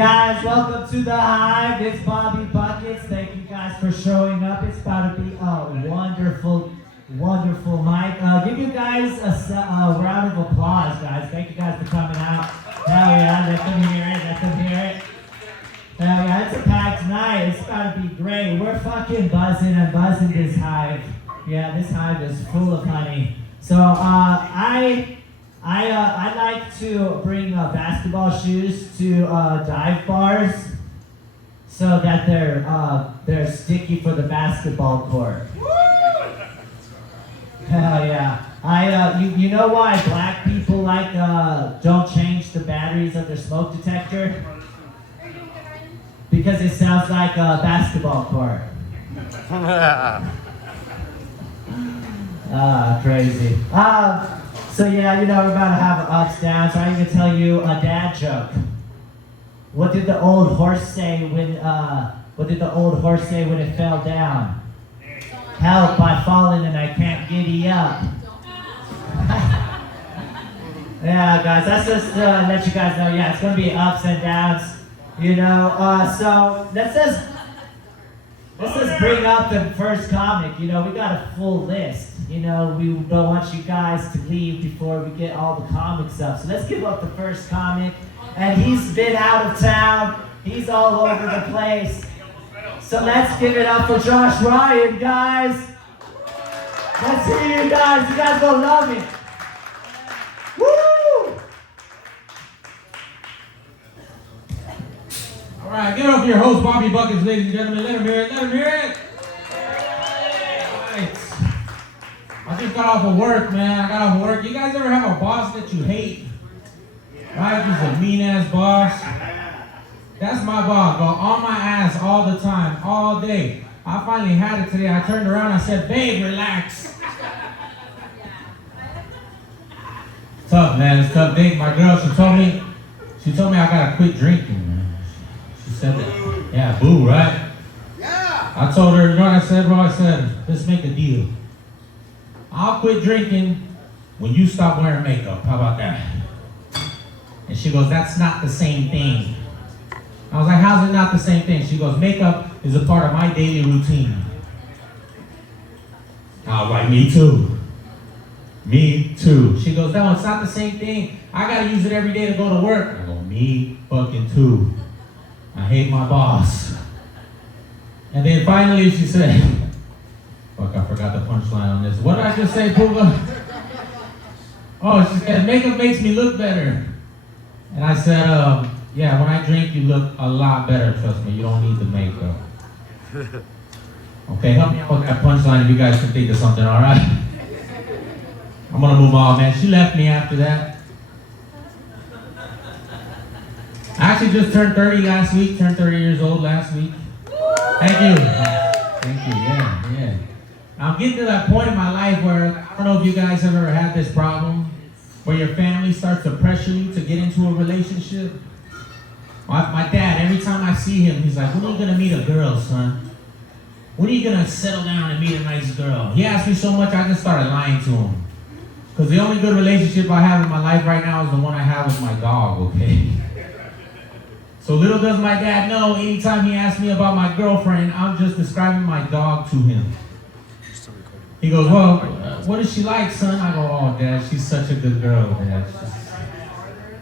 guys, welcome to the Hive. It's Bobby Buckets. Thank you guys for showing up. It's about to be a wonderful, wonderful night. Give you guys a round of applause, guys. Thank you guys for coming out. Hell yeah, let them hear it, let them hear it. Hell yeah, it's a packed night. It's about to be great. We're fucking buzzing and buzzing this Hive. Yeah, this Hive is full of honey. So I like to bring basketball shoes to dive bars so that they're sticky for the basketball court. Hell yeah! You know why black people don't change the batteries of their smoke detector? Because it sounds like a basketball court. Crazy. So yeah, you know, we're about to have ups, downs, so I'm gonna tell you a dad joke. What did the old horse say when it fell down? Help, I've fallen and I can't giddy up. Yeah, guys, that's just to let you guys know, yeah, it's gonna be ups and downs, you know. So let's just bring up the first comic. You know, we got a full list. You know, we don't want you guys to leave before we get all the comics up. So let's give up the first comic. And he's been out of town. He's all over the place. So let's give it up for Josh Ryan, guys. Let's hear you guys. You guys gonna love it. Woo! All right, get off your host, Bobby Buckets, ladies and gentlemen. Let him hear it. Let him hear it. All right. I just got off of work, man. I got off of work. You guys ever have a boss that you hate? Right? Just a mean-ass boss. That's my boss, bro. On my ass all the time, all day. I finally had it today. I turned around. I said, babe, relax. Tough, man. It's a tough day. My girl, she told me I gotta quit drinking, man. She said that. Yeah, boo, right? Yeah. I told her, you know what I said, bro? I said, let's make a deal. I'll quit drinking when you stop wearing makeup. How about that? And she goes, that's not the same thing. I was like, how's it not the same thing? She goes, makeup is a part of my daily routine. I was like, me too. Me too. She goes, no, it's not the same thing. I gotta use it every day to go to work. I go, me fucking too. I hate my boss. And then finally she said, fuck, I forgot the punchline on this. What did I just say, Pooga? Oh, she said, makeup makes me look better. And I said, yeah, when I drink, you look a lot better, trust me. You don't need the makeup. Okay, help me out with that punchline if you guys can think of something, all right? I'm gonna move on, man. She left me after that. I actually just turned 30 last week, turned 30 years old last week. Thank you. Thank you, yeah. I'm getting to that point in my life where, I don't know if you guys have ever had this problem, where your family starts to pressure you to get into a relationship. My dad, every time I see him, he's like, when are you gonna meet a girl, son? When are you gonna settle down and meet a nice girl? He asked me so much, I just started lying to him. Because the only good relationship I have in my life right now is the one I have with my dog, okay? So little does my dad know, anytime he asks me about my girlfriend, I'm just describing my dog to him. He goes, well, what is she like, son? I go, oh, Dad, she's such a good girl, Dad.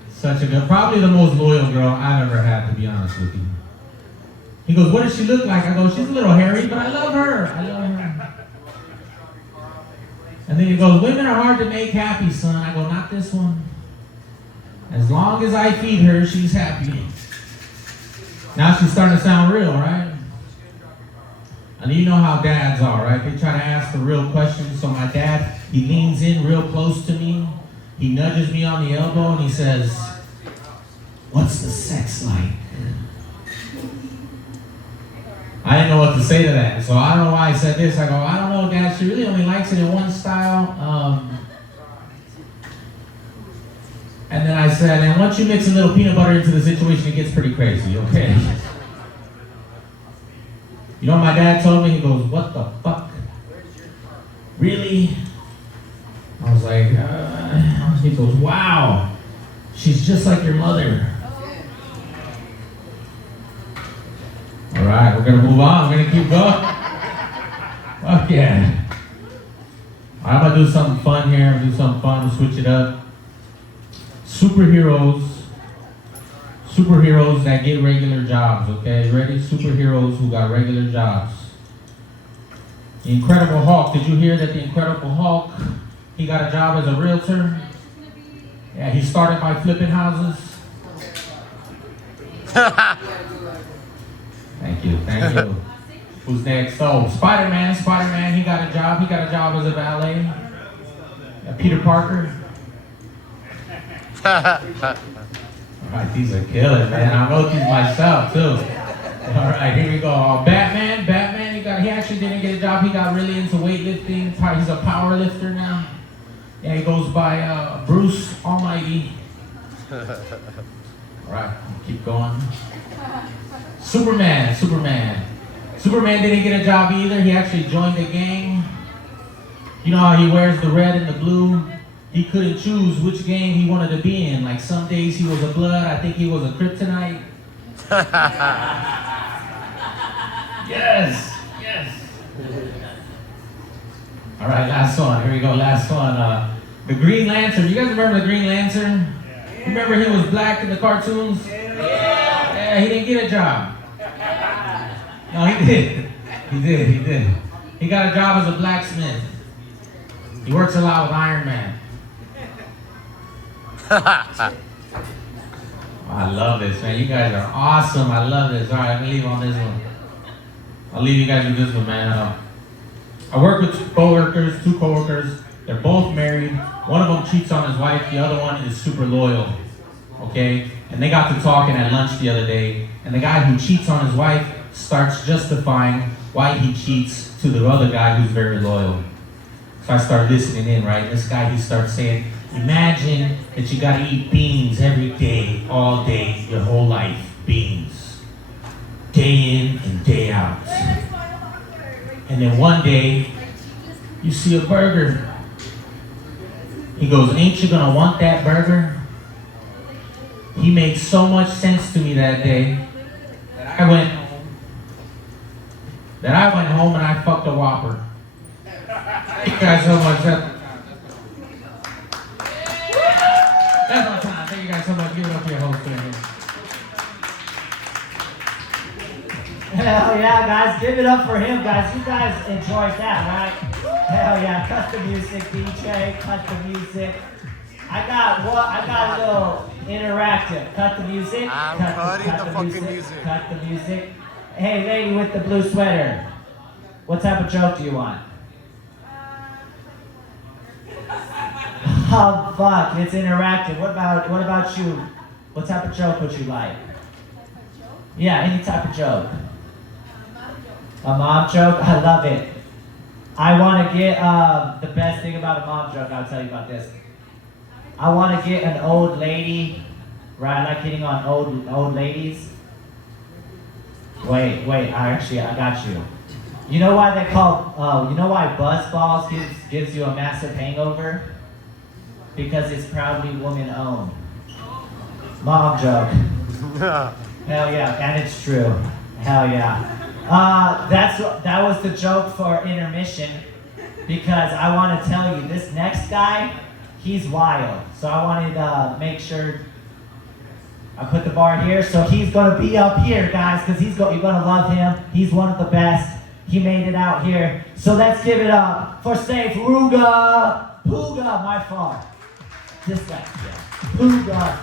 She's such a good, probably the most loyal girl I've ever had, to be honest with you. He goes, what does she look like? I go, she's a little hairy, but I love her. I love her. And then he goes, women are hard to make happy, son. I go, not this one. As long as I feed her, she's happy. Now she's starting to sound real, right? And you know how dads are, right? They try to ask the real questions. So my dad, he leans in real close to me. He nudges me on the elbow and he says, what's the sex like? I didn't know what to say to that. So I don't know why I said this. I go, I don't know, Dad. She really only likes it in one style. And then I said, and once you mix a little peanut butter into the situation, it gets pretty crazy, okay? You know what my dad told me? He goes, what the fuck? Really? I was like, he goes, wow, she's just like your mother. we're gonna move on. We're gonna keep going. Fuck yeah. I'm gonna do something fun here. I'm gonna do something fun. We'll switch it up. Superheroes that get regular jobs, okay? Ready? Superheroes who got regular jobs. The Incredible Hulk. Did you hear that the Incredible Hulk, he got a job as a realtor? Yeah, he started by flipping houses. Thank you. Who's next? Oh, Spider-Man, he got a job. He got a job as a valet. Peter Parker. Alright, these are killers, man. I wrote these myself too. Alright, here we go. Batman, he actually didn't get a job. He got really into weightlifting. He's a power lifter now. Yeah, he goes by Bruce Almighty. Alright, keep going. Superman didn't get a job either. He actually joined the gang. You know how he wears the red and the blue? He couldn't choose which gang he wanted to be in. Like some days he was a blood, I think he was a kryptonite. Yes. All right, last one. Here we go, last one. The Green Lantern. You guys remember the Green Lantern? Remember he was black in the cartoons? Yeah, he didn't get a job. No, he did. He got a job as a blacksmith. He works a lot with Iron Man. I love this, man. You guys are awesome. I love this. All right, I'm gonna leave on this one. I'll leave you guys with this one, man. I work with two coworkers. They're both married. One of them cheats on his wife. The other one is super loyal. Okay? And they got to talking at lunch the other day. And the guy who cheats on his wife starts justifying why he cheats to the other guy who's very loyal. So I start listening in, right? This guy, he starts saying, imagine that you gotta eat beans every day, all day, your whole life. Beans. Day in and day out. And then one day, you see a burger. He goes, ain't you gonna want that burger? He made so much sense to me that day that I went home and I fucked a Whopper. Thank you guys so much. That's my time. Thank you guys so much. Give it up for your host here. Hell yeah, guys. Give it up for him, guys. You guys enjoyed that, right? Hell yeah. Custom music, DJ, custom music. I got a little interactive. Cut the music. Cut the music. Hey, lady with the blue sweater. What type of joke do you want? Oh fuck, it's interactive. What about you? What type of joke would you like? Yeah, any type of joke. A mom joke? I love it. I want to get the best thing about a mom joke. I'll tell you about this. I want to get an old lady. Right, I like hitting on old ladies. Wait, I got you. You know why you know why Buzzballs gives you a massive hangover? Because it's proudly woman owned. Mom joke. Hell yeah, and it's true. Hell yeah. That was the joke for intermission, because I want to tell you, this next guy, he's wild. So I wanted to make sure I put the bar here, so he's gonna be up here, guys, because you're gonna love him. He's one of the best. He made it out here. So let's give it up for Safe Ruga. Pooga, my fault. Dyslexia. Pooga.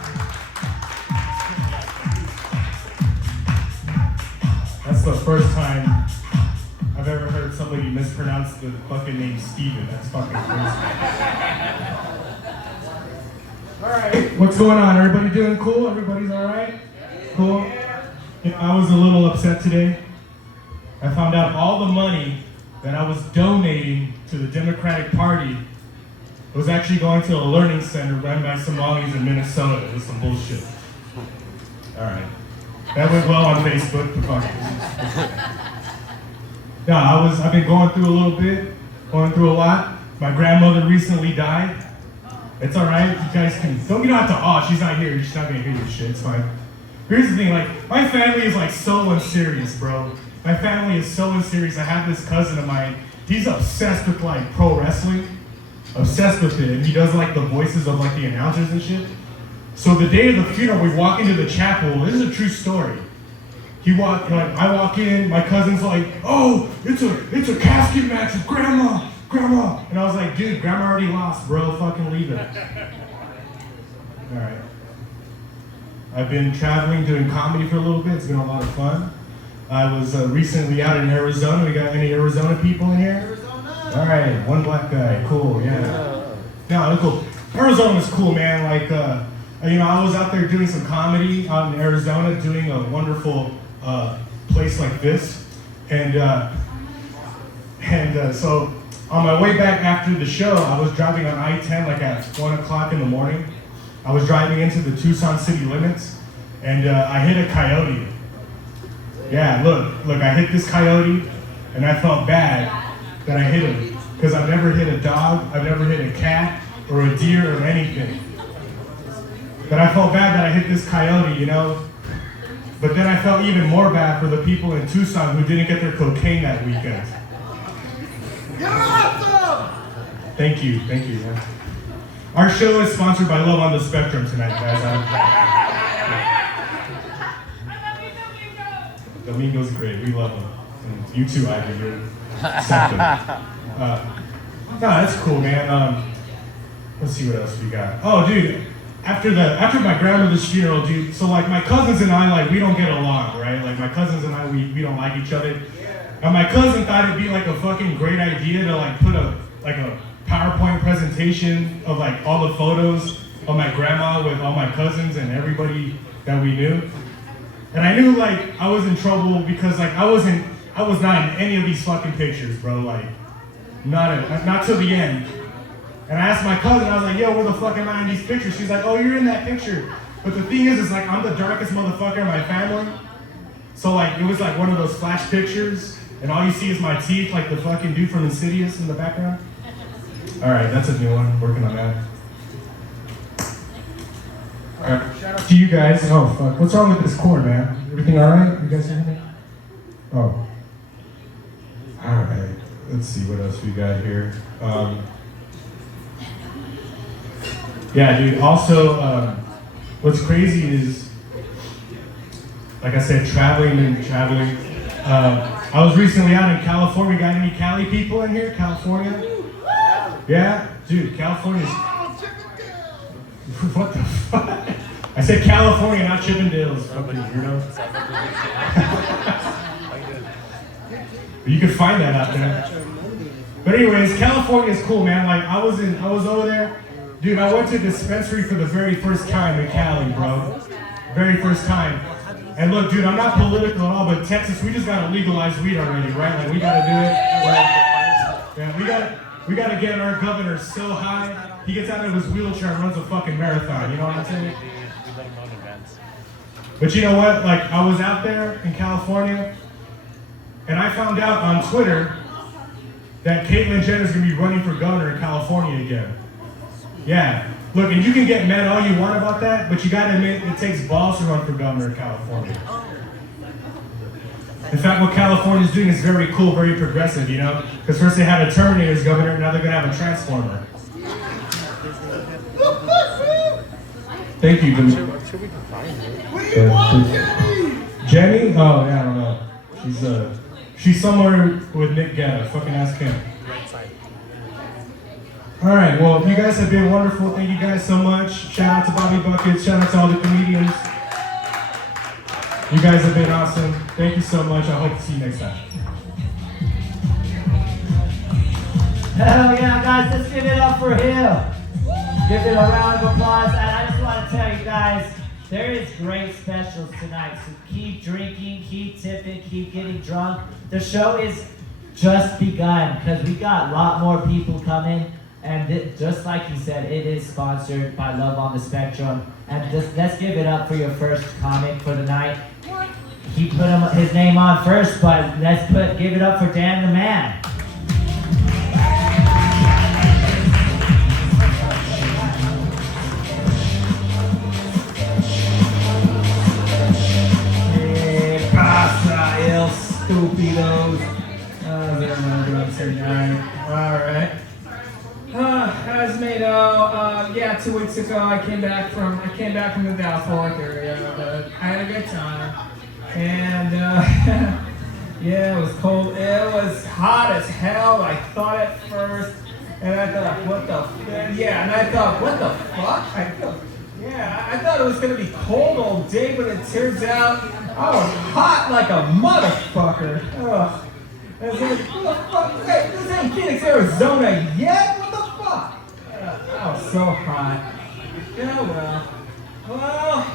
That's the first time I've ever heard somebody mispronounce the fucking name Steven. That's fucking crazy. Alright, what's going on? Everybody doing cool? Everybody's alright? Cool? I was a little upset today. I found out all the money that I was donating to the Democratic Party was actually going to a learning center run by Somalis in Minnesota. It was some bullshit. Alright. That went well on Facebook, but fuck it. Yeah, I've been going through a little bit, going through a lot. My grandmother recently died. It's alright, you guys you don't have to, she's not here, she's not gonna hear your shit, it's fine. Here's the thing, like, my family is like so unserious, bro. my family is so serious. I have this cousin of mine. He's obsessed with like pro wrestling, obsessed with it, and he does like the voices of like the announcers and shit. So the day of the funeral, we walk into the chapel. This is a true story. I walk in, my cousin's like, oh, it's a casket match with grandma. And I was like, dude, grandma already lost, bro, fucking leave it. All right. I've been traveling, doing comedy for a little bit. It's been a lot of fun. I was recently out in Arizona. We got any Arizona people in here? Arizona. All right, one black guy, cool, yeah. No, cool. Arizona's cool, man. Like, I was out there doing some comedy out in Arizona, doing a wonderful place like this, and so on my way back after the show, I was driving on I-10 like at 1 o'clock in the morning. I was driving into the Tucson city limits, and I hit a coyote. Yeah, look, I hit this coyote, and I felt bad that I hit him, because I've never hit a dog, I've never hit a cat, or a deer, or anything. But I felt bad that I hit this coyote, you know? But then I felt even more bad for the people in Tucson who didn't get their cocaine that weekend. You're awesome! Thank you, man. Our show is sponsored by Love on the Spectrum tonight, guys. Domingo's great, we love him. And you too, Ivy, you're something. No, that's cool, man. Let's see what else we got. Oh, dude. After my grandmother's funeral, dude, so like my cousins and I, like, we don't get along, right? Like my cousins and I, we don't like each other. And my cousin thought it'd be like a fucking great idea to like put a PowerPoint presentation of like all the photos of my grandma with all my cousins and everybody that we knew. And I knew like I was in trouble because like I was not in any of these fucking pictures, bro. Like not till the end. And I asked my cousin, I was like, yo, where the fuck am I in these pictures? She's like, oh, you're in that picture. But the thing is like, I'm the darkest motherfucker in my family. So like, it was like one of those flash pictures, and all you see is my teeth, like the fucking dude from Insidious in the background. All right, that's a new one, working on that. All right, shout out to you guys. Oh, fuck, what's wrong with this cord, man? Everything all right? You guys hear me? Oh. All right, let's see what else we got here. Yeah, dude, also, what's crazy is, like I said, traveling. I was recently out in California. Got any Cali people in here? California? Yeah? Dude, California's... What the fuck? I said California, not Chippendales. Fucking weirdo. You can find that out there. But anyways, California is cool, man. Like, I was over there. Dude, I went to a dispensary for the very first time in Cali, bro. Very first time. And look, dude, I'm not political at all, but Texas, we just gotta legalize weed already, right? Like, we gotta do it. Yeah, we gotta get our governor so high, he gets out of his wheelchair and runs a fucking marathon, you know what I'm saying? But you know what? Like, I was out there in California, and I found out on Twitter that Caitlyn Jenner's gonna be running for governor in California again. Yeah, look, and you can get mad all you want about that, but you gotta admit it takes balls to run for governor in California. In fact, what California's doing is very cool, very progressive, you know? Because first they had a Terminator as governor, now they're gonna have a Transformer. Thank you, Jimmy. What do you want, Jenny? Jenny? Oh, yeah, I don't know. She's somewhere with Nick Getta. Fucking ask him. All right, well, you guys have been wonderful. Thank you guys so much. Shout out to Bobby Buckets. Shout out to all the comedians. You guys have been awesome. Thank you so much. I hope to see you next time. Hell yeah, guys, let's give it up for him. Give it a round of applause. And I just want to tell you guys, there is great specials tonight. So keep drinking, keep tipping, keep getting drunk. The show is just begun because we got a lot more people coming. And just like he said, it is sponsored by Love on the Spectrum. And just let's give it up for your first comic for the night. He put his name on first, but give it up for Dan the Man. ¿Qué pasa, el estúpido? guys may know, yeah, 2 weeks ago I came back from the Dallas Fort Worth area, but I had a good time. And yeah, it was cold. It was hot as hell. I thought at first, and I thought, what the? Yeah, and I thought, what the fuck? I thought it was gonna be cold all day, but it turns out I was hot like a motherfucker. Ugh. I was like, what the fuck? Wait, this ain't Phoenix, Arizona yet? What the fuck? I was so hot. Yeah, well,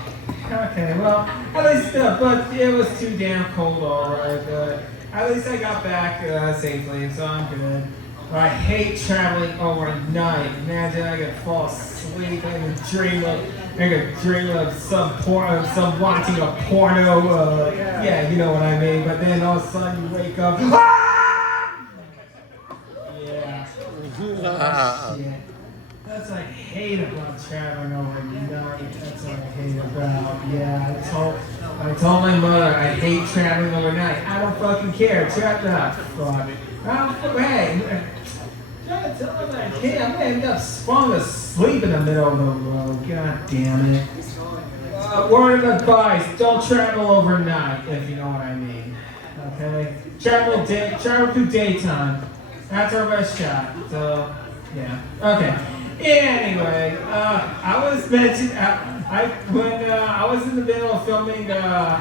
okay, well, at least, but it was too damn cold, alright, but at least I got back safely, so I'm good. I hate traveling overnight. Imagine I could fall asleep and dream of some porno, some watching a porno. Yeah, you know what I mean. But then all of a sudden you wake up. Ah! Yeah. Oh, shit. That's what I hate about traveling overnight. That's what I hate about. Yeah, I told my mother I hate traveling overnight. I don't fucking care. Shut the fuck. Hey. I'm telling that kid, I'm gonna end up falling asleep in the middle of the road. God damn it. Word of advice, don't travel overnight, if you know what I mean. Okay? Travel through daytime. That's our best shot. So, yeah. Okay. Anyway, I was mentioning, when I was in the middle of filming, the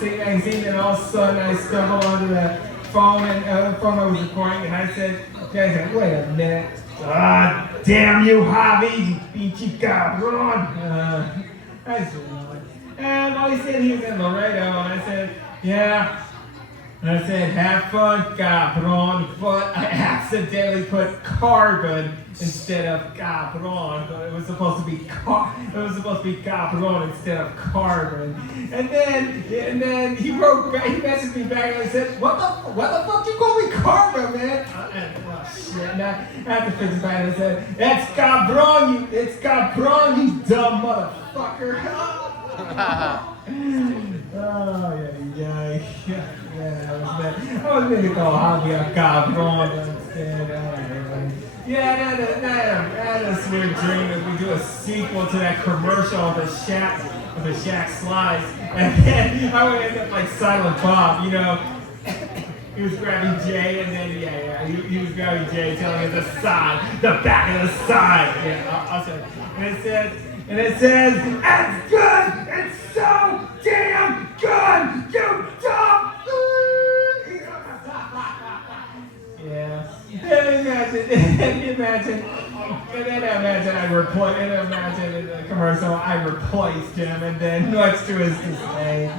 Sing magazine, and all of a sudden I stumbled onto the phone I was recording, and I said, wait a minute. Ah, damn you, Javi, pinche cabrón. I said, and all he said he was in Laredo, and I said, yeah. And I said, have fun, cabrón, but I accidentally put carbon instead of cabron, but it was supposed to be cabron instead of carbon. And then he messaged me back and I said, what the fuck you call me carbon, man? Oh shit, and I had to fix it back and I said, it's cabron, you dumb motherfucker. Oh yeah. I was going to call Javi a cabron instead. Yeah, I had this weird dream that we do a sequel to that commercial of the Shaq slides, and then I would end up like Silent Bob, you know. He was grabbing Jay, and then he was grabbing Jay, telling him the back of the side. Yeah, I'll show you. And it says, it's good, it's so damn good, you dumb. Yeah. Imagine in the commercial I replaced him, and then much to his dismay.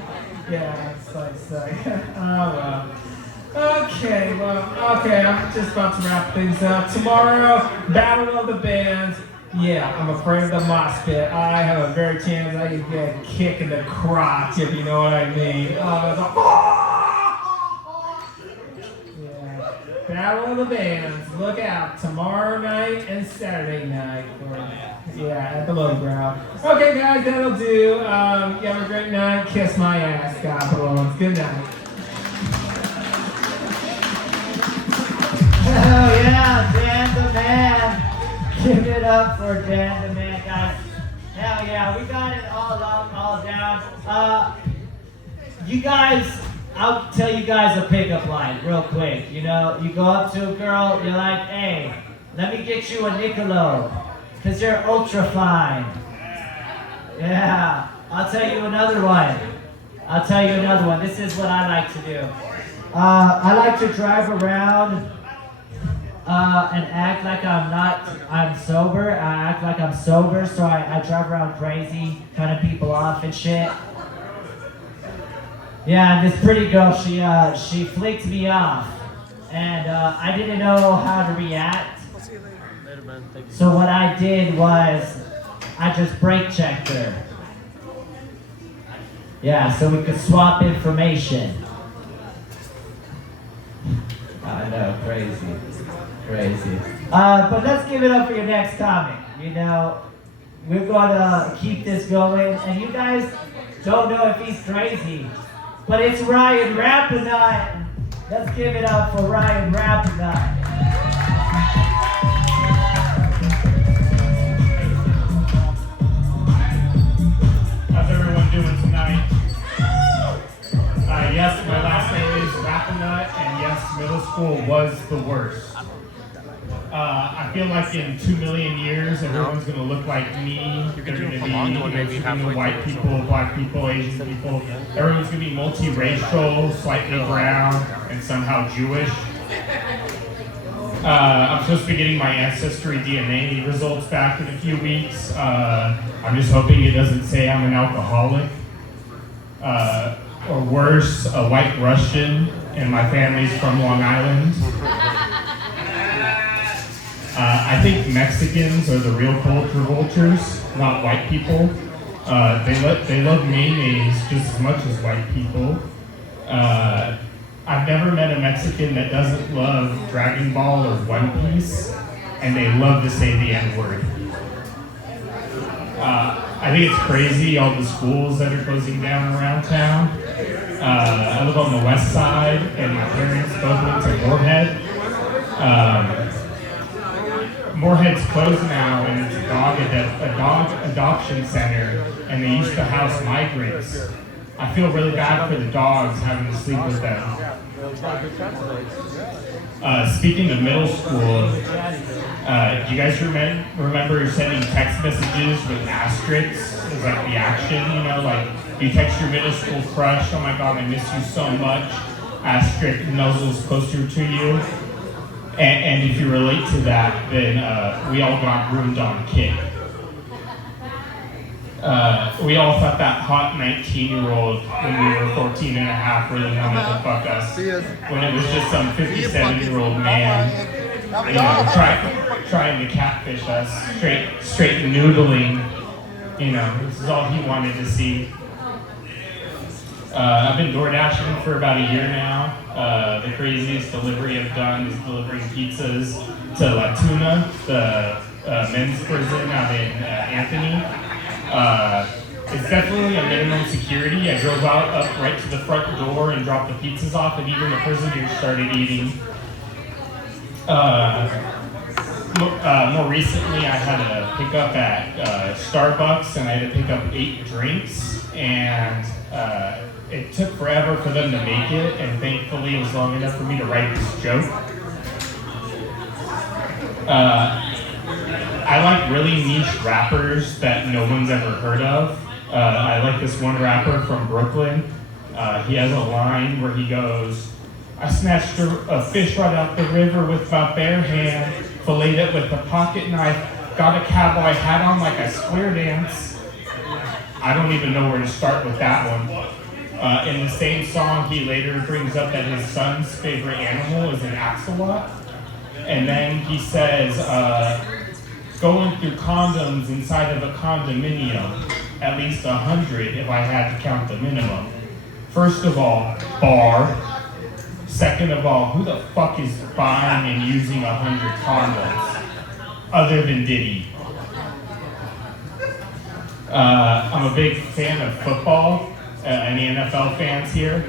Yeah, it's like, oh well. Okay, I'm just about to wrap things up. Tomorrow, Battle of the Bands. Yeah, I'm afraid of the mosh pit. I have a very chance I could get a kick in the crotch, if you know what I mean. Battle of the Bands. Look out tomorrow night and Saturday night. At the Lowbrow. Okay, guys, that'll do. You have a great night. Kiss my ass, God bless. Good night. Oh yeah, Dan the Man. Give it up for Dan the Man, guys. Hell yeah, we got it all up, all down. You guys, I'll tell you guys a pickup line real quick. You know, you go up to a girl, you're like, hey, let me get you a Niccolo, because you're ultra fine. Yeah, I'll tell you another one. This is what I like to do. I like to drive around and act like I'm sober. I act like I'm sober, so I drive around crazy, cutting people off and shit. Yeah, and this pretty girl, she flicked me off, and I didn't know how to react. So what I did was, I just brake checked her. Yeah, so we could swap information. I know, crazy. But let's give it up for your next comic. You know, we're gonna keep this going, and you guys don't know if he's crazy, but it's Ryan Rappinut. Let's give it up for Ryan Rappinut. school was the worst. I feel like in 2 million years, everyone's gonna look like me. They're gonna be white people, black people, Asian people. Everyone's gonna be multiracial, slightly brown, and somehow Jewish. I'm supposed to be getting my ancestry DNA results back in a few weeks. I'm just hoping it doesn't say I'm an alcoholic. Or worse, a white Russian, and my family's from Long Island. I think Mexicans are the real culture vultures, not white people. They love mayonnaise just as much as white people. I've never met a Mexican that doesn't love Dragon Ball or One Piece, and they love to say the N-word. I think it's crazy, all the schools that are closing down around town. I live on the west side, and my parents both went to Moorhead. Moorhead's closed now, and it's a dog adoption center, and they used to house migrants. I feel really bad for the dogs having to sleep with them. Speaking of middle school, do you guys remember sending text messages with asterisks? It was like the action, you know, like you text your middle school crush, oh my god, I miss you so much, asterisk nuzzles closer to you. And if you relate to that, then we all got groomed on Kik. We all thought that hot 19-year-old when we were 14 and a half really wanted to fuck us. When it was just some 57-year-old man, you know, trying to catfish us, straight noodling. You know, this is all he wanted to see. I've been door dashing for about a year now. The craziest delivery I've done is delivering pizzas to La Tuna, the men's prison out in Anthony. It's definitely a minimum security. I drove up right to the front door and dropped the pizzas off, and even the prisoners started eating. More recently, I had a pickup at Starbucks, and I had to pick up 8 drinks, and it took forever for them to make it, and thankfully it was long enough for me to write this joke. I like really niche rappers that no one's ever heard of. I like this one rapper from Brooklyn. He has a line where he goes, I snatched a fish right out the river with my bare hand, filleted it with a pocket knife, got a cowboy hat on like a square dance. I don't even know where to start with that one. In the same song, he later brings up that his son's favorite animal is an axolot. And then he says, going through condoms inside of a condominium, at least 100 if I had to count the minimum. First of all, bar. Second of all, who the fuck is buying and using 100 condoms? Other than Diddy. I'm a big fan of football. Any NFL fans here?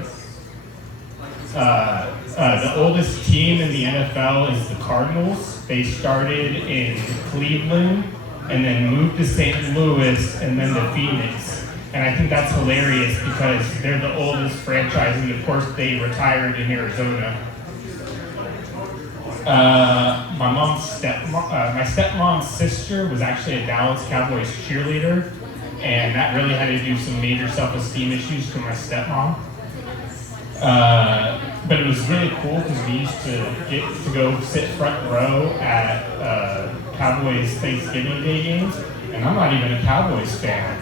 The oldest team in the NFL is the Cardinals. They started in Cleveland and then moved to St. Louis and then to Phoenix. And I think that's hilarious because they're the oldest franchise, and of course they retired in Arizona. My stepmom's sister was actually a Dallas Cowboys cheerleader, and that really had to do some major self-esteem issues for my stepmom. But it was really cool because we used to get to go sit front row at Cowboys Thanksgiving Day games, and I'm not even a Cowboys fan.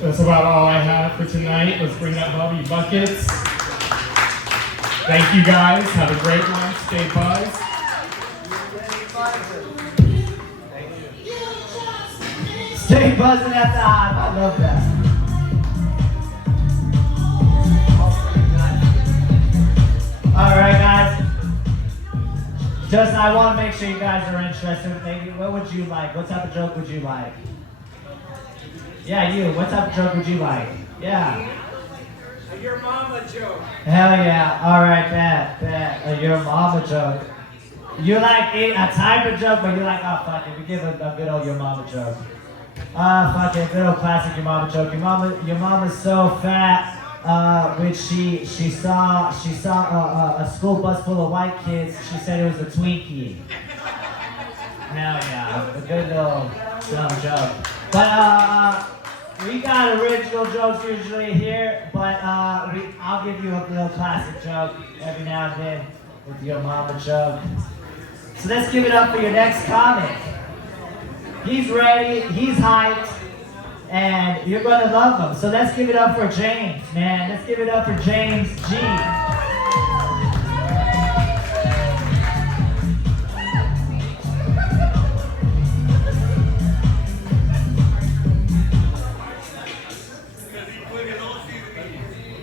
That's about all I have for tonight. Let's bring up Bobby Buckets. Thank you guys. Have a great one. Stay buzzed. Stay buzzing at the hive. I love that. All right, guys. Justin, I want to make sure you guys are interested. Maybe, what would you like? What type of joke would you like? Yeah, you. What type of joke would you like? Yeah. Your mama joke. Hell yeah. All right, bet. Your mama joke. You like a type of joke, but you like, oh, fuck it. We give a good old your mama joke. Fuck it. Good old classic your mama joke. Your mama's so fat. which she saw a school bus full of white kids. She said it was a Twinkie. Hell yeah, a good little dumb joke. But we got original jokes usually here, but I'll give you a little classic joke every now and then with your mama joke. So let's give it up for your next comic. He's ready, he's hyped, and you're gonna love him. So let's give it up for James, man. Let's give it up for James G.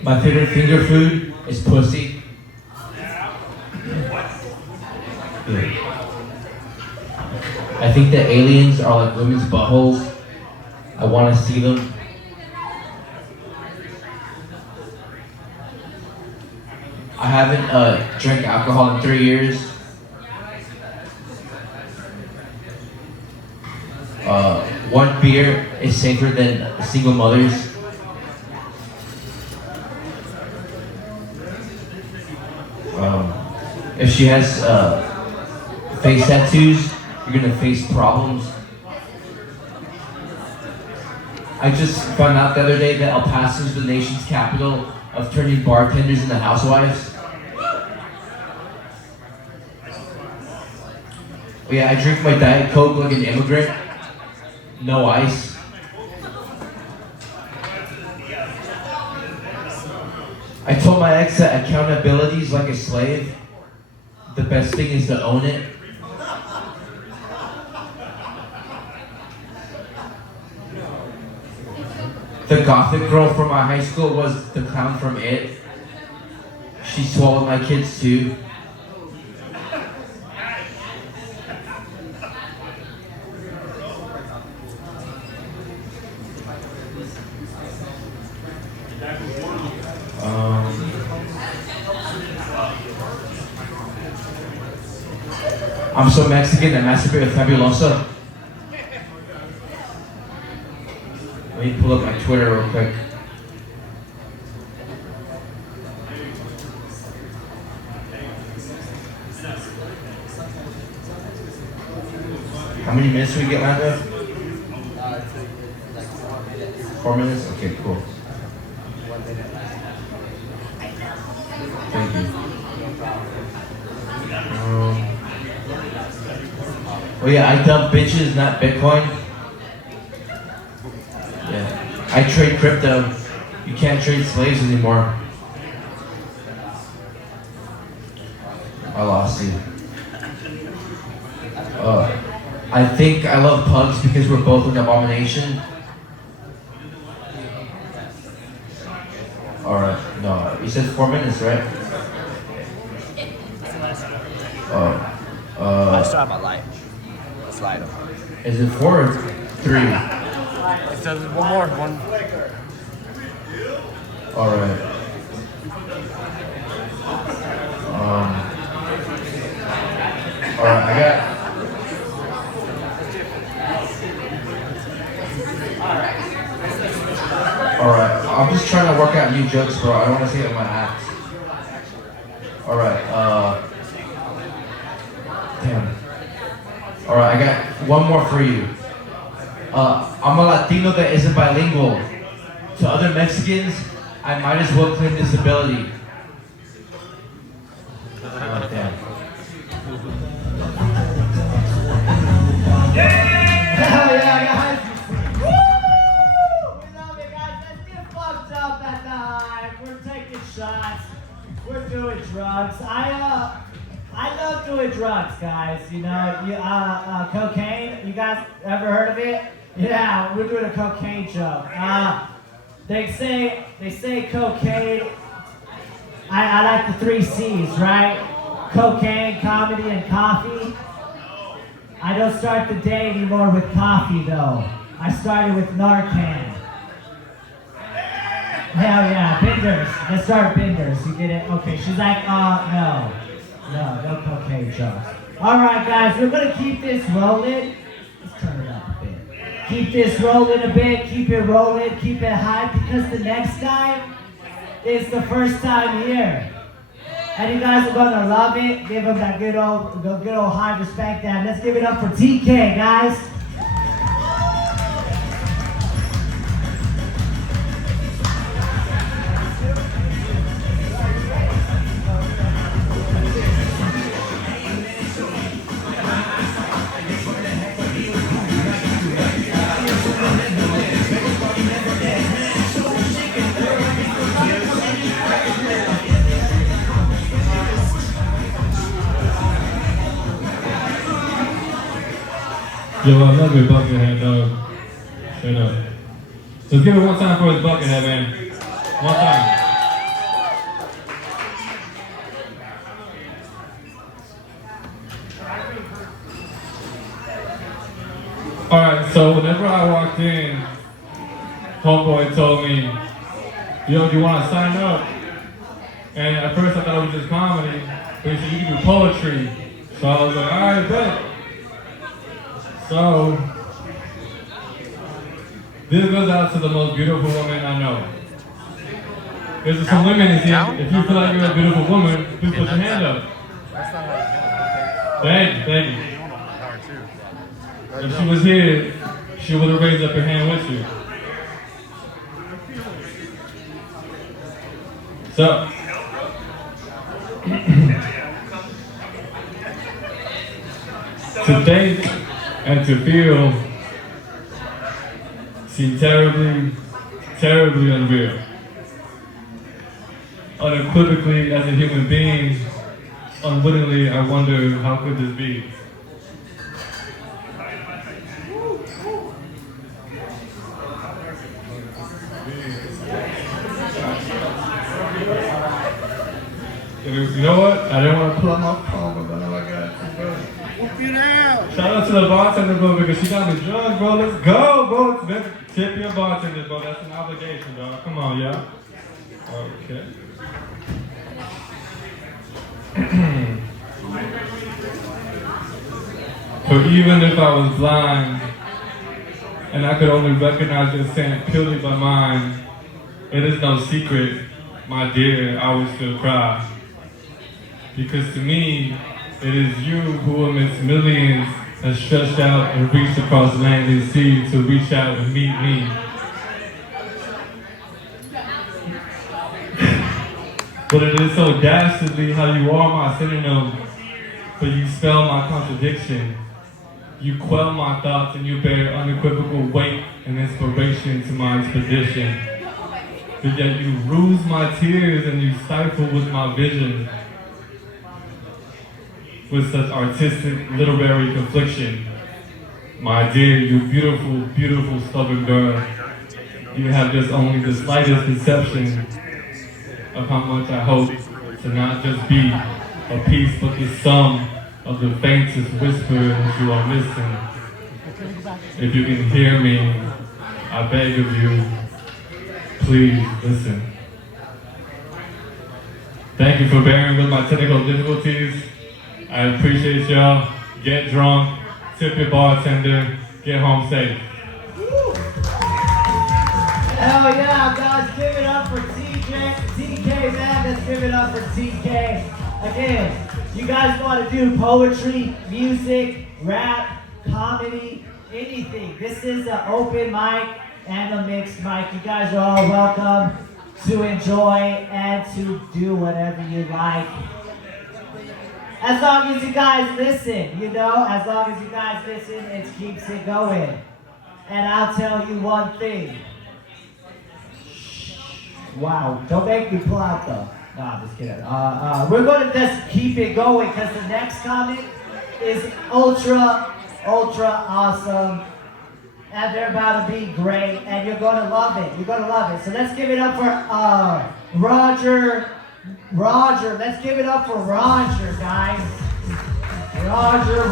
My favorite finger food is pussy. Yeah. I think that aliens are like women's buttholes. I want to see them. I haven't drank alcohol in 3 years. One beer is safer than a single mother's. If she has face tattoos, you're gonna face problems. I just found out the other day that El Paso is the nation's capital of turning bartenders into housewives. Yeah, I drink my Diet Coke like an immigrant. No ice. I told my ex that accountability is like a slave. The best thing is to own it. The gothic girl from my high school was the clown from It. She swallowed my kids too. I'm so Mexican, I masturbate with Fabulosa. Let me pull up my Twitter real quick. How many minutes do we get, Lando? 4 minutes? Okay, cool. Thank you. Oh yeah, I dump bitches, not Bitcoin. Yeah. I trade crypto. You can't trade slaves anymore. I lost you. I think I love pugs because we're both an abomination. Alright, no, you said 4 minutes, right? I still have my light. Slide up. Is it 4 or 3? It says one more. One. Alright. Alright, I got. Alright, I'm just trying to work out new jokes, bro. I don't want to say it in my act. Alright, damn. Alright, I got one more for you. I'm a Latino that isn't bilingual. To other Mexicans, I might as well claim disability. Oh, damn. Hell yeah, guys! Woo! We love you guys. Let's get fucked up at the hive. We're taking shots. We're doing drugs. I love doing drugs, guys. You know, cocaine. You guys ever heard of it? Yeah, we're doing a cocaine joke. They say cocaine. I like the 3 C's, right? Cocaine, comedy, and coffee. I don't start the day anymore with coffee, though. I started with Narcan. Hell yeah, binders. Let's start binders. You get it? Okay, she's like, no cocaine jokes. All right, guys, we're gonna keep this rolling. Let's turn it up a bit. Keep this rolling a bit. Keep it rolling. Keep it high, because the next guy It's the first time here. And you guys are gonna love it. Give them that good old high respect and let's give it up for TK, guys. Yo, I love your Buckethead, dog. Straight up. Let's give it one time for his Buckethead, man. One time. Alright, so whenever I walked in, homeboy told me, yo, do you want to sign up? And at first I thought it was just comedy, but he said you can do poetry. So I was like, alright, bet. So, this goes out to the most beautiful woman I know. There's some women in here. If you feel like you're a beautiful woman, please put your hand up. Thank you. If she was here, she would have raised up her hand with you. So, to think and to feel seem terribly, terribly unreal. Unequivocally, as a human being, unwittingly, I wonder how could this be? You know what? I didn't want to pull out my phone, but now I got it. Shout out to the bartender, bro, because she got me drunk, bro. Let's go, bro. Let's tip your bartender, bro. That's an obligation, dog. Come on, y'all. Okay. For even if I was blind and I could only recognize your scent purely by mind, it is no secret, my dear, I would still cry. Because to me, it is you who amidst millions has stretched out and reached across land and sea to reach out and meet me. But it is so dastardly how you are my synonym, but you spell my contradiction. You quell my thoughts and you bear unequivocal weight and inspiration to my expedition. But yet you ruse my tears and you stifle with my vision. With such artistic, literary confliction. My dear, you beautiful, beautiful, stubborn girl. You have just only the slightest conception of how much I hope to not just be a piece, but the sum of the faintest whisper that you are missing. If you can hear me, I beg of you, please listen. Thank you for bearing with my technical difficulties. I appreciate y'all. Get drunk, tip your bartender, get home safe. Hell yeah, guys, give it up for TK, man. Let's give it up for TK. Again, you guys want to do poetry, music, rap, comedy, anything. This is an open mic and a mixed mic. You guys are all welcome to enjoy and to do whatever you like. As long as you guys listen, you know, as long as you guys listen, it keeps it going. And I'll tell you one thing. Wow, don't make me pull out though. No, I'm just kidding. We're going to just keep it going because the next comic is ultra awesome. And they're about to be great. And you're going to love it. You're going to love it. So let's give it up for Roger. Let's give it up for Roger, guys. Roger.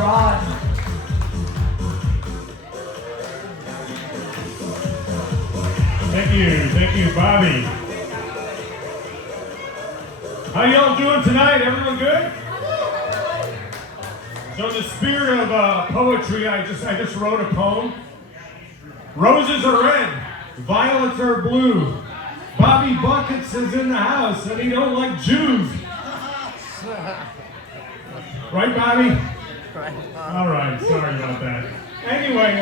Thank you, Bobby. How y'all doing tonight? Everyone good? So in the spirit of poetry, I just wrote a poem. Roses are red, violets are blue, Bobby Buckets is in the house and he don't like Jews. Right, Bobby? All right, sorry about that. Anyway,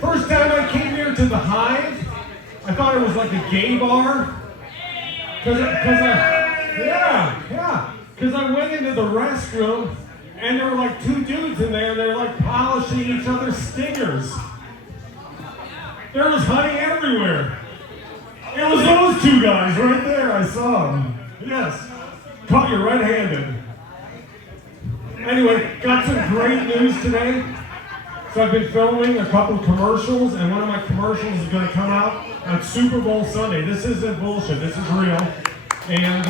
first time I came here to the Hive, I thought it was like a gay bar. Cause I went into the restroom and there were like two dudes in there and they were like polishing each other's stingers. There was honey everywhere. It was those two guys right there, I saw them. Yes, caught you red-handed. Anyway, got some great news today. So I've been filming a couple commercials, and one of my commercials is going to come out on Super Bowl Sunday. This isn't bullshit. This is real, and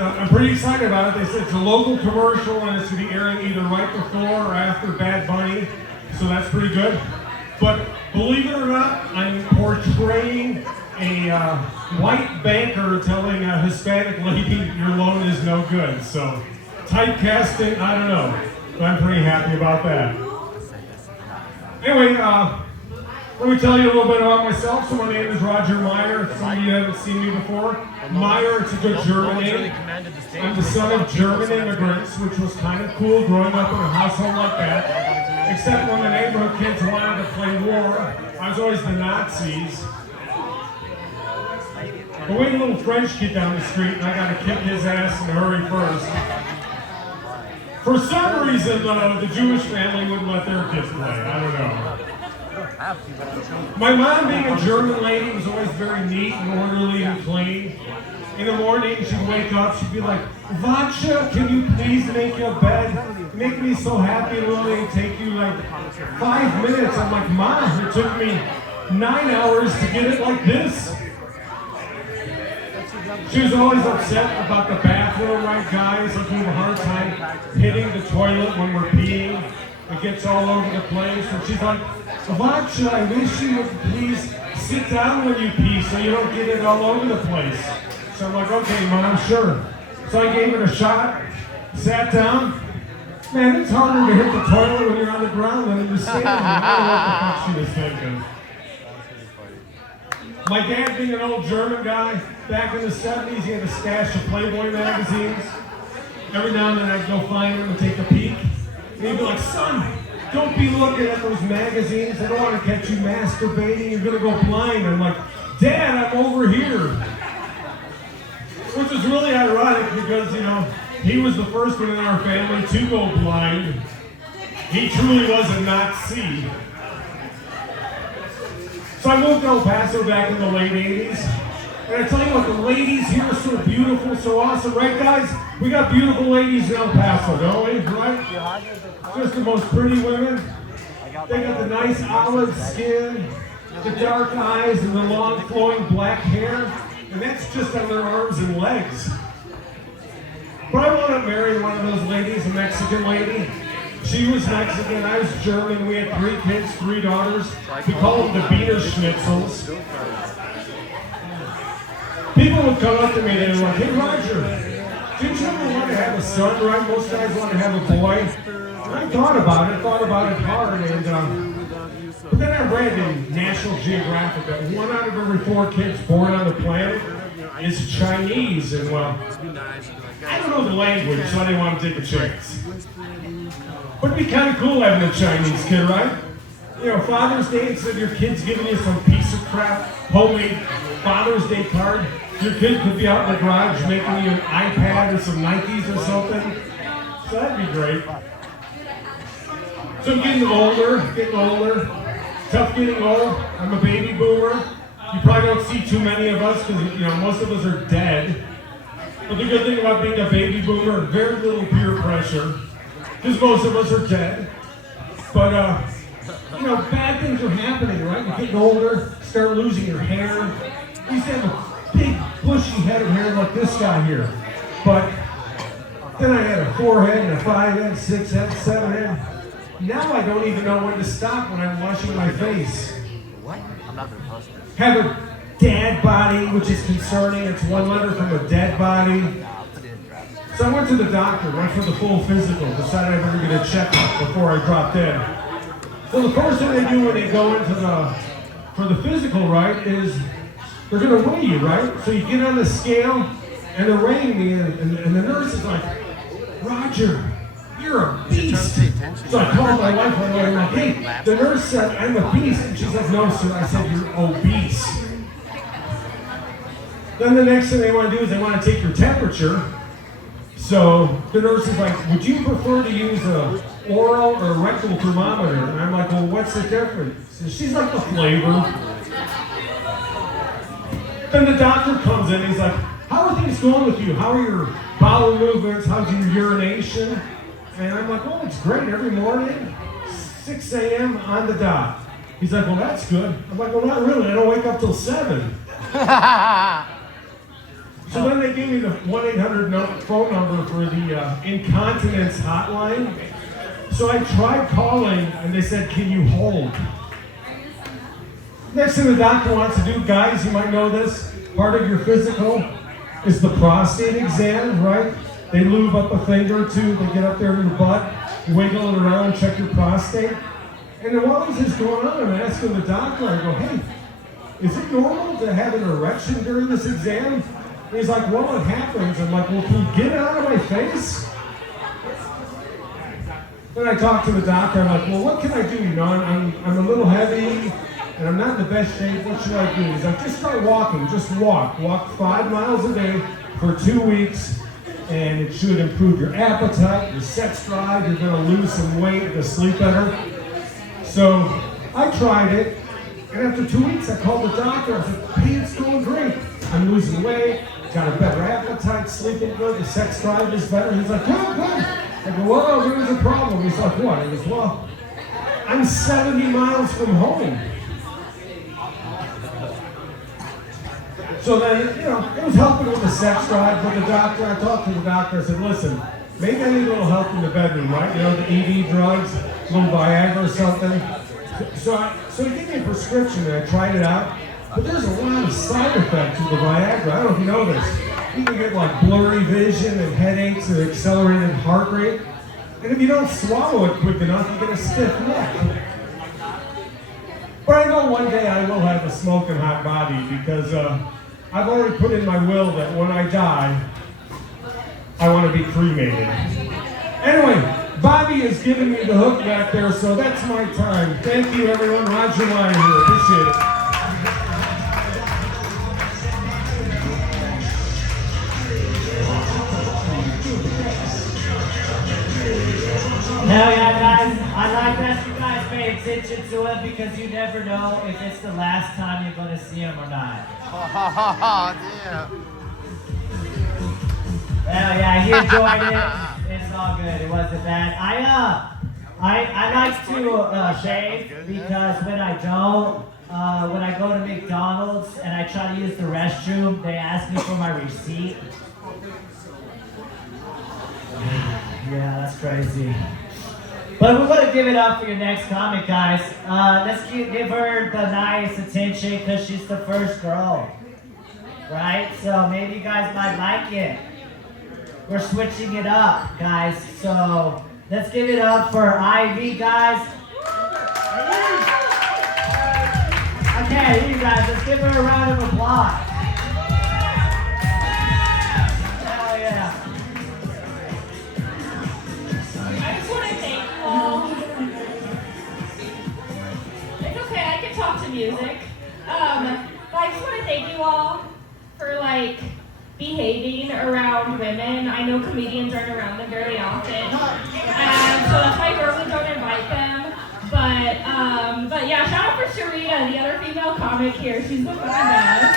I'm pretty excited about it. They said it's a local commercial, and it's going to be airing either right before or after Bad Bunny, so that's pretty good. But believe it or not, I'm portraying a white banker telling a Hispanic lady your loan is no good. So typecasting, I don't know. But I'm pretty happy about that. Anyway, let me tell you a little bit about myself. So my name is Roger Meyer. Some of you haven't seen me before. Meyer, it's a good German name. I'm the son of German immigrants, which was kind of cool growing up in a household like that. Except when the neighborhood kids wanted to play war, I was always the Nazis. But we had a little French kid down the street, and I got to kick his ass in a hurry first. For some reason, though, the Jewish family wouldn't let their kids play. I don't know. My mom, being a German lady, was always very neat and orderly and clean. In the morning, she'd wake up, she'd be like, Vacha, can you please make your bed? Make me so happy, it'll only take you like 5 minutes. I'm like, Mom, it took me 9 hours to get it like this. She was always upset about the bathroom, right, guys? Like we have a hard time hitting the toilet when we're peeing. It gets all over the place. And she's like, Vacha, I wish you would please sit down when you pee so you don't get it all over the place. So I'm like, okay, Mom, sure. So I gave it a shot, sat down. Man, it's harder to hit the toilet when you're on the ground than when you're standing. I don't know what the fuck she was thinking. My dad, being an old German guy, back in the 70s, he had a stash of Playboy magazines. Every now and then I'd go find him and take a peek. And he'd be like, son, don't be looking at those magazines. I don't want to catch you masturbating. You're going to go blind. I'm like, Dad, I'm over here. Which is really ironic because, you know, he was the first one in our family to go blind. He truly was a Nazi. So I moved to El Paso back in the late 80s. And I tell you what, the ladies here are so beautiful, so awesome. Right, guys? We got beautiful ladies in El Paso, don't we? Right? Just the most pretty women. They got the nice olive skin, the dark eyes, and the long flowing black hair. And that's just on their arms and legs. But I want to marry one of those ladies, a Mexican lady. She was Mexican, I was German. We had 3 kids, 3 daughters. We call them the Wiener Schnitzels. People would come up to me and they were like, hey Roger, didn't you ever want to have a son, right? Most guys want to have a boy. And I thought about it hard. And, but then I read in National Geographic that 1 out of every 4 kids born on the planet is Chinese. And well, I don't know the language, so I didn't want to take a chance. But it'd be kind of cool having a Chinese kid, right? You know, Father's Day, instead of your kid's giving you some piece of crap homemade Father's Day card, your kid could be out in the garage making you an iPad or some Nikes or something. So that'd be great. So I'm getting older. Tough getting old. I'm a baby boomer. You probably don't see too many of us because, you know, most of us are dead. But the good thing about being a baby boomer, very little peer pressure. Because most of us are dead. But, you know, bad things are happening, right? You're getting older, start losing your hair. You used to have a big, bushy head of hair like this guy here. But then I had a 4-head and a 5-head, 6-head, 7-head. Now I don't even know when to stop when I'm washing my face. What? I'm not going to post this. Have a dad body, which is concerning. It's 1 letter from a dead body. So I went to the doctor, went for the full physical, decided I better get a checkup before I dropped in. So the first thing they do when they go into the for the physical, right, is they're going to weigh you, right? So you get on the scale, and they're weighing me, and the nurse is like, Roger, you're a beast. So I called my wife right away, and I'm like, hey, the nurse said I'm a beast. And she's like, no, sir. I said, you're obese. Then the next thing they want to do is they want to take your temperature. So the nurse is like, would you prefer to use a oral or rectal thermometer? And I'm like, well, what's the difference? So she's like, the flavor. Then the doctor comes in and he's like, how are things going with you? How are your bowel movements? How's your urination? And I'm like, oh, it's great every morning, 6 a.m. on the dot. He's like, well, that's good. I'm like, well, not really. I don't wake up till 7. So then they gave me the 1-800 phone number for the incontinence hotline. So I tried calling, and they said, can you hold? Next thing the doctor wants to do, guys, you might know this, part of your physical is the prostate exam, right? They lube up a finger or two, they get up there in your butt, you wiggle it around, check your prostate. And then while this is going on, I'm asking the doctor, I go, hey, is it normal to have an erection during this exam? And he's like, well, it happens. I'm like, well, can you get it out of my face? Then I talked to the doctor, I'm like, well, what can I do? You know, I'm a little heavy, and I'm not in the best shape. What should I do? He's like, just start walking. Just walk. Walk 5 miles a day for 2 weeks, and it should improve your appetite, your sex drive. You're going to lose some weight, to sleep better. So I tried it, and after 2 weeks, I called the doctor. I said, hey, it's going great. I'm losing weight, got a better appetite, sleeping good, the sex drive is better. He's like, good, good. I go, well, there's a problem. He's like, what? He goes, well, I'm 70 miles from home. So then, you know, it was helping with the sex drive, but the doctor, I talked to the doctor, I said, listen, maybe I need a little help in the bedroom, right? You know, the ED drugs, a little Viagra or something. So he gave me a prescription and I tried it out, but there's a lot of side effects with the Viagra. I don't know if you know this. You can get like blurry vision and headaches and accelerated heart rate. And if you don't swallow it quick enough, you get a stiff neck. But I know one day I will have a smoking hot body because I've already put in my will that when I die, I want to be cremated. Anyway, Bobby is giving me the hook back there, so that's my time. Thank you, everyone. Roger Meyer here. Appreciate it. Hell yeah, guys. I like that you guys pay attention to it because you never know if it's the last time you're going to see him or not. Yeah. Hell yeah, he enjoyed it. It's all good. It wasn't bad. I like to shave because when I don't, when I go to McDonald's and I try to use the restroom, they ask me for my receipt. Yeah, that's crazy. But we're gonna give it up for your next comic, guys. Let's give her the nice attention because she's the first girl, right? So maybe you guys might like it. We're switching it up, guys. So let's give it up for Ivy, guys. Okay, you guys, let's give her a round of applause. Hell yeah. I just want to thank you all. It's okay, I can talk to music. But I just want to thank you all for behaving around women. I know comedians aren't around them very often, and so that's why I normally don't invite them. But yeah, shout out for Sharita, the other female comic here. She's the fucking best.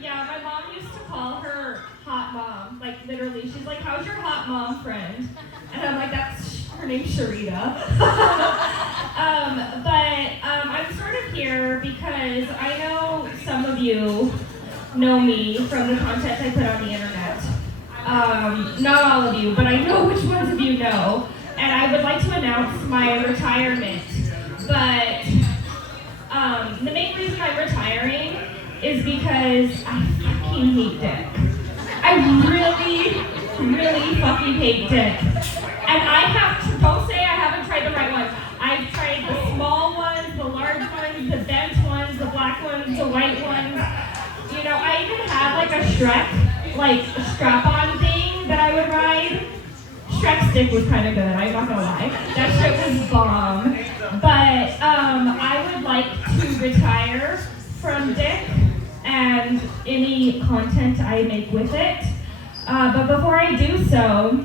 Yeah, my mom used to call her hot mom, literally. She's like, "How's your hot mom friend?" And I'm like, "That's her name's Sharita." I'm sort of here because I know some of you know me from the content I put on the internet. Not all of you, but I know which ones of you know. And I would like to announce my retirement. But the main reason I'm retiring is because I fucking hate dick. I really, really fucking hate dick. And don't say I haven't tried the right one. I the white ones. You know, I even had like a Shrek, like strap-on thing that I would ride. Shrek stick was kind of good, I'm not gonna lie. That shit was bomb. But I would like to retire from Dick and any content I make with it. But before I do so,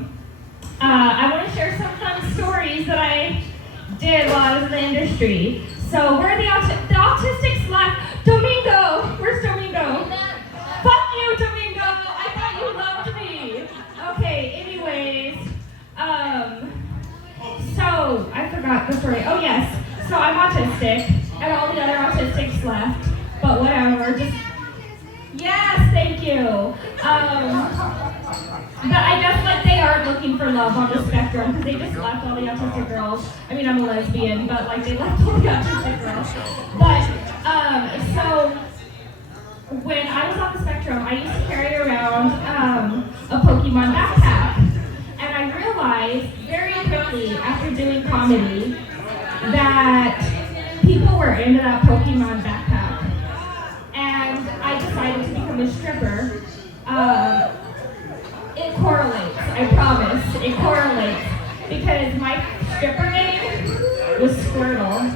I want to share some fun stories that I did while I was in the industry. So we're the autistic slack. Domingo! Where's Domingo? Fuck you, Domingo! I thought you loved me. Okay, anyways. So I forgot the story. Oh yes. So I'm autistic, and all the other autistics left. But whatever, just yes, thank you. But I guess like they aren't looking for love on the spectrum because they just left all the autistic girls. I mean, I'm a lesbian, but like they left all the autistic girls. But so when I was on the spectrum, I used to carry around a Pokemon backpack, and I realized very quickly after doing comedy that people were into that Pokemon backpack, and I decided to become a stripper. It correlates, I promise. It correlates. Because my stripper name was Squirtle.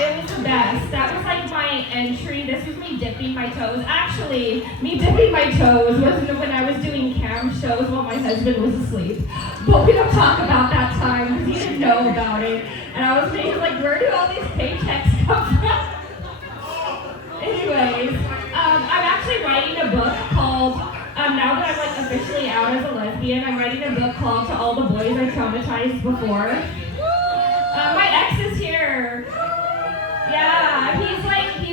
It was the best. That was like my entry. This was me dipping my toes. Actually, me dipping my toes was when I was doing cam shows while my husband was asleep. But we don't talk about that time because he didn't know about it. And I was thinking, like, where do all these paychecks come from? Anyways, I'm actually writing a book called, now that I'm like officially out as a lesbian, I'm writing a book called To All the Boys I Traumatized Before. My ex is here. Yeah, he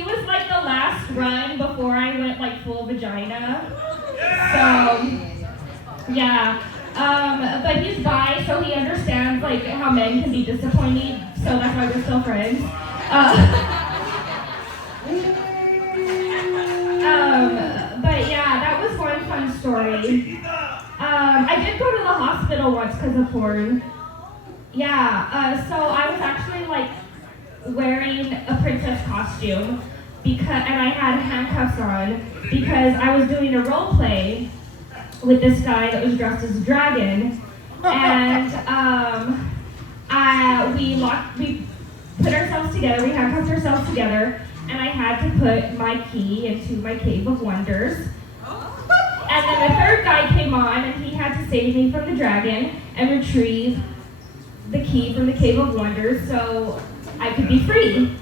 was like the last run before I went like full vagina. So, yeah. But he's bi, so he understands like how men can be disappointing, so that's why we're still friends. But yeah, that was one fun story. I did go to the hospital once because of porn. Yeah, so I was actually like wearing a princess costume and I had handcuffs on because I was doing a role play with this guy that was dressed as a dragon, and we put ourselves together, we handcuffed ourselves together, and I had to put my key into my cave of wonders. And then the third guy came on and he had to save me from the dragon and retrieve the key from the cave of wonders so I could be free.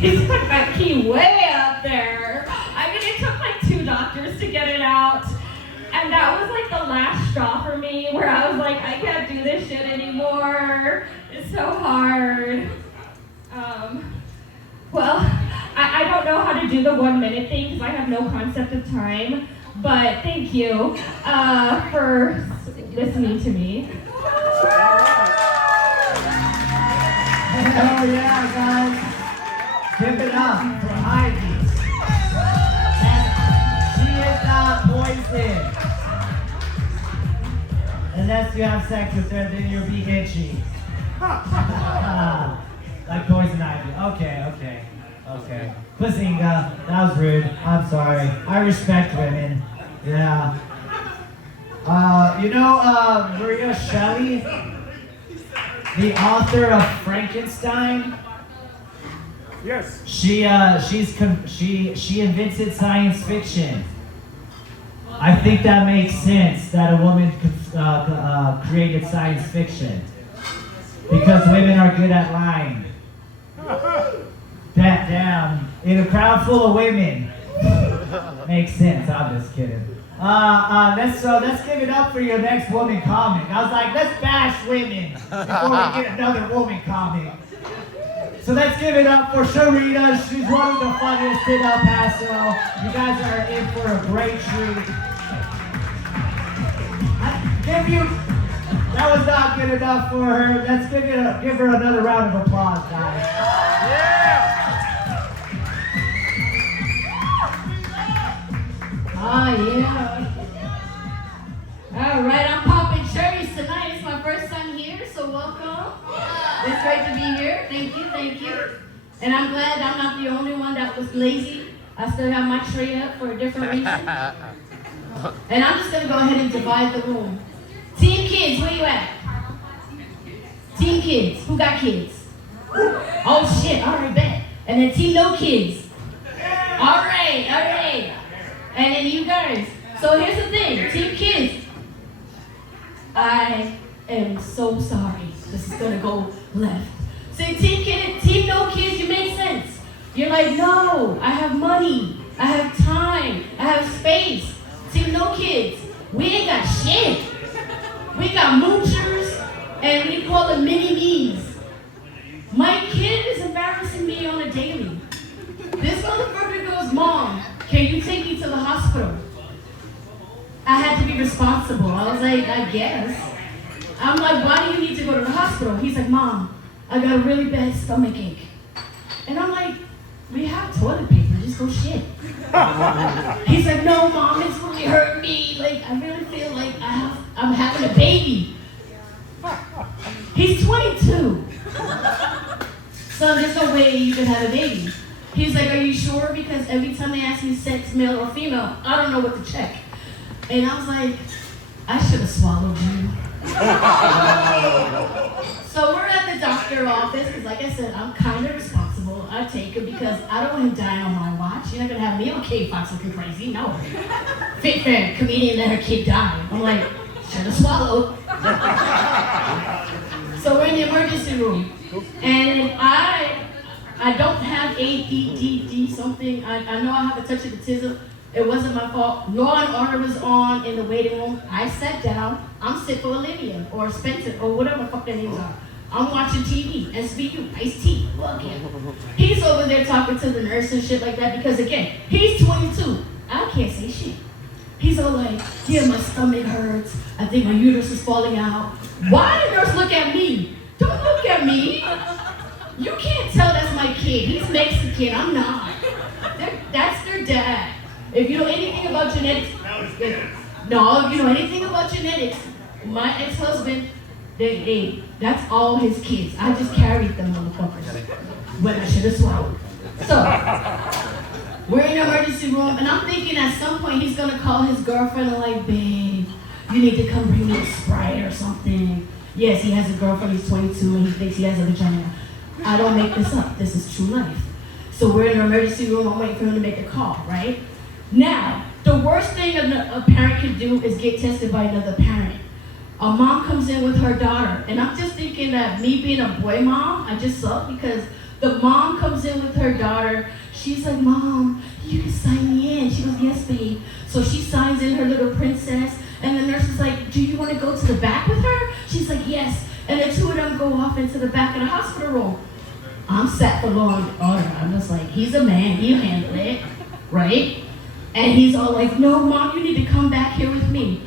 He took that key way up there. I mean, it took like 2 doctors to get it out. And that was like the last straw for me where I was like, I can't do this shit anymore. It's so hard. Well, I don't know how to do the 1 minute thing because I have no concept of time, but thank you for listening to me. Oh yeah, guys. Give it up for Ivy. And she is not poisoned. Unless you have sex with her, then you'll be itchy. Like poison ivy. Okay. Pusinga, that was rude. I'm sorry. I respect women. Yeah. Maria Shelley, the author of Frankenstein. Yes. She invented science fiction. I think that makes sense that a woman created science fiction because women are good at lying. That damn in a crowd full of women makes sense. I'm just kidding. Let's give it up for your next woman comic. I was like, let's bash women before we get another woman comic. So let's give it up for Sharita. She's one of the funniest in El Paso. You guys are in for a great treat. That was not good enough for her. Let's give her another round of applause, guys. Yeah! Yeah. All right, I'm popping cherries tonight. It's my first time here, so welcome. It's great to be here. Thank you. And I'm glad I'm not the only one that was lazy. I still have my tray up for a different reason. And I'm just gonna go ahead and divide the room. Team kids, where you at? Team kids, who got kids? Oh shit, all right, bet. And then team no kids. All right. And then you guys. So here's the thing, team kids. I am so sorry. This is gonna go left. See, team no kids, you make sense. You're like, no, I have money, I have time, I have space. Team no kids, we ain't got shit. We got moochers, and we call them mini-me's. My kid is embarrassing me on a daily. This motherfucker goes, Mom, can you take me to the hospital? I had to be responsible. I was like, I guess. I'm like, why do you need to go to the hospital? He's like, Mom, I got a really bad stomach ache. And I'm like, we have toilet paper, just go shit. He's like, no, Mom, it's really hurting me. Like, I really feel like I'm having a baby. He's 22. So there's no way you can have a baby. He's like, are you sure? Because every time they ask me sex, male or female, I don't know what to check. And I was like, I should have swallowed you. So we're at the doctor's office, because like I said, I'm kind of responsible. I take it because I don't want him dying on my watch. You're not going to have me on K-Fox looking crazy. No. Fake fan, comedian let her kid die. I'm like, should have swallowed. So we're in the emergency room. And I don't have ADD something. I know I have a touch of autism. It wasn't my fault. Law and Order was on in the waiting room. I sat down. I'm sitting for Olivia or Spencer or whatever the fuck their names are. I'm watching TV, SVU, Ice-T, fuck him. He's over there talking to the nurse and shit like that because again, he's 22. I can't say shit. He's all like, yeah, my stomach hurts. I think my uterus is falling out. Why did the nurse look at me? Don't look at me. You can't tell that's my kid. He's Mexican, I'm not. That's their dad. If you know anything about genetics, if you know anything about genetics, my ex-husband, that's all his kids. I just carried them motherfuckers when I should have swallowed. So, we're in the emergency room, and I'm thinking at some point he's gonna call his girlfriend and like, babe, you need to come bring me a Sprite or something. Yes, he has a girlfriend, he's 22, and he thinks he has a vagina. I don't make this up, this is true life. So we're in the emergency room, I'm waiting for him to make a call, right? Now, the worst thing a parent can do is get tested by another parent. A mom comes in with her daughter, and I'm just thinking that me being a boy mom, I just suck because the mom comes in with her daughter. She's like, Mom, you can sign me in. She goes, yes, babe. So she signs in her little princess, and the nurse is like, do you want to go to the back with her? She's like, yes. And the two of them go off into the back of the hospital room. I'm sat for Law and Order. I'm just like, he's a man, he'll handle it, right? And he's all like, no, Mom, you need to come back here with me.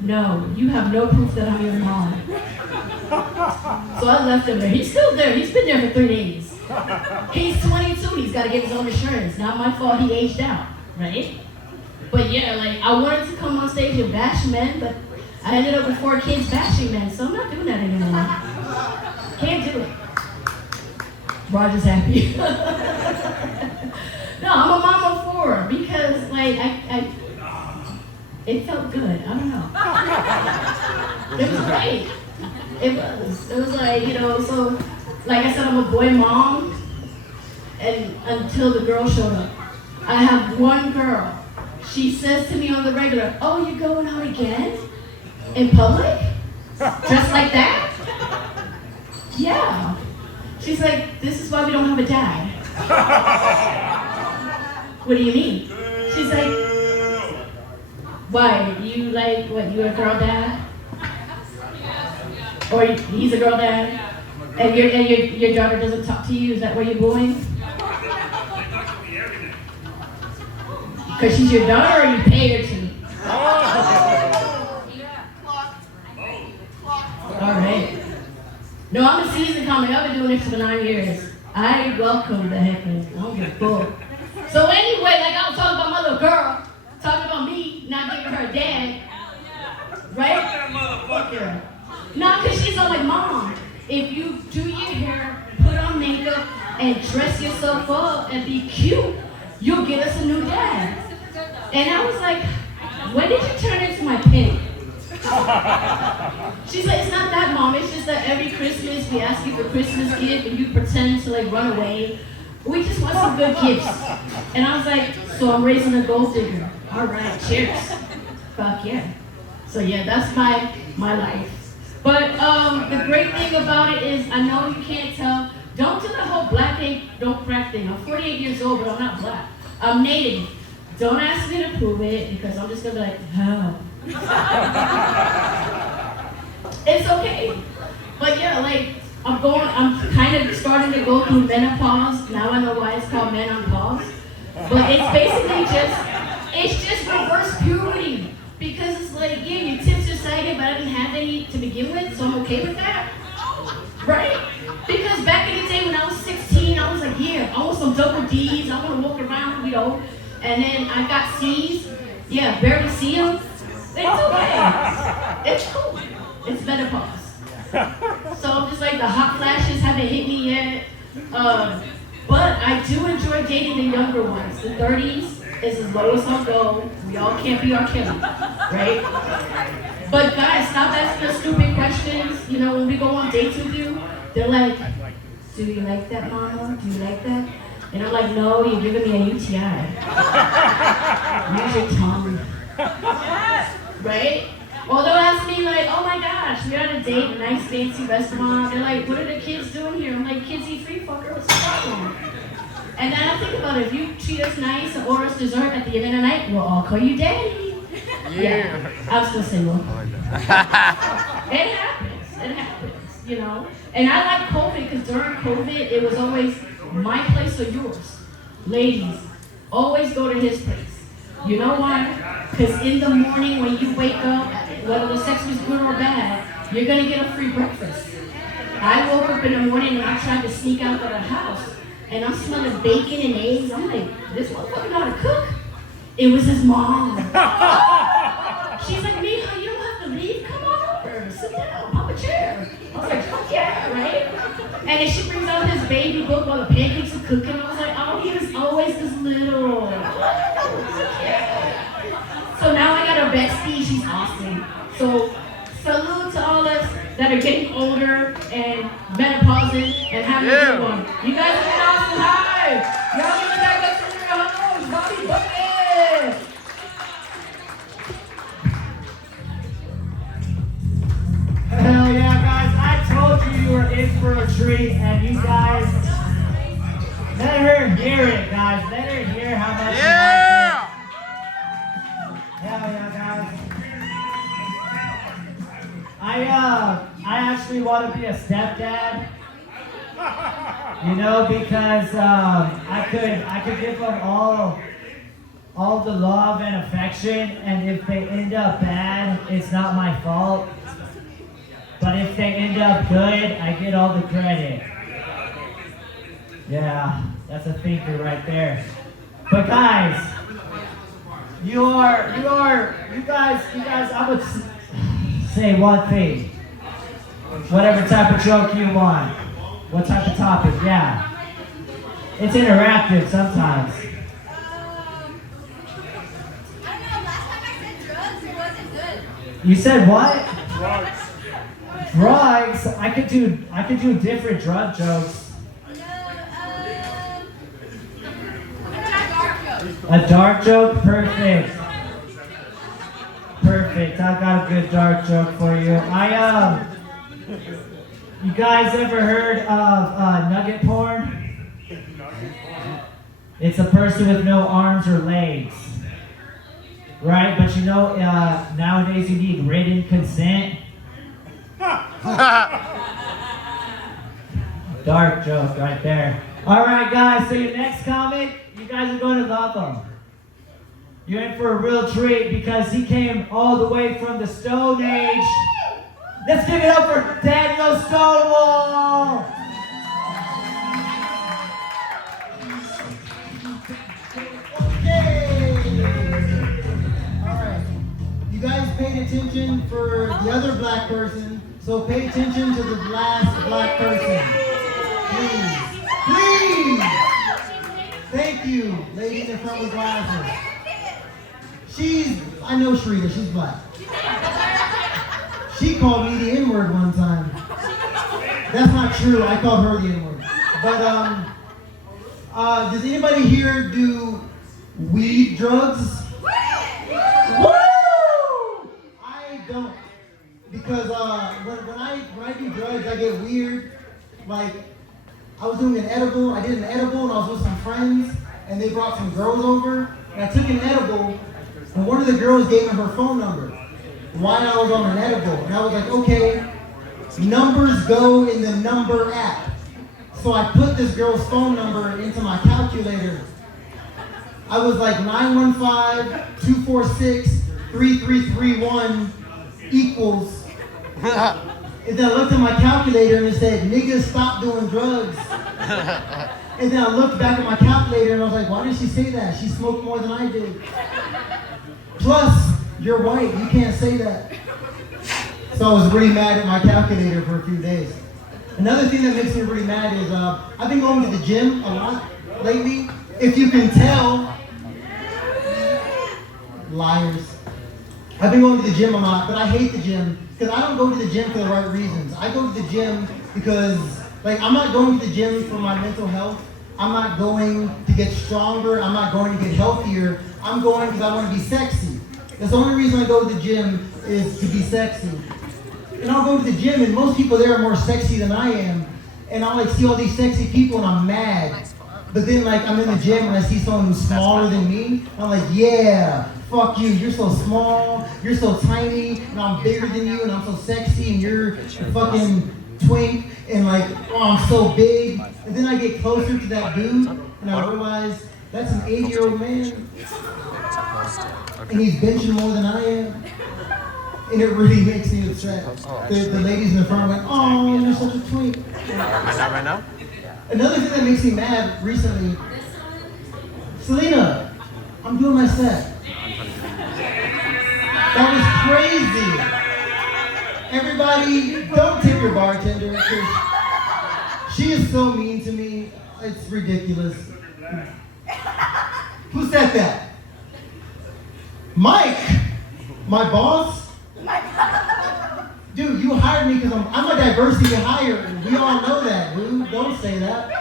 No, you have no proof that I'm your mom. So I left him there. He's still there. He's been there for 3 days. He's 22. He's got to get his own insurance. Not my fault he aged out, right? But yeah, like, I wanted to come on stage and bash men, but I ended up with 4 kids bashing men, so I'm not doing that anymore. Can't do it. Roger's happy. No, I'm a mom of 4 because, like, it felt good. I don't know. It was great. It was like, you know, so, like I said, I'm a boy mom, and until the girl showed up. I have one girl. She says to me on the regular, oh, you're going out again? In public? Just like that? Yeah. She's like, this is why we don't have a dad. What do you mean? She's like, why? You like, what, you a girl dad? Or he's a girl dad? And your daughter doesn't talk to you? Is that where you're going? Because she's your daughter or you paid her to? Alright. No, I'm a season comic. I've been doing this for 9 years. I welcome the heck in. I don't give a fuck. So anyway, like I was talking about my little girl, talking about me not giving her a dad. Right? Fuck that motherfucker. No, because she's all like, Mom, if you do your hair, put on makeup, and dress yourself up and be cute, you'll get us a new dad. And I was like, when did you turn into my pimp? She's like, it's not that, Mom. It's just that every Christmas we ask you for Christmas gift and you pretend to like run away. We just want some good gifts. And I was like, so I'm raising a gold digger. All right, cheers. Fuck yeah. So yeah, that's my life. But the great thing about it is, I know you can't tell. Don't do the whole black ain't don't crack thing. I'm 48 years old, but I'm not black. I'm native. Don't ask me to prove it because I'm just gonna be like, how? It's okay. But yeah, like I'm kind of starting to go through menopause. Now I know why it's called menopause. But it's basically just reverse puberty. Because it's like, yeah, your tits are sagging, but I didn't have any to begin with, so I'm okay with that. Right? Because back in the day when I was 16, I was like, yeah, I want some double D's, I want to walk around, and then I got C's. Yeah, barely see them. It's okay. It's cool. It's menopause. So I'm just like, the hot flashes haven't hit me yet. But I do enjoy dating the younger ones. The 30s is as low as I'll go. We all can't be R. Kelly, right? But guys, stop asking us stupid questions. You know, when we go on dates with you, they're like, do you like that, Mama? Do you like that? And I'm like, no, you're giving me a UTI. Use your tongue. Right? Or they'll ask me like, oh my gosh, we're at a date, a nice fancy restaurant. They're like, what are the kids doing here? I'm like, kids eat free, fucker, what's the problem? And then I think about it, if you treat us nice and order us dessert at the end of the night, we'll all call you daddy. Yeah. I'm still single. It happens, you know? And I like COVID because during COVID, it was always my place or yours. Ladies, always go to his place. You know why? Because in the morning when you wake up, whether the sex was good or bad, you're gonna get a free breakfast. I woke up in the morning and I tried to sneak out of the house. And I'm smelling bacon and eggs. I'm like, this motherfucker know how to cook? It was his mom. She's like, Mija, you don't have to leave. Come on over. Sit down. Pop a chair. I was like, fuck yeah, right? And then she brings out his baby book while the pancakes are cooking. I was like, oh, he was always this little. So now I got a bestie. She's awesome. So salute to all us that are getting older and menopausing and having a good one. You guys are awesome. Hi. Y'all give me that good for your hoes. Bobby Bucket. Hell yeah, guys. I told you you were in for a treat, and you guys, let her hear it, guys. Let her hear how much you like it. Hell yeah, guys. I actually want to be a stepdad, you know, because I could give them all the love and affection, and if they end up bad, it's not my fault. But if they end up good, I get all the credit. Yeah, that's a thinker right there. But guys, you guys, I would say one thing. Whatever type of joke you want. What type of topic, yeah. It's interactive sometimes. I don't know, last time I said drugs, it wasn't good. You said what? Drugs. Drugs? I could do different drug jokes. A dark joke? Perfect. Perfect. I got a good dark joke for you. You guys ever heard of nugget porn? It's a person with no arms or legs. Right? But you know, nowadays you need written consent. Dark joke right there. Alright guys, so your next comic, you guys are going to love him. You're in for a real treat because he came all the way from the Stone Age. Let's give it up for Daniel Stonewall! Alright. You guys paid attention for the other black person, so pay attention to the last black person. Please. Please! Thank you, ladies in front with glasses. I know Sharita, she's black. She called me the N-word one time. That's not true, I called her the N-word. But, does anybody here do weed drugs? Woo! I don't. Because when I do drugs, I get weird. Like, I was doing an edible, I did an edible, and I was with some friends, and they brought some girls over, and I took an edible, and one of the girls gave me her phone number while I was on an edible. And I was like, okay, numbers go in the number app. So I put this girl's phone number into my calculator. I was like 915-246-3331 equals. And then I looked at my calculator and it said, nigga, stop doing drugs. And then I looked back at my calculator and I was like, why did she say that? She smoked more than I did. Plus, you're white, you can't say that. So I was really mad at my calculator for a few days. Another thing that makes me really mad is I've been going to the gym a lot lately. If you can tell, liars. I've been going to the gym a lot, but I hate the gym because I don't go to the gym for the right reasons. I go to the gym because, like, I'm not going to the gym for my mental health. I'm not going to get stronger. I'm not going to get healthier. I'm going because I want to be sexy. That's the only reason I go to the gym is to be sexy. And I'll go to the gym and most people there are more sexy than I am. And I'll like see all these sexy people and I'm mad. But then like I'm in the gym and I see someone who's smaller than me. I'm like, yeah, fuck you. You're so small. You're so tiny. And I'm bigger than you and I'm so sexy and you're a fucking twink. And like, oh, I'm so big. And then I get closer to that dude and I realize that's an 80-year-old man. And he's benching more than I am. And it really makes me upset. The ladies in the front went, oh, you're such a twink. Right now? Another thing that makes me mad recently, Selena, I'm doing my set. That was crazy. Everybody, don't tip your bartender. 'Cause she is so mean to me. It's ridiculous. Who said that? Mike, my boss? Dude, you hired me because I'm a diversity hire. We all know that, dude. Don't say that.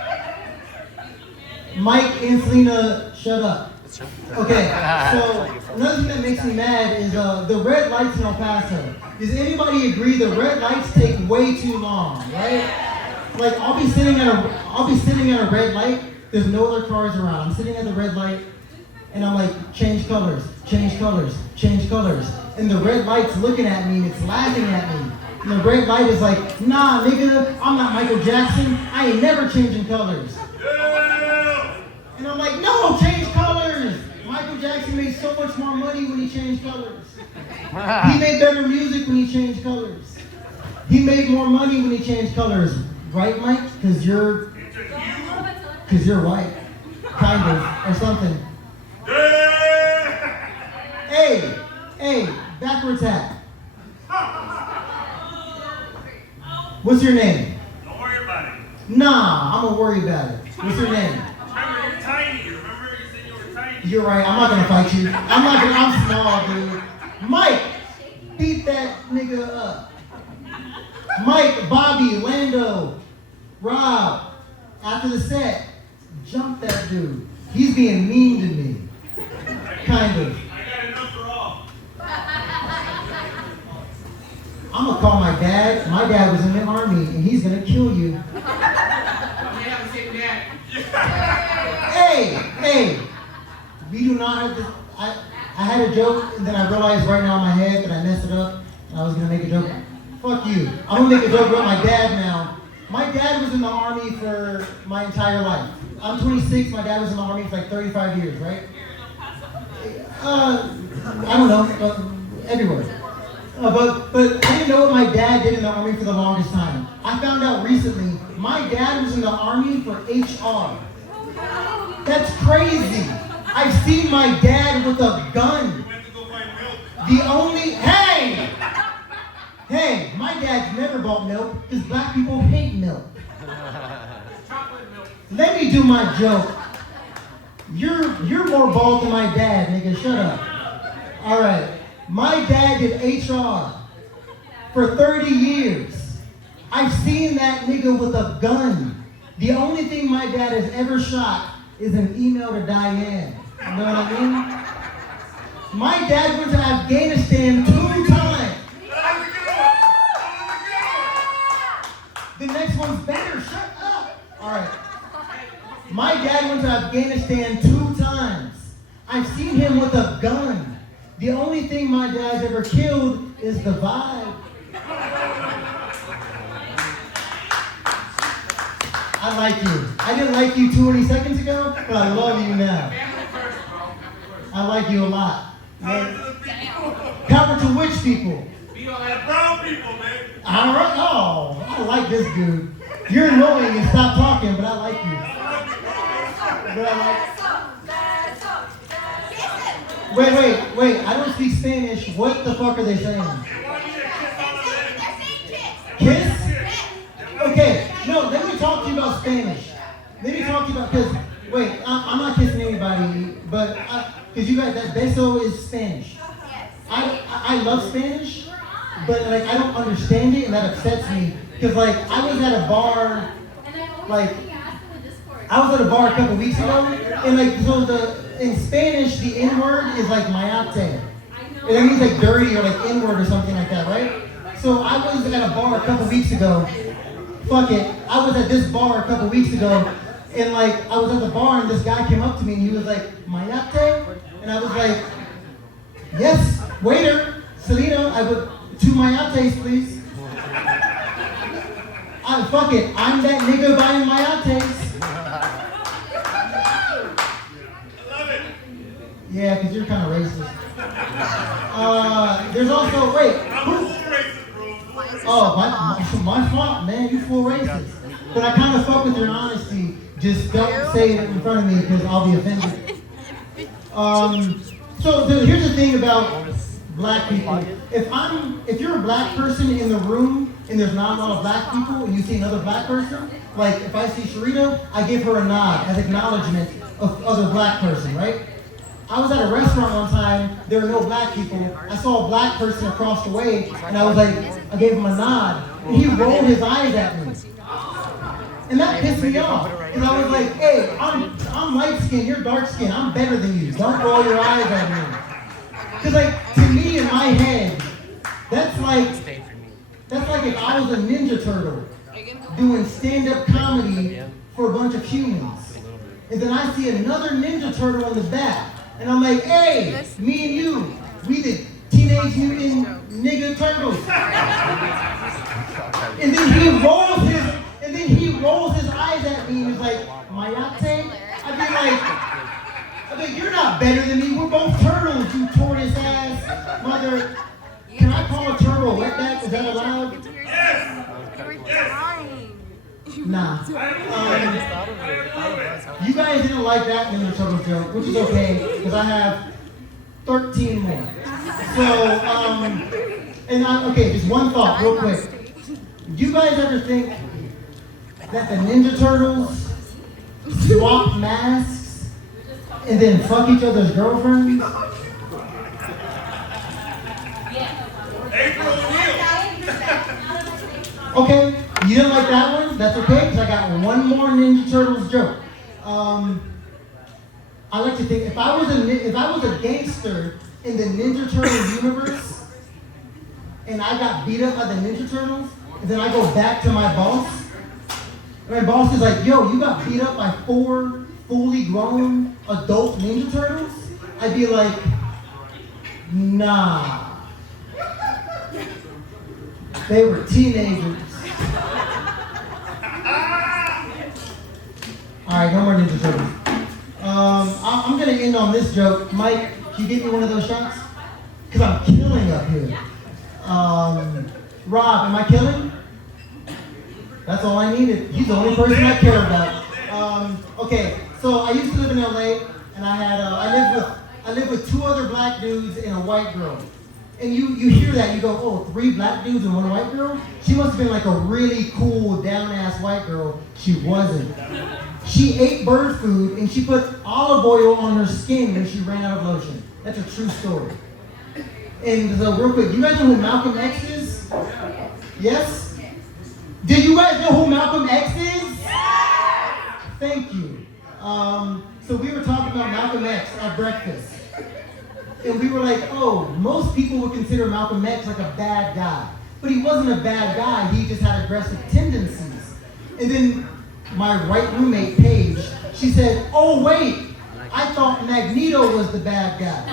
Mike and Selena, shut up. Okay, so another thing that makes me mad is the red lights in El Paso. Does anybody agree the red lights take way too long, right? Like I'll be sitting at a red light. There's no other cars around. I'm sitting at the red light, and I'm like, change colors, change colors, change colors. And the red light's looking at me and it's laughing at me. And the red light is like, nah, nigga, I'm not Michael Jackson. I ain't never changing colors. And I'm like, no, change colors. Michael Jackson made so much more money when he changed colors. He made better music when he changed colors. He made more money when he changed colors. Right, Mike? Because you're white. Kind of, or something. Hey, backwards hat. What's your name? Don't worry about it. Nah, I'm gonna worry about it. What's your name? Remember, you're tiny. Remember you said you were tiny. You're right, I'm not gonna fight you. I'm small, dude. Mike, beat that nigga up. Mike, Bobby, Lando, Rob, after the set, jump that dude. He's being mean to me. Kind of. I'm gonna call my dad. My dad was in the army, and he's gonna kill you. Hey, we do not have to. I had a joke, and then I realized right now in my head that I messed it up, and I was gonna make a joke. Fuck you. I'm gonna make a joke about my dad now. My dad was in the army for my entire life. I'm 26. My dad was in the army for like 35 years, right? I don't know, everywhere. But I didn't know what my dad did in the army for the longest time. I found out recently, my dad was in the army for HR. That's crazy. I've seen my dad with a gun. Hey, my dad's never bought milk because black people hate milk. Let me do my joke. You're more bald than my dad, nigga. Shut up. All right. My dad did HR for 30 years. I've seen that nigga with a gun. The only thing my dad has ever shot is an email to Diane. You know what I mean? My dad went to Afghanistan 2 times. The next one's better. Shut up. All right. My dad went to Afghanistan 2 times. I've seen him with a gun. The only thing my dad's ever killed is the vibe. I like you. I didn't like you 20 seconds ago, but I love you now. I like you a lot. Cover to which people? Brown people, man. All right. Oh, I like this dude. You're annoying and stop talking, but I like you. But I like. Wait. I don't speak Spanish. What the fuck are they saying? Kiss? Okay. No, let me talk to you about Spanish. Let me talk to you about, because, wait, I'm not kissing anybody, but, because you guys, that beso is Spanish. I love Spanish, but, like, I don't understand it, and that upsets me. Because, like, I was at a bar, a couple weeks ago, and, like, so in Spanish, the N-word is, like, mayate. And that means, like, dirty or, like, N-word or something like that, right? So I was at a bar a couple weeks ago. Fuck it. I was at this bar a couple weeks ago, and, like, I was at the bar, and this guy came up to me, and he was like, mayate? And I was like, yes, waiter, Selena, I would 2 mayates, please. Fuck it, I'm that nigga buying mayates. Yeah, because you're kind of racist. There's also, wait. Oh, my fault, man. You full racist. But I kind of fuck with your honesty. Just don't say it in front of me because I'll be offended. Here's the thing about black people. If you're a black person in the room and there's not a lot of black people and you see another black person, like if I see Sharita, I give her a nod as acknowledgement of other black person, right? I was at a restaurant one time, there were no black people. I saw a black person across the way, and I was like, I gave him a nod, and he rolled his eyes at me. And that pissed me off, because I was like, hey, I'm light skinned, you're dark skinned, I'm better than you, don't roll your eyes at me. Because like, to me in my head, that's like if I was a Ninja Turtle doing stand-up comedy for a bunch of humans. And then I see another Ninja Turtle in the back. And I'm like, hey, me and you, we the Teenage Mutant Nigga Turtles. And then he rolls his eyes at me and he's like, mayate? I'd be like, you're not better than me. We're both turtles, you tortoise ass mother. Can I call a turtle a wetback? Is that allowed? Yes. Nah. You guys didn't like that Ninja Turtles joke, which is okay, because I have 13 more. Okay, just one thought, real quick. Do you guys ever think that the Ninja Turtles swap masks and then fuck each other's girlfriends? Okay, you didn't like that one? That's okay, because I got one more Ninja Turtles joke. I like to think if I was a gangster in the Ninja Turtles universe, and I got beat up by the Ninja Turtles, and then I go back to my boss, and my boss is like, "Yo, you got beat up by 4 fully grown adult Ninja Turtles?" I'd be like, "Nah." They were teenagers. Alright, no more Ninja Turtles. I'm gonna end on this joke. Mike, can you get me one of those shots? Because I'm killing up here. Rob, am I killing? That's all I needed. He's the only person I care about. Okay, so I used to live in LA, and I lived with 2 other black dudes and a white girl. And you hear that, you go, oh, 3 black dudes and 1 white girl? She must have been like a really cool, down-ass white girl. She wasn't. She ate bird food and she put olive oil on her skin when she ran out of lotion. That's a true story. And so real quick, you guys know who Malcolm X is? Yes? Do you guys know who Malcolm X is? Thank you. So we were talking about Malcolm X at breakfast. And we were like, oh, most people would consider Malcolm X like a bad guy. But he wasn't a bad guy, he just had aggressive tendencies. And then my white roommate, Paige, she said, oh wait, I thought Magneto was the bad guy.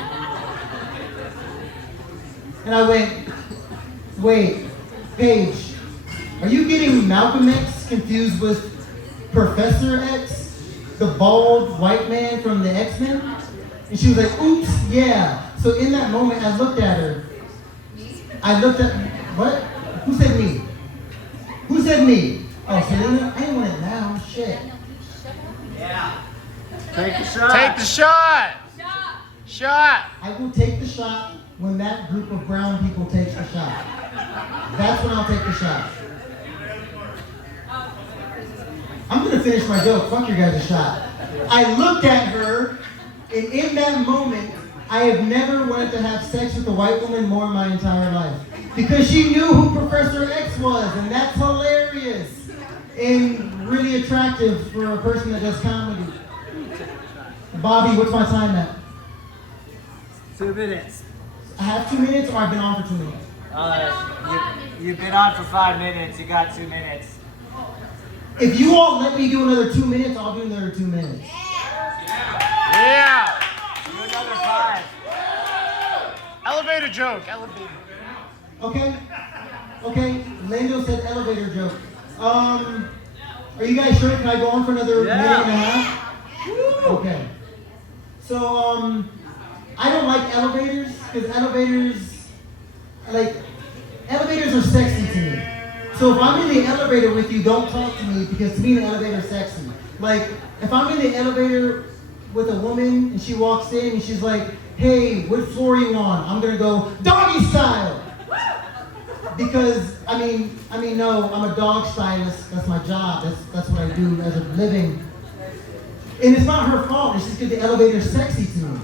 And I went, wait, Paige, are you getting Malcolm X confused with Professor X, the bald white man from the X-Men? And she was like, oops, yeah. So in that moment, I looked at her. I looked at, what? Who said me? Who said me? Oh, Selena? I didn't want it now, shit. Yeah. Take the shot. Take the shot. Shot. I will take the shot when that group of brown people takes the shot. That's when I'll take the shot. I'm gonna finish my joke, fuck your guys' shot. I looked at her, and in that moment, I have never wanted to have sex with a white woman more in my entire life. Because she knew who Professor X was, and that's hilarious. And really attractive for a person that does comedy. Bobby, what's my time at? 2 minutes. I have 2 minutes, or I've been on for 2 minutes? You've been on for 5 minutes. You got 2 minutes. If you all let me do another 2 minutes, I'll do another 2 minutes. Yeah. Do another 5. Elevator joke. Elevator. Okay? Okay, Lando said elevator joke. Are you guys sure? Can I go on for another minute and a half? Okay. So, I don't like elevators, because elevators are sexy to me. So if I'm in the elevator with you, don't talk to me, because to me the elevator is sexy. Like, if I'm in the elevator with a woman and she walks in and she's like, hey, what floor are you on? I'm gonna go, doggy style! Because, no, I'm a dog stylist, that's my job, that's what I do as a living. And it's not her fault, it's just because the elevator's sexy to me.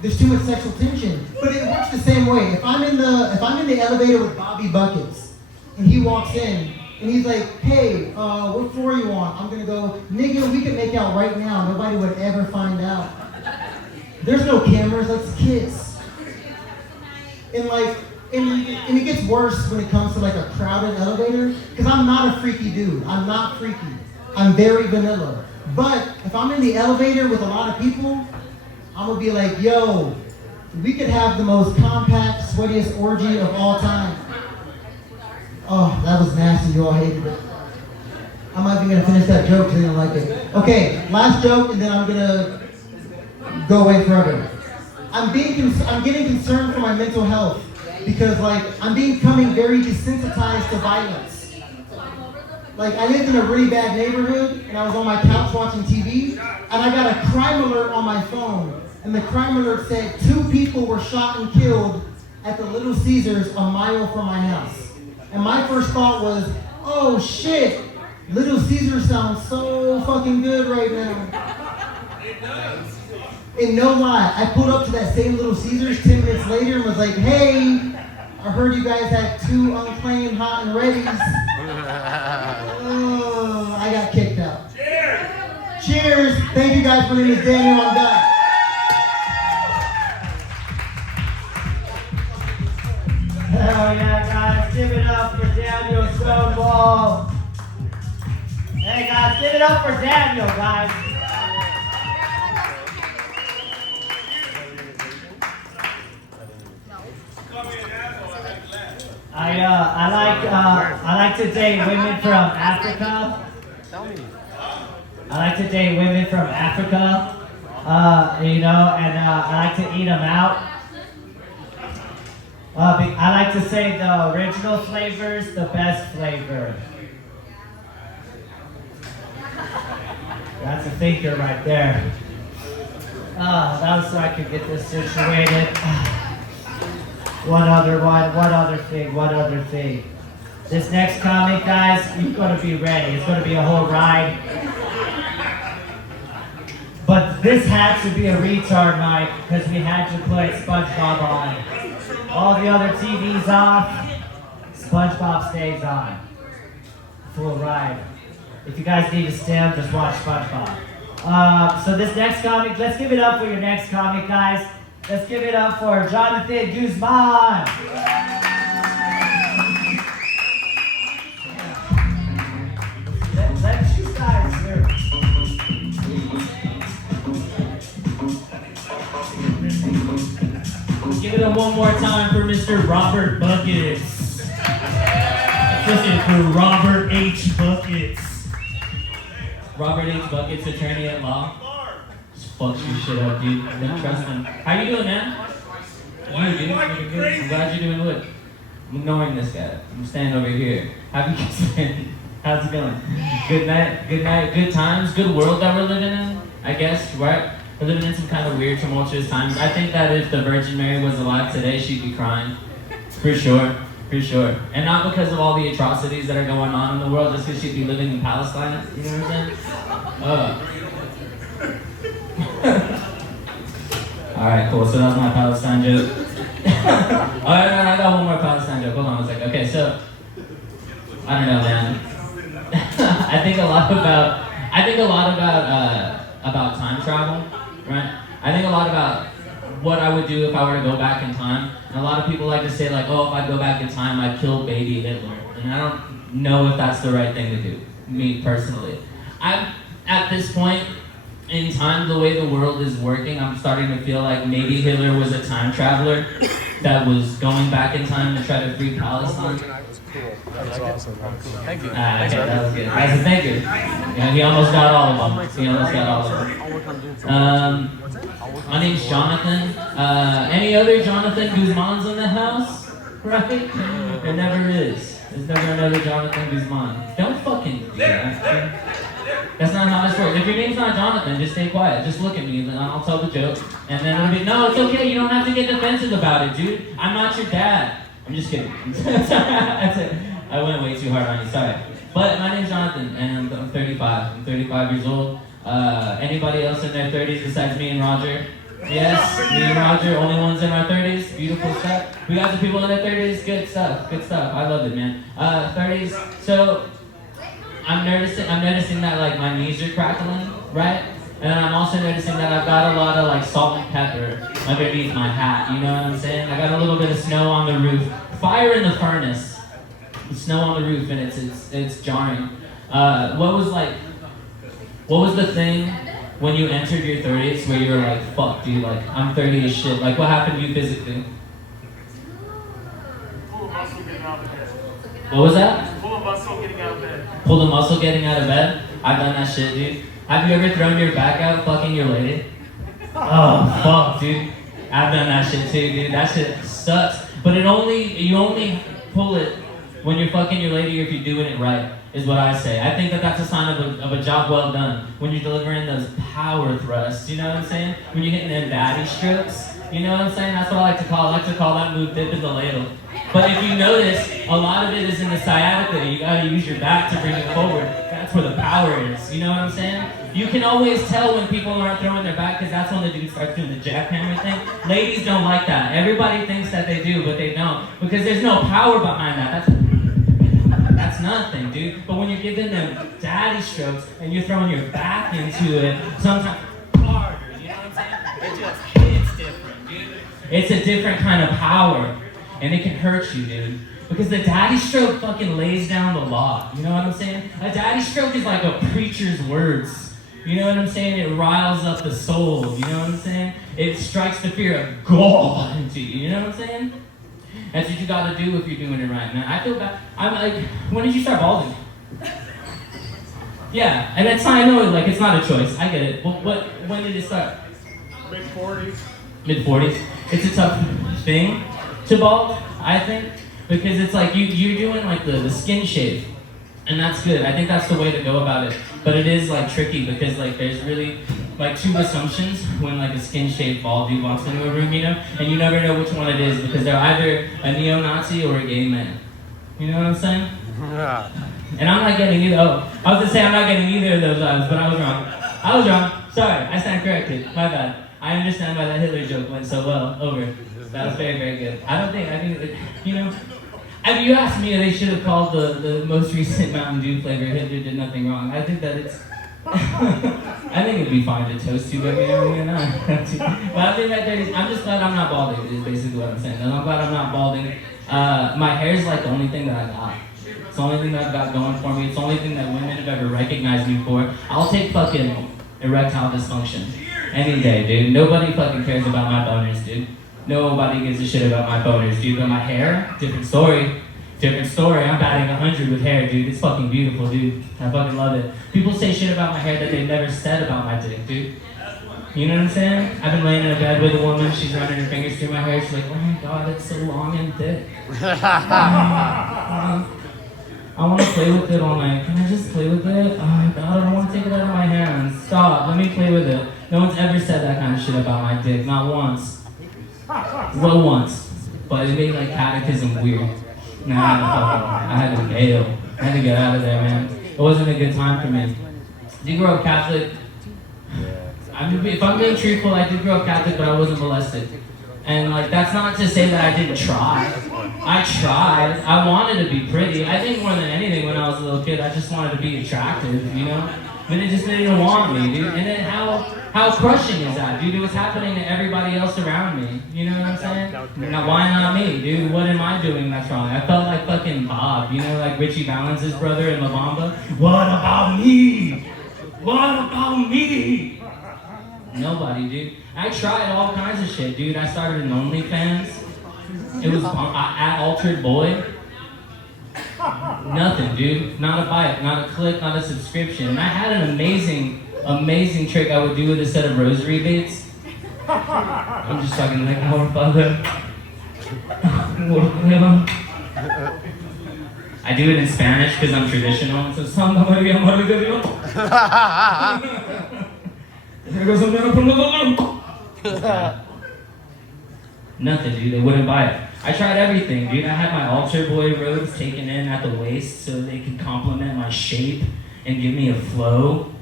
There's too much sexual tension. But it works the same way. If I'm in the elevator with Bobby Buckets, and he walks in, and he's like, hey, what floor are you on? I'm gonna go, nigga, we can make out right now. Nobody would ever find out. There's no cameras, let's kiss. And and it gets worse when it comes to like a crowded elevator, because I'm not a freaky dude. I'm not freaky. I'm very vanilla. But if I'm in the elevator with a lot of people, I'm gonna be like, yo, we could have the most compact, sweatiest orgy of all time. Oh, that was nasty, you all hated it. I'm not even gonna finish that joke because I didn't like it. Okay, last joke, and then I'm gonna go away forever. I'm getting concerned for my mental health because I'm becoming very desensitized to violence. Like, I lived in a really bad neighborhood, and I was on my couch watching TV, and I got a crime alert on my phone. And the crime alert said 2 people were shot and killed at the Little Caesars a mile from my house. And my first thought was, oh shit, Little Caesars sounds so fucking good right now. It does. And no lie, I pulled up to that same Little Caesars 10 minutes later and was like, hey, I heard you guys had 2 unclaimed hot and readies. Oh, I got kicked out. Cheers. Cheers. Thank you guys. My name is Daniel. I'm done. Hell yeah, guys. Give it up for Daniel Stonewall. Hey, guys, give it up for Daniel, guys. I like to date women from Africa. I like to date women from Africa, and I like to eat them out. I like to say the original flavor's the best flavor. That's a thinker right there. That was so I could get this situated. One other thing. This next comic, guys, you're gonna be ready. It's gonna be a whole ride. But this had to be a retard mic because we had to put SpongeBob on. All the other TVs off, SpongeBob stays on. Full ride. If you guys need a stem, just watch SpongeBob. So this next comic, let's give it up for your next comic, guys. Let's give it up for Jonathan Guzman. Let you guys hear it. Give it up one more time for Mr. Robert Buckets. Listen for Robert H. Buckets. Robert H. Buckets, attorney at law. Just fucks your shit up, dude. Don't trust him. How you doing, man? You, dude. Looking good. I'm glad you're doing good. I'm ignoring this guy. I'm standing over here. How you guys been? How's it going? Good night, good times, good world that we're living in, I guess, right? We're living in some kind of weird, tumultuous times. I think that if the Virgin Mary was alive today, she'd be crying. For sure. And not because of all the atrocities that are going on in the world, just because she'd be living in Palestine, you know what I'm saying? Alright, cool, so that was my Palestine joke. Alright, I got one more Palestine joke, hold on a second. Okay, so, I don't know, man. I think a lot about time travel, right? I think a lot about what I would do if I were to go back in time. And a lot of people like to say like, oh, if I go back in time, I'd kill baby Hitler. And I don't know if that's the right thing to do, me personally. At this point in time, the way the world is working, I'm starting to feel like maybe Hitler was a time traveler that was going back in time to try to free Palestine. That was awesome. Thank you. Okay, that was good. I said thank you. Yeah, he almost got all of them. My name's Jonathan. Any other Jonathan Guzmans in the house? Right? There never is. There's never another Jonathan Guzman. Don't fucking do that. That's not how this works. If your name's not Jonathan, just stay quiet. Just look at me and I'll tell the joke. And then it'll be, no, it's okay. You don't have to get defensive about it, dude. I'm not your dad. I'm just kidding. That's it. I went way too hard on you, sorry. But my name's Jonathan, and I'm 35. I'm 35 years old. Anybody else in their 30s besides me and Roger? Yes, me and Roger, only ones in our 30s. Beautiful stuff. We got some people in their 30s. Good stuff. I love it, man. 30s. So I'm noticing that like my knees are crackling, right? And I'm also noticing that I've got a lot of like salt and pepper underneath my hat. You know what I'm saying? I got a little bit of snow on the roof. Fire in the furnace. Snow on the roof, and it's jarring. What was the thing when you entered your 30s where you were like, fuck, dude, like I'm 30 as shit? Like what happened to you physically? What was that? Pull a muscle getting out of bed. Pull the muscle getting out of bed? I've done that shit, dude. Have you ever thrown your back out fucking your lady? Oh, fuck, dude. I've done that shit too, dude. That shit sucks. But you only pull it when you're fucking your lady or if you're doing it right, is what I say. I think that's a sign of a job well done. When you're delivering those power thrusts, you know what I'm saying? When you're hitting them daddy strokes, you know what I'm saying? That's what I like to call that move dip in the ladle. But if you notice, a lot of it is in the sciatica. You gotta use your back to bring it forward. That's where the power is, you know what I'm saying? You can always tell when people aren't throwing their back because that's when the dude starts doing the jackhammer thing. Ladies don't like that. Everybody thinks that they do, but they don't. Because there's no power behind that. That's nothing, dude. But when you're giving them daddy strokes and you're throwing your back into it, sometimes harder, you know what I'm saying? It just hits different, dude. It's a different kind of power. And it can hurt you, dude. Because the daddy stroke fucking lays down the law. You know what I'm saying? A daddy stroke is like a preacher's words. You know what I'm saying? It riles up the soul. You know what I'm saying? It strikes the fear of God into you. You know what I'm saying? That's what you gotta do if you're doing it right, man. I feel bad. I'm like, when did you start balding? Yeah, and that's how I know, like, it's not a choice. I get it. When did it start? Mid-40s. Mid-40s. It's a tough thing to bald, I think, because it's like you're doing like the skin shave, and that's good. I think that's the way to go about it. But it is like tricky because like there's really like two assumptions when like a skin-shaped bald dude walks into a room, you know, and you never know which one it is because they're either a neo-Nazi or a gay man. You know what I'm saying? And I'm not getting either. Oh, I was gonna say I'm not getting either of those vibes, but I was wrong. I was wrong. Sorry, I stand corrected. My bad. I understand why that Hitler joke went so well. Over. That was very, very good. I think, you know, if you asked me, they should have called the most recent Mountain Dew flavor Hitler did nothing wrong. I think that it's, I think it'd be fine to toast to every now and then. But I think that I'm just glad I'm not balding, is basically what I'm saying. And I'm glad I'm not balding. My hair's like the only thing that I got. It's the only thing that I've got going for me. It's the only thing that women have ever recognized me for. I'll take fucking erectile dysfunction any day, dude. Nobody fucking cares about my boners, dude. Nobody gives a shit about my boners, dude. But my hair, different story. Different story. I'm batting 100 with hair, dude. It's fucking beautiful, dude. I fucking love it. People say shit about my hair that they never said about my dick, dude. You know what I'm saying? I've been laying in a bed with a woman. She's running her fingers through my hair. She's like, oh my god, it's so long and thick. I want to play with it all night. Can I just play with it? Oh god, I don't want to take it out of my hands. Stop. Let me play with it. No one's ever said that kind of shit about my dick. Not once. Well, once. But it made like catechism weird. I had to bail. I had to get out of there, man. It wasn't a good time for me. Did you grow up Catholic? If I'm being truthful, I did grow up Catholic, but I wasn't molested. And like, that's not to say that I didn't try. I tried. I wanted to be pretty. I think more than anything when I was a little kid, I just wanted to be attractive, you know? But it just didn't want me, dude. And then how crushing is that, dude? It was happening to everybody else around me. You know what I'm saying? Now, why not me, dude? What am I doing that's wrong? I felt like fucking Bob, you know, like Richie Valence's brother in La Bamba. What about me? What about me? Nobody, dude. I tried all kinds of shit, dude. I started an OnlyFans. It was at Altered Boy. Nothing, dude. Not a bite, not a click, not a subscription. And I had an amazing trick I would do with a set of rosary beads. I'm just talking like, oh, Father. I do it in Spanish because I'm traditional. So, Santa Maria, Madre de Dios. Nothing, dude. They wouldn't buy it. I tried everything, dude. I had my altar boy robes taken in at the waist so they could complement my shape and give me a flow.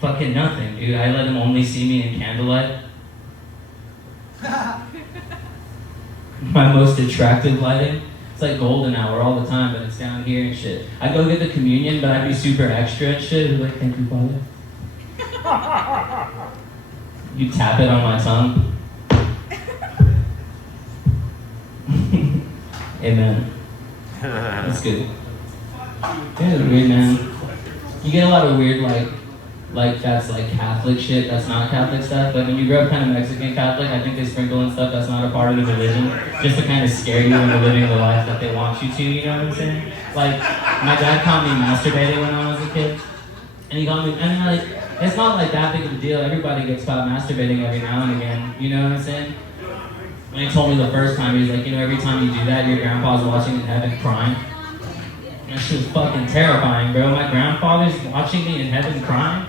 Fucking nothing, dude. I let them only see me in candlelight. My most attractive lighting. It's like golden hour all the time, but it's down here and shit. I go get the communion, but I'd be super extra and shit. I'd be like, thank you, Father. You tap it on my tongue. Amen. That's good. Yeah, weird, man. You get a lot of weird, like that's like Catholic shit, that's not Catholic stuff. But when you grow up kind of Mexican Catholic, I think they sprinkle in stuff that's not a part of the religion, just to kind of scare you into living the life that they want you to, you know what I'm saying? Like, my dad caught me masturbating when I was a kid. And he got me, and like, it's not like that big of a deal. Everybody gets caught masturbating every now and again, you know what I'm saying? And he told me the first time, he was like, you know, every time you do that, your grandpa's watching in heaven crying. That shit was fucking terrifying, bro. My grandfather's watching me in heaven crying.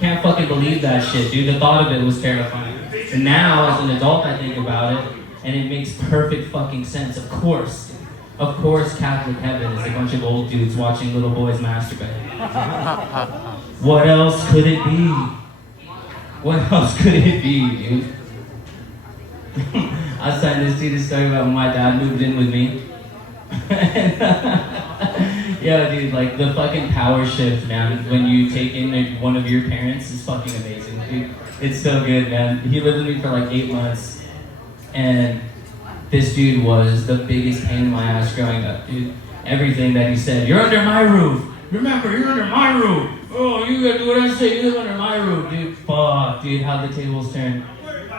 Can't fucking believe that shit, dude. The thought of it was terrifying. And now, as an adult, I think about it, and it makes perfect fucking sense. Of course, Catholic heaven is a bunch of old dudes watching little boys masturbate. What else could it be? What else could it be, dude? I was telling this dude a story about when my dad moved in with me. Yo, dude, like the fucking power shift, man, when you take in one of your parents is fucking amazing, dude. It's so good, man. He lived with me for like 8 months, and this dude was the biggest pain in my ass growing up, dude. Everything that he said, you're under my roof. Remember, you're under my roof. Oh, you gotta do what I say, you live under my roof, dude. Fuck, dude, how the tables turn.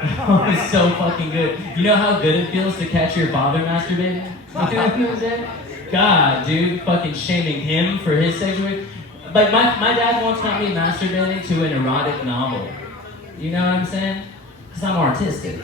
It's so fucking good. You know how good it feels to catch your father masturbating? You know what I'm saying? God, dude, fucking shaming him for his sexuality. Like, my dad once got me masturbating to an erotic novel. You know what I'm saying? Because I'm artistic.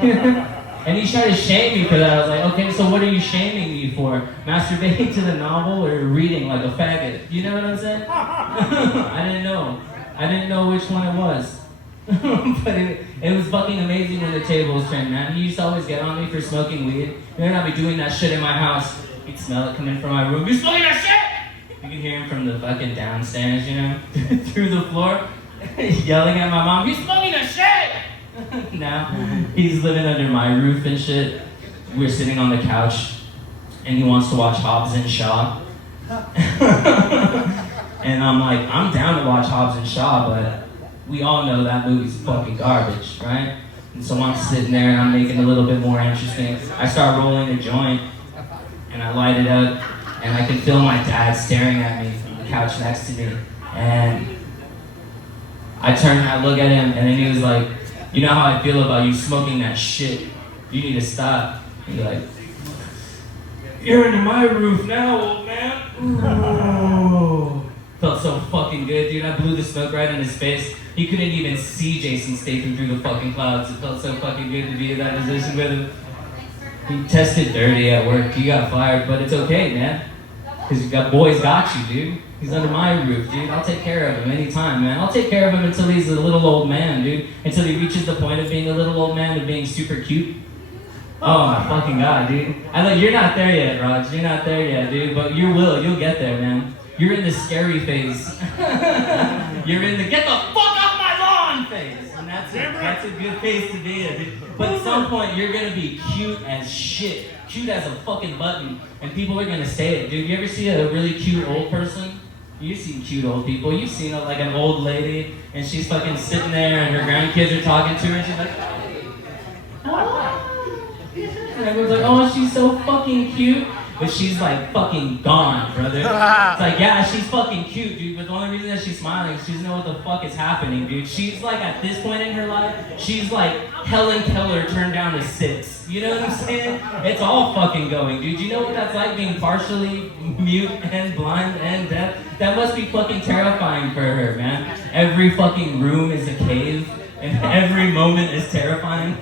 And he tried to shame me for that. I was like, okay, so what are you shaming me for? Masturbating to the novel or reading like a faggot? You know what I'm saying? I didn't know. I didn't know which one it was. But it was fucking amazing when the tables turned, man. He used to always get on me for smoking weed. You better not be doing that shit in my house. You'd smell it coming from my room. You smoking that shit? You can hear him from the fucking downstairs, you know, through the floor, yelling at my mom, you smoking that shit? Now, he's living under my roof and shit. We're sitting on the couch, and he wants to watch Hobbs and Shaw. And I'm like, I'm down to watch Hobbs and Shaw, but we all know that movie's fucking garbage, right? And so I'm sitting there and I'm making it a little bit more interesting. I start rolling a joint and I light it up and I can feel my dad staring at me from the couch next to me. And I turn and I look at him and then he was like, you know how I feel about you smoking that shit. You need to stop. And he's like, you're under my roof now, old man. Ooh. Felt so fucking good, dude. I blew the smoke right in his face. He couldn't even see Jason Statham through the fucking clouds. It felt so fucking good to be in that position with him. He tested dirty at work. He got fired, but it's okay, man. Because you got boys got you, dude. He's under my roof, dude. I'll take care of him anytime, man. I'll take care of him until he's a little old man, dude. Until he reaches the point of being a little old man and being super cute. Oh my fucking god, dude. I know you're not there yet, Raj. You're not there yet, dude. But you will. You'll get there, man. You're in the scary phase. You're in the get the fuck off my lawn phase. And that's a good phase to be in, dude. But at some point, you're gonna be cute as shit. Cute as a fucking button. And people are gonna say it, dude. You ever see a really cute old person? You've seen cute old people. You've seen like an old lady, and she's fucking sitting there, and her grandkids are talking to her, and she's like, oh. And everyone's like, oh, she's so fucking cute. But she's like fucking gone, brother. It's like, yeah, she's fucking cute, dude. But the only reason that she's smiling is she doesn't know what the fuck is happening, dude. She's like, at this point in her life, she's like Helen Keller turned down to 6. You know what I'm saying? It's all fucking going, dude. You know what that's like being partially mute and blind and deaf? That must be fucking terrifying for her, man. Every fucking room is a cave, and every moment is terrifying.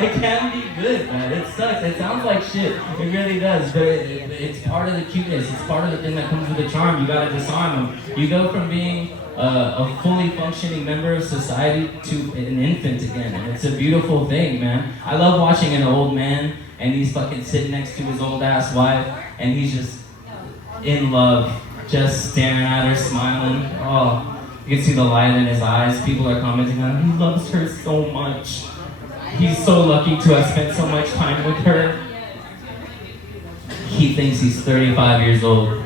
It can be good, man. It sucks. It sounds like shit. It really does. But it's part of the cuteness. It's part of the thing that comes with the charm. You gotta disarm them. You go from being a fully functioning member of society to an infant again. And it's a beautiful thing, man. I love watching an old man and he's fucking sitting next to his old ass wife and he's just in love, just staring at her, smiling. Oh, you can see the light in his eyes. People are commenting on him. He loves her so much. He's so lucky to have spent so much time with her. He thinks he's 35 years old.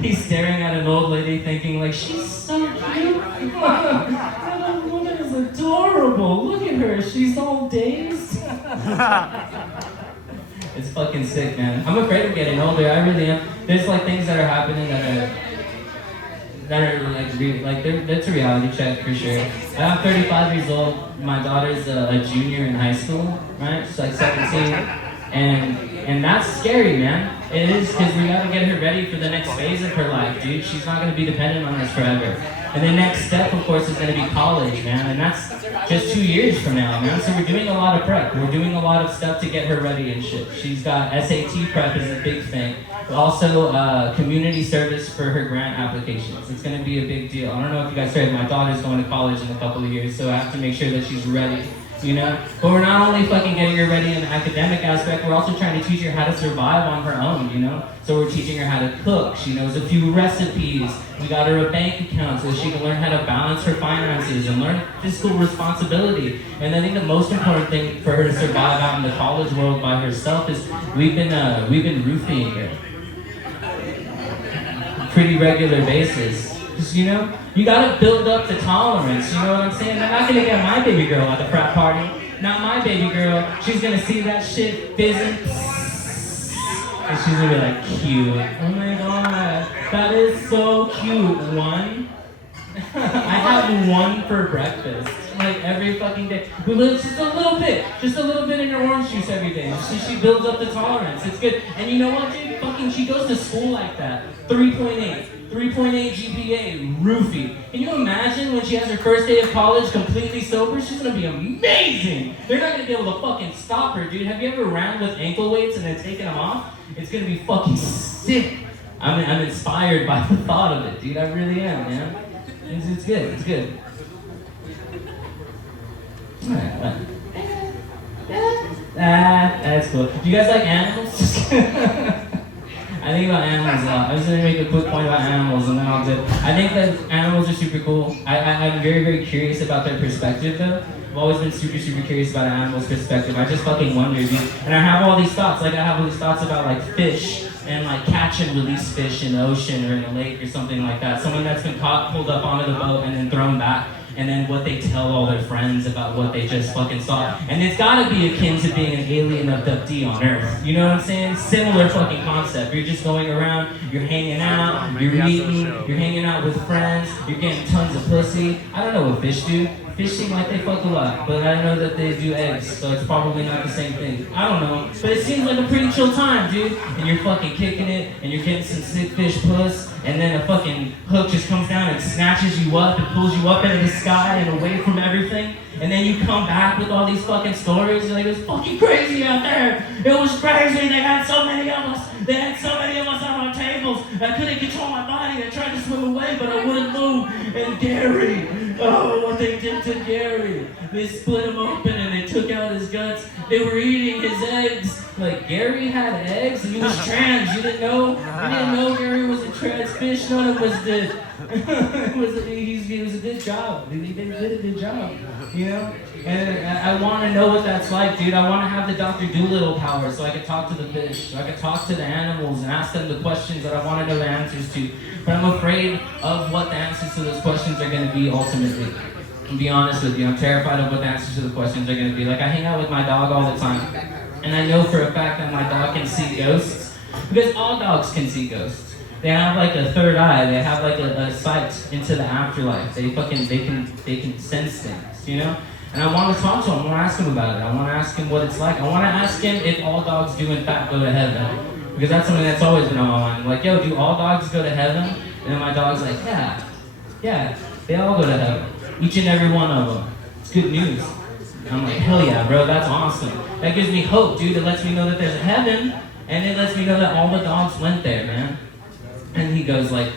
He's staring at an old lady thinking like, she's so cute. That old woman is adorable. Look at her, she's all dazed. It's fucking sick, man. I'm afraid of getting older, I really am. There's like things that are happening that are like that's a reality check for sure. I'm 35 years old. My daughter's a junior in high school, right? She's like 17, and that's scary, man. It is, because we gotta get her ready for the next phase of her life, dude. She's not gonna be dependent on us forever. And the next step, of course, is gonna be college, man. And that's just 2 years from now, man. So we're doing a lot of prep. We're doing a lot of stuff to get her ready and shit. She's got SAT prep is a big thing. Also, community service for her grant applications. It's gonna be a big deal. I don't know if you guys heard, my daughter's going to college in a couple of years, so I have to make sure that she's ready, you know? But we're not only fucking getting her ready in the academic aspect, we're also trying to teach her how to survive on her own, you know? So we're teaching her how to cook. She knows a few recipes. We got her a bank account so she can learn how to balance her finances and learn fiscal responsibility. And I think the most important thing for her to survive out in the college world by herself is we've been roofing her. Pretty regular basis. Just, you know, you gotta build up the tolerance, you know what I'm saying? I'm not gonna get my baby girl at the frat party. Not my baby girl. She's gonna see that shit fizzing. And she's gonna be like, cute. Oh my god, that is so cute. One. I have one for breakfast. Like every fucking day. We live just a little bit in her orange juice every day. She builds up the tolerance. It's good. And you know what, dude? Fucking she goes to school like that. 3.8 GPA, roofie. Can you imagine when she has her first day of college completely sober? She's gonna be amazing. They're not gonna be able to fucking stop her, dude. Have you ever ran with ankle weights and then taken them off? It's gonna be fucking sick. I'm inspired by the thought of it, dude. I really am, man. It's good. It's good. Alright. That's cool. Do you guys like animals? I think about animals a lot. I was gonna make a quick point about animals and then I'll do. I think that animals are super cool. I'm very, very curious about their perspective though. I've always been super, super curious about an animal's perspective. I just fucking wonder, dude. And I have all these thoughts. Like I have all these thoughts about like fish and like catch and release fish in the ocean or in a lake or something like that. Someone that's been caught, pulled up onto the boat and then thrown back. And then what they tell all their friends about what they just fucking saw. And it's gotta be akin to being an alien abductee on Earth. You know what I'm saying? Similar fucking concept. You're just going around, you're hanging out, you're eating, you're hanging out with friends, you're getting tons of pussy. I don't know what fish do. Fish seem like they fuck a lot, but I know that they do eggs, so it's probably not the same thing. I don't know, but it seems like a pretty chill time, dude. And you're fucking kicking it, and you're getting some sick fish puss, and then a fucking hook just comes down and snatches you up and pulls you up into the sky and away from everything. And then you come back with all these fucking stories, you're like, it was fucking crazy out there. It was crazy, they had so many of us. They had so many of us on our tables. I couldn't control my body. I tried to swim away, but I wouldn't move. And Gary, oh, what they did to Gary. They split him open and they took out his guts. They were eating his eggs. Like, Gary had eggs and he was trans. You didn't know? You didn't know Gary was a trans fish? None of us did. It was a good job. He did a good job, you know? And I want to know what that's like, dude. I want to have the Dr. Dolittle power so I can talk to the fish, so I can talk to the animals and ask them the questions that I want to know the answers to. But I'm afraid of what the answers to those questions are going to be ultimately. To be honest with you, I'm terrified of what the answers to the questions are going to be. Like, I hang out with my dog all the time, and I know for a fact that my dog can see ghosts, because all dogs can see ghosts. They have like a third eye. They have like a sight into the afterlife. They can sense things, you know. And I want to talk to him. I want to ask him about it. I want to ask him what it's like. I want to ask him if all dogs do in fact go to heaven, because that's something that's always been on my mind. Like, yo, do all dogs go to heaven? And then my dog's like, yeah, they all go to heaven. Each and every one of them. It's good news. And I'm like, hell yeah, bro, that's awesome. That gives me hope, dude. It lets me know that there's a heaven, and it lets me know that all the dogs went there, man. And he goes like,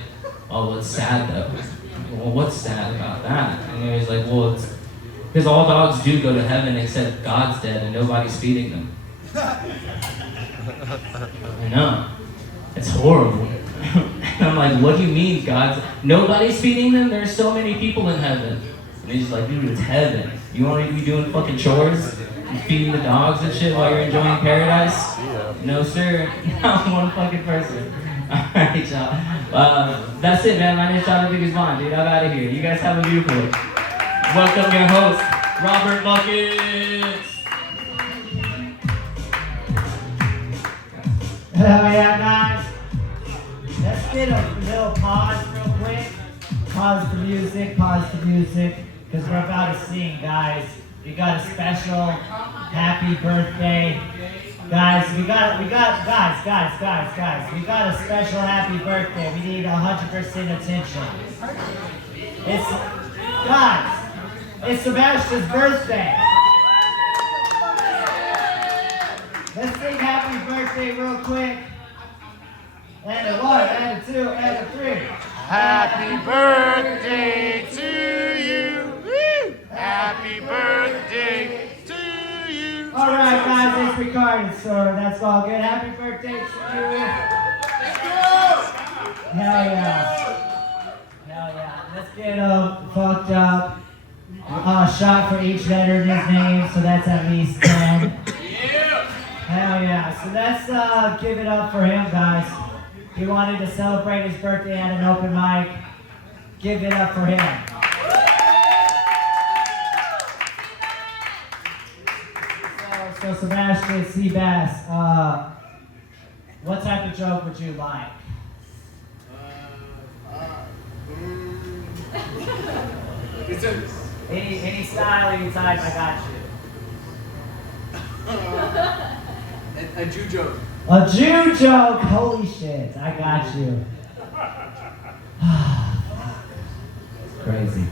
oh, what's sad though? Well, what's sad about that? And he was like, well, it's because all dogs do go to heaven except God's dead and nobody's feeding them. I know. It's horrible. And I'm like, what do you mean nobody's feeding them? There's so many people in heaven. And he's like, dude, it's heaven. You want to be doing fucking chores? You feeding the dogs and shit while you're enjoying paradise? No, sir. Not one fucking person. Alright, y'all. That's it, man. My name's Jonathan Guzman, dude. I'm out of here. You guys have a beautiful one. Welcome your host, Robert Buckets. Hell yeah, guys. Let's get a little pause real quick. Pause the music, because we're about to sing, guys. We got a special happy birthday. Guys, we got a special happy birthday. We need 100% attention. It's Sebastian's birthday. Let's sing happy birthday real quick. And a 1, and a 2, and a 3. Happy birthday to you. Woo! Happy birthday to you. All right, guys, it's recorded, so that's all good. Happy birthday to you. Hell yeah. Let's get fucked up. Shot for each letter in his name, so that's at least 10. Hell yeah. So let's give it up for him, guys. He wanted to celebrate his birthday at an open mic. Give it up for him. So Sebastian Seabass, what type of joke would you like? Any style, any type, I got you. A Jew joke. A Jew joke, holy shit, I got you. Crazy.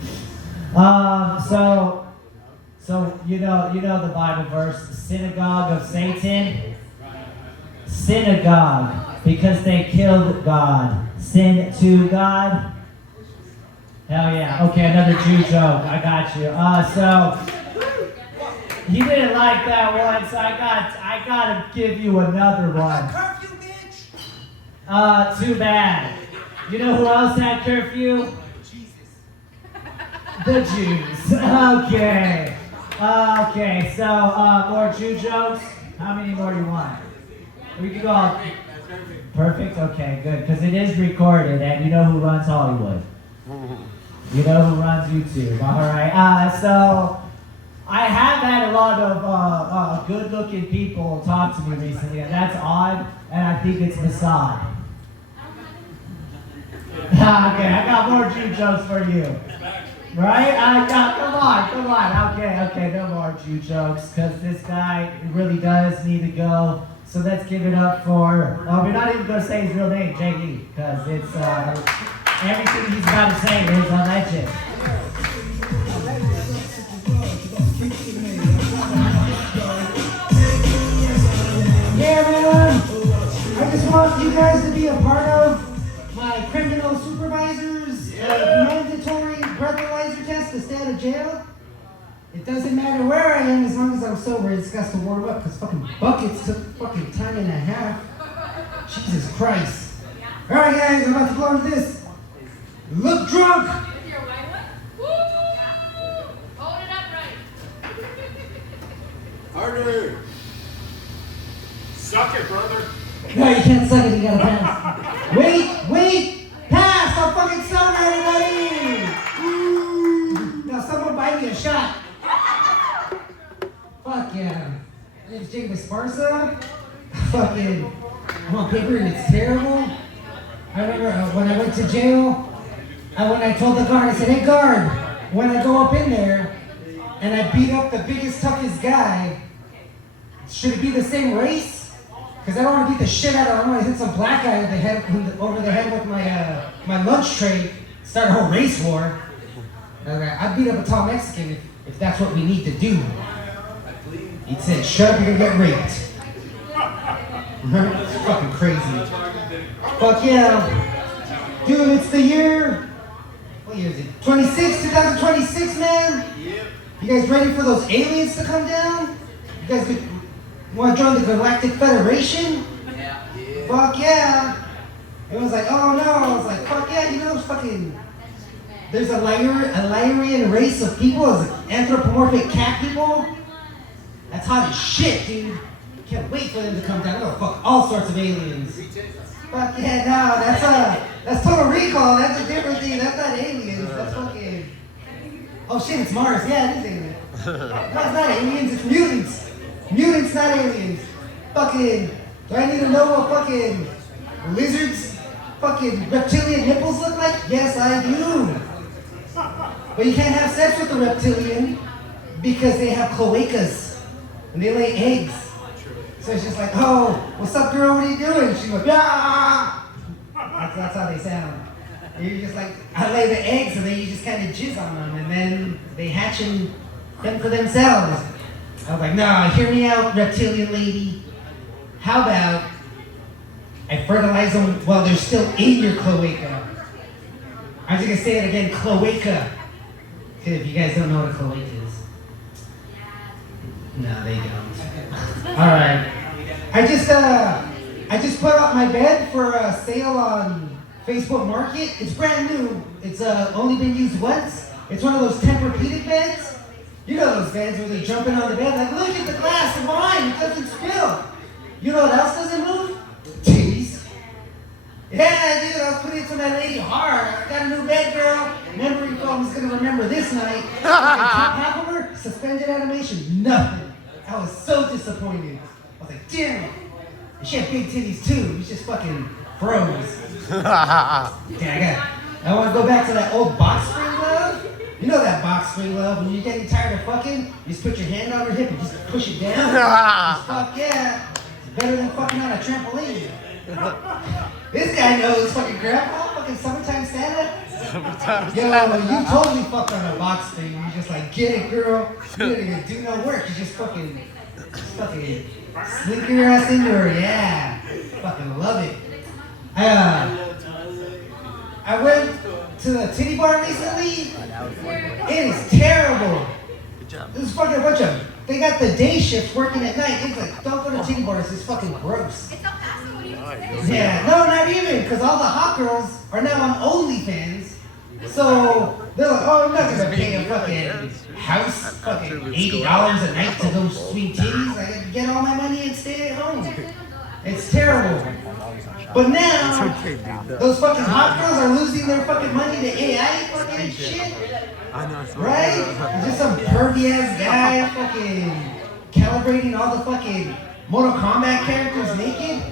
So you know the Bible verse, synagogue of Satan. Synagogue Because they killed God. Sin to God. Hell yeah. Okay, another Jew joke. I got you. So he didn't like that one, so I gotta give you another one. Curfew, bitch. Too bad. You know who else had curfew? The Jews. Okay. Okay, so more Jew jokes. How many more do you want? We can go all... Perfect? Okay, good. Because it is recorded, and you know who runs Hollywood. You know who runs YouTube. All right. So I have had a lot of good-looking people talk to me recently, and that's odd, and I think it's Mossad. Okay, I got more Jew jokes for you. Right? Come on. Okay, no more Jew jokes, because this guy really does need to go. So let's give it up for, we're not even going to say his real name, J.E., because it's, everything he's about to say is a legend. Yeah, man. I just want you guys to be a part of my criminal supervisor's mandatory breathalyzer test to stay out of jail. It doesn't matter where I am as long as I'm sober. It's got to warm up because fucking buckets took fucking time and a half. Jesus Christ. All right, guys, I'm about to blow into this. Look drunk. Hold it up right. Harder. Suck it, brother. No, you can't suck it. You gotta pass. Wait. Pass. I'm fucking sober, everybody. Now someone buy me a shot. Fuck yeah. My name's Jacob Esparza. Fucking, I'm on paper and it's terrible. I remember when I went to jail, when I told the guard, I said, hey guard, when I go up in there and I beat up the biggest, toughest guy, should it be the same race? Because I don't want to beat the shit out of him. I don't want to hit some black guy over the head with my lunch tray, start a whole race war. I'd beat up a tall Mexican if that's what we need to do. He said, shut up, you're gonna get raped. It's fucking crazy. Fuck yeah. Dude, it's the year, what year is it? 2026, man? You guys ready for those aliens to come down? You guys want to join the Galactic Federation? Yeah. Fuck yeah. It was like, oh no. I was like, fuck yeah, you know, fucking... There's a Lyrian race of people, as anthropomorphic cat people. That's hot as shit, dude. Can't wait for them to come down. I'm gonna fuck all sorts of aliens. Fuck yeah, no, that's Total Recall. That's a different thing. That's not aliens. That's fucking... Oh shit, it's Mars. Yeah, it is aliens. No, it's not aliens, it's mutants. Mutants, not aliens. Fucking... Do I need to know what fucking lizards, fucking reptilian nipples look like? Yes, I do. But you can't have sex with a reptilian because they have cloacas and they lay eggs. So it's just like, oh, what's up, girl? What are you doing? She goes, yeah. That's how they sound. And you're just like, I lay the eggs and then you just kind of jizz on them and then they hatch them for themselves. I was like, nah, hear me out, reptilian lady. How about I fertilize them while they're still in your cloaca? I'm just gonna say it again, cloaca. If you guys don't know what a cloaca is. No, they don't. All right. I just put up my bed for a sale on Facebook Market. It's brand new. It's only been used once. It's one of those Tempur-Pedic beds. You know those beds where they're jumping on the bed like, look at the glass of wine, it doesn't spill. You know what else doesn't move? Titties. Yeah, dude, I was putting it to my lady hard. I got a new bed, girl. Memory foam is gonna remember this night. Top half of her, suspended animation, nothing. I was so disappointed. I was like, damn it. And she had big titties too. It just fucking froze. Yeah, I want to go back to that old box spring love. You know that box spring love, when you're getting tired of fucking, you just put your hand on her hip and just push it down. Just fuck yeah. It's better than fucking on a trampoline. This guy knows fucking grandpa, fucking summertime Santa. Yo, you totally fucked on a box spring. You just like, get it, girl. You didn't even do no work. You just fucking slink your ass into her, yeah. Fucking love it. I went to the titty bar recently. It is terrible. This is fucking a bunch of. They got the day shift working at night. It's like, don't go to titty bars. It's fucking gross. Yeah, no, not even, because all the hot girls are now on OnlyFans. So they're like, oh, I'm not gonna pay a fucking house, fucking $80 a night to go swing titties. I can get all my money and stay at home. It's terrible. But now, those fucking hot girls are losing their fucking money to AI fucking shit. Right? There's just some pervy ass guy fucking calibrating all the fucking Mortal Kombat characters naked.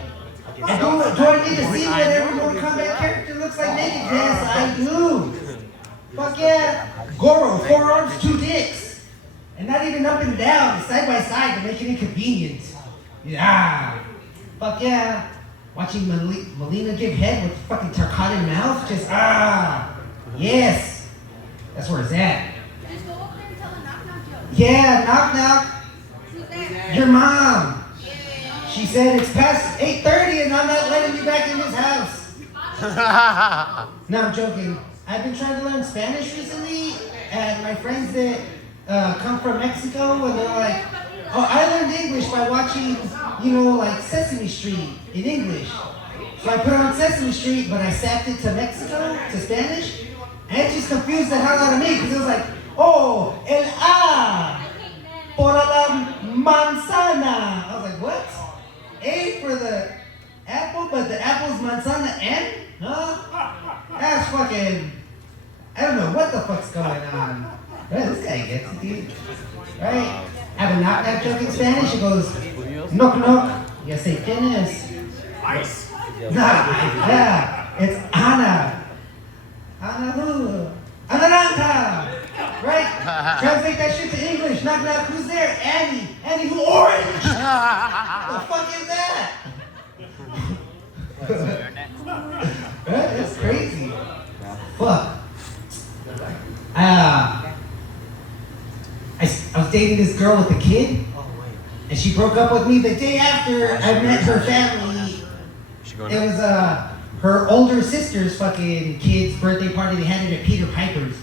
And do I need to see what every Mortal Kombat character looks like naked? Yes, I do. Fuck yeah. Goro, 4 arms, 2 dicks. And not even up and down, side by side to make it inconvenient. Yeah. Fuck yeah. Watching Melina give head with fucking Tarkatan mouth, just yes. That's where it's at. Just go up there and tell a knock-knock joke. Yeah, knock knock. Who's there? Your mom. She said it's past 8:30 and I'm not letting you back in this house. No, I'm joking. I've been trying to learn Spanish recently, and my friends that come from Mexico, and they're like, oh, I learned English by watching, like Sesame Street in English. So I put on Sesame Street, but I sapped it to Mexico, to Spanish, and it just confused the hell out of me, because it was like, oh, el A por la manzana. I was like, what? A for the apple, but the apple's manzana N? Huh? That's fucking, I don't know what the fuck's going on. Right, this guy gets it, dude. Right? Have a knock-knock joke in Spanish, it goes, knock knock. You say, ¿quién es? Ice. Yeah, it's Ana. Ana who? Anaranta. Right? Translate that shit to English. Knock knock, who's there? Annie. Annie who? Orange. What the fuck is that? Right? That's crazy. Fuck. I was dating this girl with a kid, and she broke up with me the day after I met her family. It was her older sister's fucking kid's birthday party. They had it at Peter Piper's,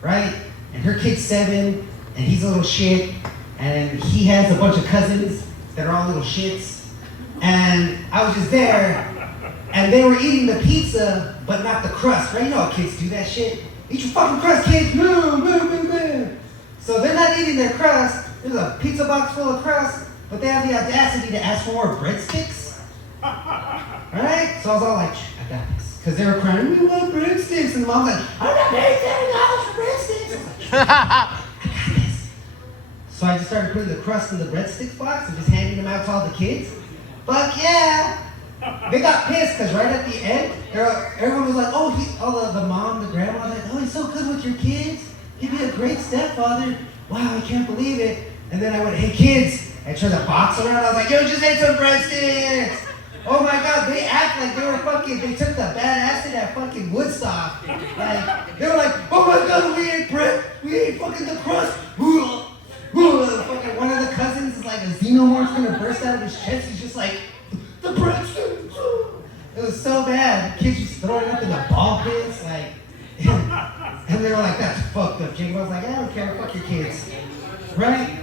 right? And her kid's 7, and he's a little shit, and he has a bunch of cousins that are all little shits. And I was just there, and they were eating the pizza, but not the crust, right? You know how kids do that shit. Eat your fucking crust, kids. So they're not eating their crust. There's a pizza box full of crust, but they have the audacity to ask for more breadsticks. Alright? So I was all like, I got this. Because they were crying, we want breadsticks. And the mom's like, I'm not paying $7 for breadsticks. I got this. So I just started putting the crust in the breadsticks box and just handing them out to all the kids. Fuck yeah! They got pissed because right at the end, everyone was like, oh, the mom, the grandma was like, oh, he's so good with your kids. He'd be a great stepfather. Wow, I can't believe it. And then I went, hey kids, I turned the box around. I was like, yo, just ate some breadsticks. Oh my God, they act like they were fucking, they took the bad acid at fucking Woodstock. Like, they were like, oh my God, we ate fucking the crust. Fucking one of the cousins is like, a xenomorph's gonna burst out of his chest. He's just like, the breadsticks. It was so bad. Kids just throwing up in the ball pits, like, and they were like, that's fucked up, Jacob. I was like, I don't care, fuck your kids. Right?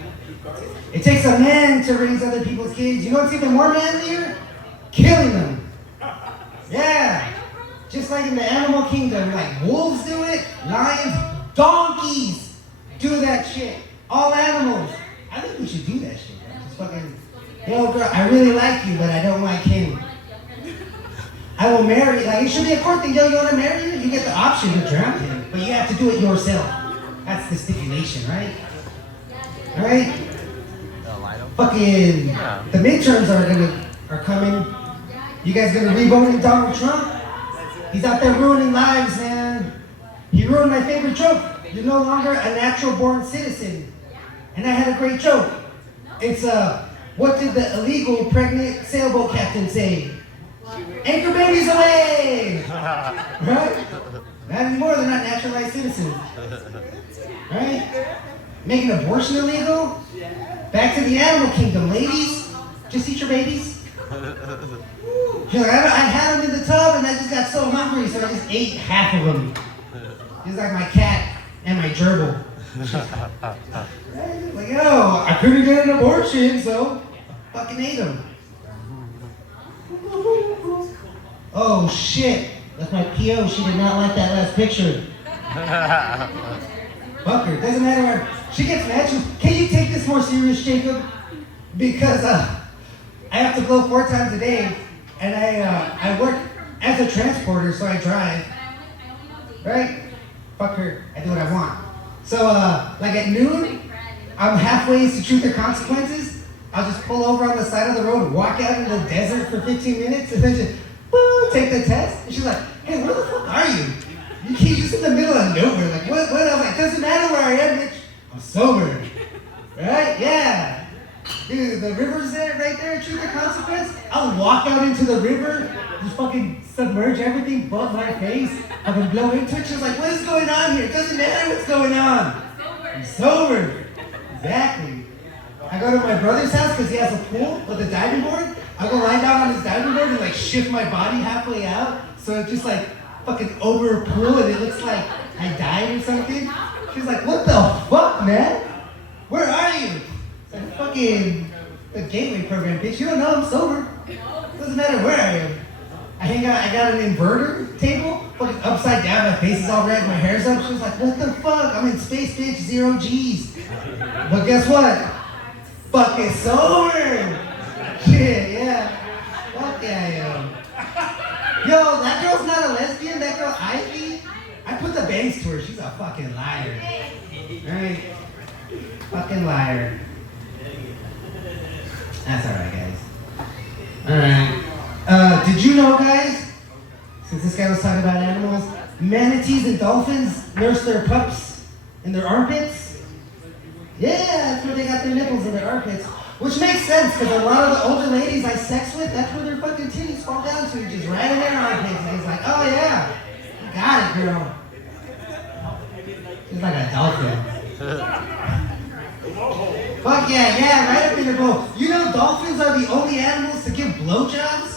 It takes a man to raise other people's kids. You know what's even more manlier? Killing them. Yeah. Just like in the animal kingdom, like wolves do it, lions, donkeys do that shit. All animals. I think we should do that shit. Right? Just fucking, yo girl, I really like you, but I don't like him. I will marry, like it should be a court thing. Yo, you want to marry him? You get the option to drown him, but you have to do it yourself. That's the stipulation, right? All right? Fucking, the midterms are coming. You guys gonna re-vote Donald Trump? He's out there ruining lives, man. He ruined my favorite joke. You're no longer a natural-born citizen. And I had a great joke. It's what did the illegal pregnant sailboat captain say? Anchor babies away! Right? Not anymore, they're not naturalized citizens. Right? Making abortion illegal? Back to the animal kingdom, ladies. Just eat your babies. She's like, I had them in the tub and I just got so hungry, so I just ate half of them. Just like my cat and my gerbil. Like, yo, I couldn't get an abortion, so fucking ate them. Oh shit, that's my PO. She did not like that last picture. Fuck her, doesn't matter where. She gets mad. She goes, can you take this more serious, Jacob? Because I have to blow 4 times a day, and I work as a transporter, so I drive. Right? Fuck her, I do what I want. So, like at noon, I'm halfway to Truth or Consequences. I'll just pull over on the side of the road, walk out in the desert for 15 minutes, and then just, woo, take the test. And she's like, hey, where the fuck are you? You're just in the middle of nowhere. Like, what? I was like, doesn't matter where I am, bitch. I'm sober. Right? Yeah. Dude, the river's there, right there, Truth or Consequence. I'll walk out into the river, just fucking submerge everything but my face. I can blow into it. She's like, what is going on here? It doesn't matter what's going on. I'm sober. Exactly. I go to my brother's house because he has a pool with a diving board. I go lie down on his diving board and like shift my body halfway out. So it just like fucking over a pool and it looks like I died or something. She's like, what the fuck, man? Where are you? It's like fucking the gateway program, bitch. You don't know I'm sober. Doesn't matter where I am. I got an inverter table, fucking upside down, my face is all red, my hair's up. She was like, what the fuck? I'm in space, bitch, 0 G's. But guess what? Fucking sober! Shit, yeah. Fuck yeah, I am. Yo, that girl's not a lesbian, that girl Ivy. I put the bangs to her, she's a fucking liar. Right? Fucking liar. That's alright, guys. Alright. Did you know, guys, since this guy was talking about animals, manatees and dolphins nurse their pups in their armpits? Yeah, that's where they got their nipples in their armpits. Which makes sense, because a lot of the older ladies I sex with, that's where their fucking titties fall down to, just right in their armpits. And he's like, oh yeah, you got it, girl. She's like a dolphin. Fuck yeah, right up in your bowl. You know dolphins are the only animals to give blowjobs?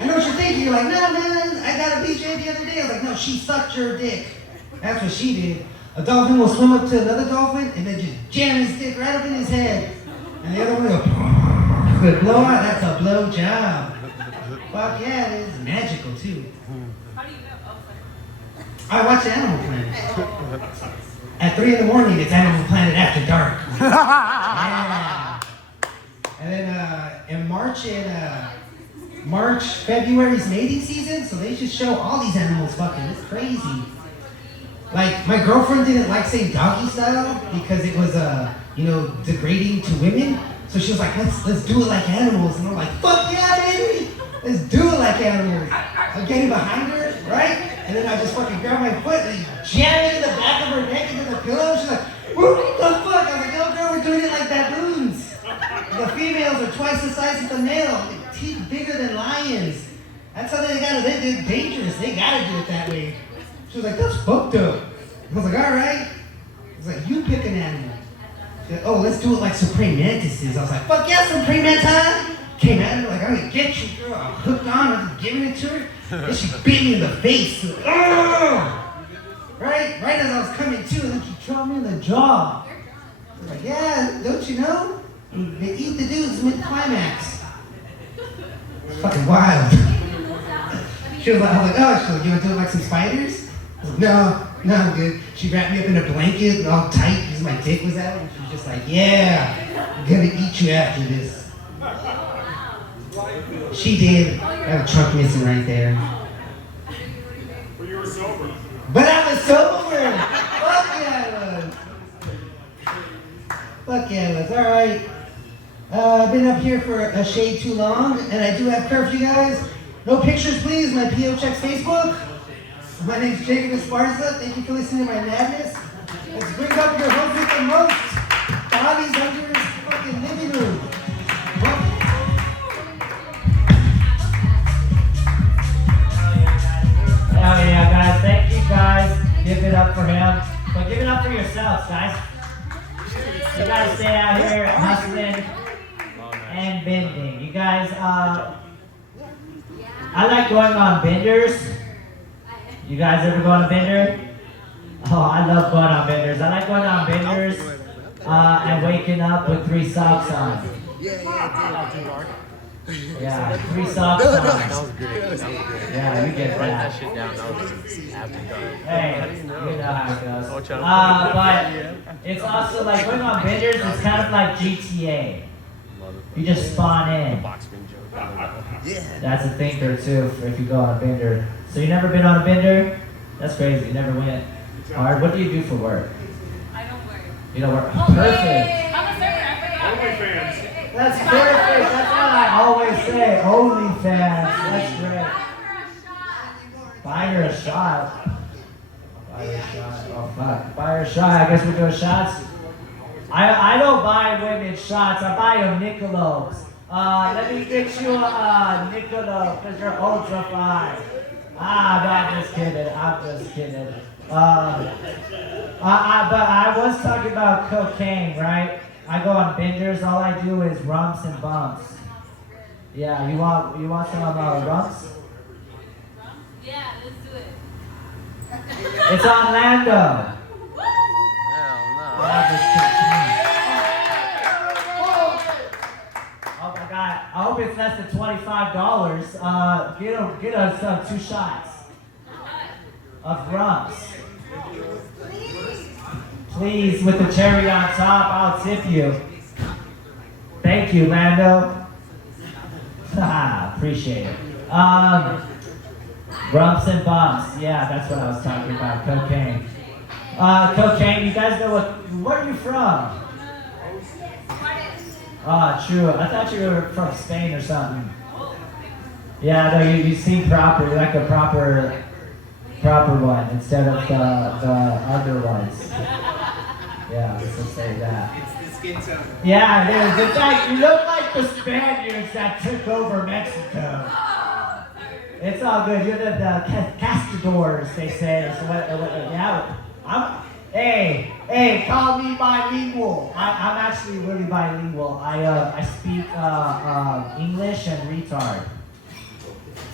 I know what you're thinking. You're like, no, man, I got a BJ the other day. I was like, no, she sucked your dick. That's what she did. A dolphin will swim up to another dolphin and then just jam his dick right up in his head. And the other one will blow out. That's a blowjob. Fuck yeah, it is magical too. How do you know? I watch Animal Planet. At 3 in the morning, it's Animal Planet After Dark. Yeah. And then in March, February's mating season, so they just show all these animals fucking. It's crazy. Like, my girlfriend didn't like saying doggy style because it was, degrading to women. So she was like, let's do it like animals. And I'm like, fuck yeah, baby! Let's do it like animals. I'm getting behind her, right? And then I just fucking grab my foot and jam it in the back of her neck into the pillow. She's like, what the fuck? I was like, yo, girl, we're doing it like baboons. The females are twice the size of the male. Teeth bigger than lions. That's how they gotta, they're dangerous. They gotta do it that way. She was like, that's fucked up. I was like, all right. I was like, you pick an animal. She's like, oh, let's do it like Supreme Mantises. I was like, fuck yeah, Supreme Mantis. Came at her like, I'm gonna get you, girl. I'm hooked on her, just giving it to her. And she bit me in the face. Like, oh! Right as I was coming to, and then she chopped me in the jaw. I was like, yeah, don't you know? They eat the dudes mid-climax. Fucking wild. She was like, I was like, oh, she's like, you wanna do it like some spiders? I was like, no, I'm good. She wrapped me up in a blanket and all tight because my dick was out. And she was just like, yeah, I'm gonna eat you after this. She did. I have a trunk missing right there. But you were sober. But I was sober! Fuck yeah, I was. Fuck yeah, I was. Alright. I've been up here for a shade too long, and I do have curfew, guys. No pictures, please. My PO checks Facebook. My name's Jacob Esparza. Thank you for listening to my madness. Let's bring up your host with the most. Bobby's under his fucking living room. Hell yeah, guys. Thank you, guys. Give it up for him. But give it up for yourselves, guys. You gotta stay out here hustling and bending. You guys, I like going on benders. You guys ever go on a bender? Oh, I love going on benders. I like going on benders and waking up with 3 socks on. Yeah, 3 socks on. Yeah, you get that. Hey, you know how it goes. But it's also like going on benders, it's kind of like GTA. You just spawn in. That's a thing there too if you go on a bender. So you never been on a bender? That's crazy, you never went. Alright, what do you do for work? I don't work. You don't work? Perfect. I'm a server. I forgot. OnlyFans. That's perfect. That's what I always say. OnlyFans. That's great. Buy her a shot. Buy her a shot. Oh fuck. Buy her a shot. I guess we're doing shots. I don't buy women shots. I buy them Michelob's. Let me get you a Michelob because you're ultra fine. No, I'm just kidding. I'm just kidding. But I was talking about cocaine, right? I go on benders. All I do is rumps and bumps. Yeah, you want some rumps? Yeah, let's do it. It's Orlando. Oh my God! I hope it's less than $25. Get us 2 shots of rumps. Please, with the cherry on top, I'll tip you. Thank you, Lando. Appreciate it. Rumps and bumps. Yeah, that's what I was talking about. Cocaine. Cocaine. You guys know where are you from? True. I thought you were from Spain or something. Yeah, no, you seem proper. You're like a proper one instead of the other ones. Yeah, let's just say that. It's the skin tone. Yeah, it is. In fact, you look like the Spaniards that took over Mexico. It's all good. You're the castadors, they say. So yeah, Hey, call me bilingual. I'm actually really bilingual. I speak English and retard.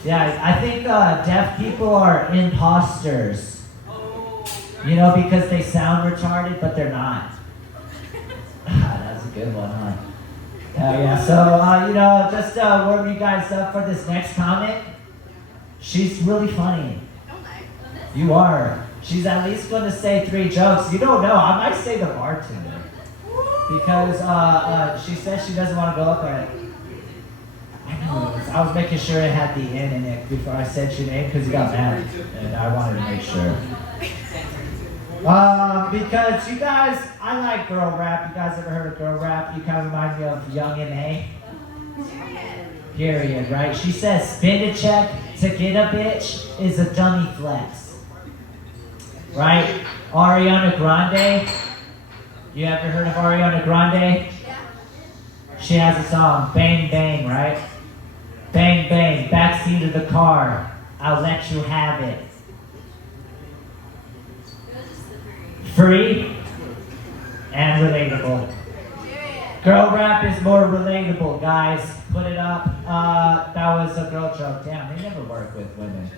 Yeah, I think deaf people are imposters. You know, because they sound retarded, but they're not. That's a good one, huh? Yeah. So, just warm you guys up for this next comic. She's really funny. You are. She's at least going to say 3 jokes. You don't know. I might say the bartender. Because she says she doesn't want to go up there. I was making sure it had the N in it before I said your name because you got mad. And I wanted to make sure. Because you guys, I like girl rap. You guys ever heard of girl rap? You kind of remind me of Young N.A. Period, right? She says spend a check to get a bitch is a dummy flex. Right? Ariana Grande. You ever heard of Ariana Grande? She has a song, Bang Bang, right? Bang Bang, backseat of the car. I'll let you have it. Free and relatable. Girl rap is more relatable, guys. Put it up. That was a girl joke. Damn, they never work with women.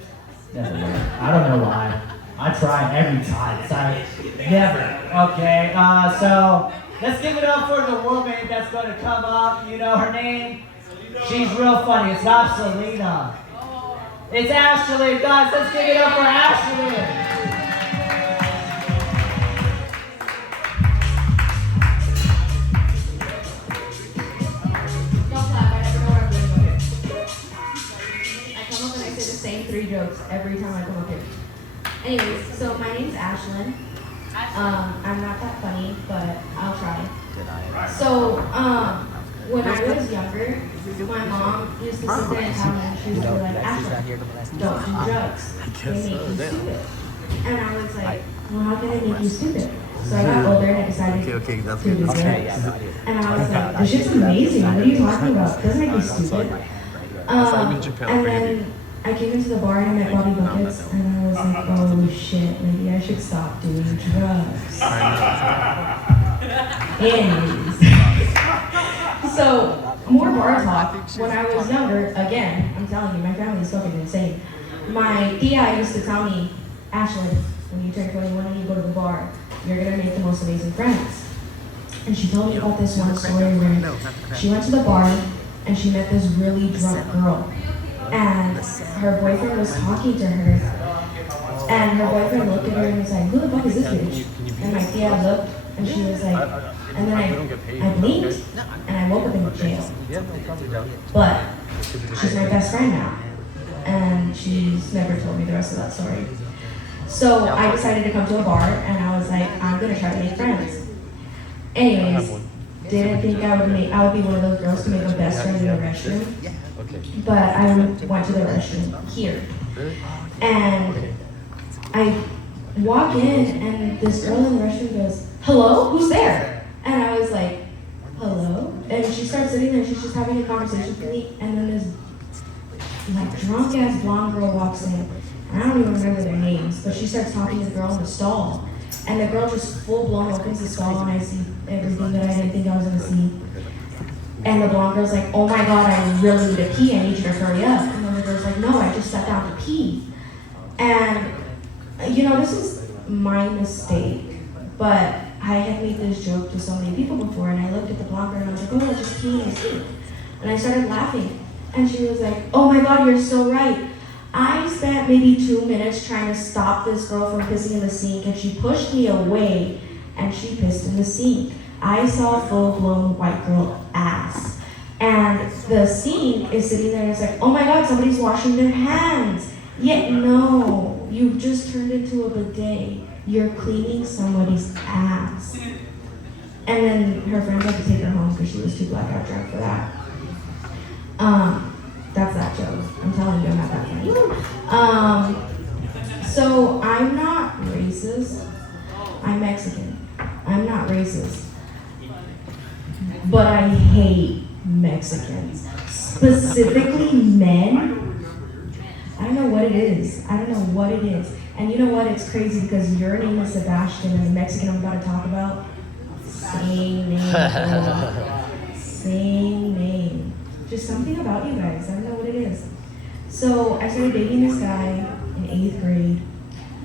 Never work. I don't know why. I try every time. Sorry. Never. Okay, so let's give it up for the woman that's going to come up. You know her name? She's real funny. It's not Selena. It's Ashley. Guys, let's give it up for Ashley. Same 3 jokes every time I come up here. Anyways, so my name's Ashlyn. I'm not that funny, but I'll try. So, when I was younger, my mom used to sit there and tell me, and she would be like, Ashlyn, don't do drugs. They make you stupid. And I was like, well, how can they make you stupid? So I got older and I decided to do drugs. And I was like, this shit's amazing. What are you talking about? It doesn't make you stupid. And then I came into the bar and I met Bobby Buckets, and I was like, oh shit, maybe I should stop doing drugs. Anyways. So, more bar talk. When I was younger, again, I'm telling you, my family is fucking insane. My tia used to tell me, Ashley, when you turn 21 and you go to the bar, you're gonna make the most amazing friends. And she told me about this one story where she went to the bar and she met this really drunk girl. And her boyfriend was talking to her. And her boyfriend looked at her and was like, who the fuck is this bitch? And my tia looked and she was like, and then I blinked and I woke up in jail. But she's my best friend now. And she's never told me the rest of that story. So I decided to come to a bar and I was like, I'm gonna try to make friends. Anyways, didn't think I would be one of those girls to make a best friend in the restroom. But I went to the restroom here. And I walk in and this girl in the restroom goes, hello, who's there? And I was like, hello? And she starts sitting there, she's just having a conversation with me, and then this like drunk ass blonde girl walks in. And I don't even remember their names, but she starts talking to the girl in the stall. And the girl just full blown opens the stall and I see everything that I didn't think I was gonna see. And the blonde girl's like, oh my god, I really need to pee, I need you to hurry up. And then the girl's like, no, I just sat down to pee. And you know, this is my mistake, but I had made this joke to so many people before, and I looked at the blonde girl and I was like, oh, I just pee in the sink. And I started laughing. And she was like, oh my god, you're so right. I spent maybe 2 minutes trying to stop this girl from pissing in the sink, and she pushed me away and she pissed in the sink. I saw full-blown white girl ass. And the sink is sitting there and it's like, oh my god, somebody's washing their hands. Yet no, you've just turned into a bidet. You're cleaning somebody's ass. And then her friends had to take her home because she was too blackout drunk for that. That's that joke. I'm telling you, I'm not that funny. So I'm not racist. I'm Mexican. I'm not racist. But I hate Mexicans. Specifically men. I don't know what it is. I don't know what it is. And you know what? It's crazy because your name is Sebastian and the Mexican I'm about to talk about, same name. Same name. Just something about you guys. I don't know what it is. So I started dating this guy in 8th grade.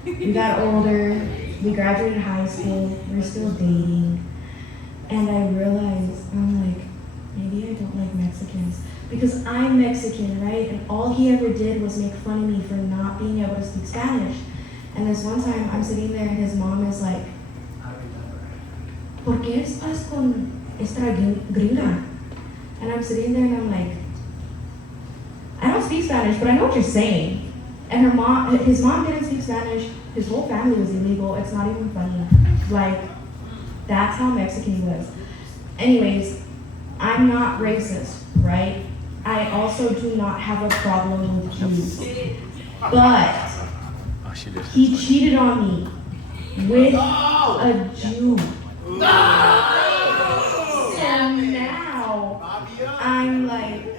We got older. We graduated high school. We were still dating. And I realized, I'm like, maybe I don't like Mexicans. Because I'm Mexican, right? And all he ever did was make fun of me for not being able to speak Spanish. And this one time, I'm sitting there and his mom is like, ¿Por qué estás con esta gringa? And I'm sitting there and I'm like, I don't speak Spanish, but I know what you're saying. And his mom didn't speak Spanish. His whole family was illegal. It's not even funny. Like, that's how Mexican he was. Anyways, I'm not racist, right? I also do not have a problem with Jews. But he cheated on me with a Jew. So now I'm like,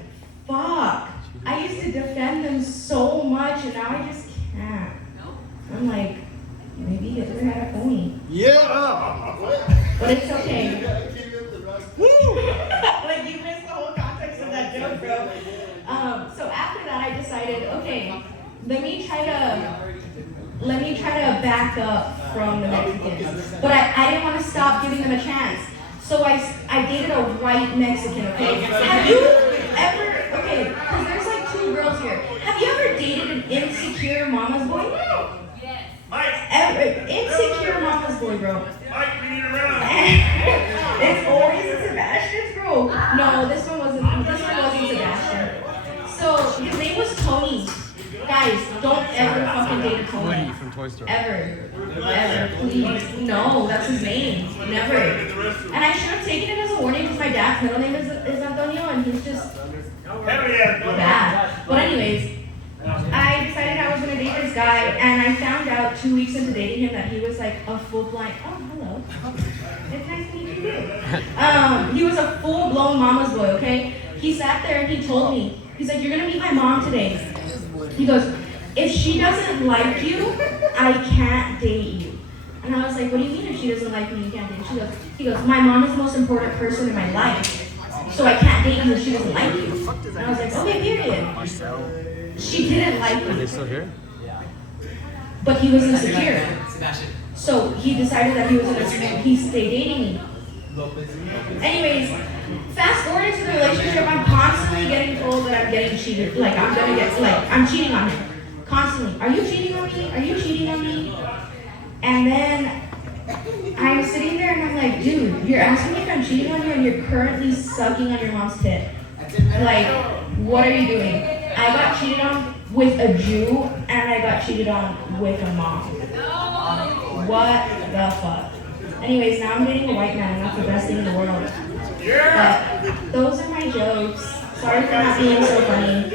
fuck. I used to defend them so much and now I just can't. I'm like, maybe Hitler had a pony. Yeah! But it's okay. Like, you missed the whole context of that joke, bro. So after that, I decided, okay, let me try to back up from the Mexicans. But I didn't want to stop giving them a chance. So I dated a white Mexican, okay? Have you ever, okay, because there's like 2 girls here. Have you ever dated an insecure mama's boy? No. Yes. Ever, insecure mama's boy, bro. It's always a Sebastian's bro. No, this one wasn't Sebastian. So his name was Tony. Guys, don't ever fucking date a Tony. From Toy Story. Ever, please. No, that's his name. Never. And I should have taken it as a warning because my dad's middle name is Antonio and he's just bad. But anyways, I decided I was gonna date this guy and I found out 2 weeks into dating him that he was like a full-blind, oh, hello. It's nice to meet you too. He was a full-blown mama's boy, okay? He sat there and he told me, he's like, you're gonna meet my mom today. He goes, if she doesn't like you, I can't date you. And I was like, what do you mean if she doesn't like me, you can't date me? He goes, my mom is the most important person in my life. so I can't date you if she doesn't like you. And I was like, okay, period. She didn't like me. Are they still here? But he was insecure. So he decided that he was gonna stay dating me. Anyways, fast forward into the relationship, I'm constantly getting told that I'm getting cheated. Like I'm cheating on him. Constantly. Are you cheating on me? Are you cheating on me? And then I'm sitting there and I'm like, dude, you're asking me if I'm cheating on you and you're currently sucking on your mom's tit. Like, what are you doing? I got cheated on with a Jew and I got cheated on with a mom. What the fuck? Anyways, now I'm dating a white man and that's the best thing in the world. But those are my jokes. Sorry for not being so funny.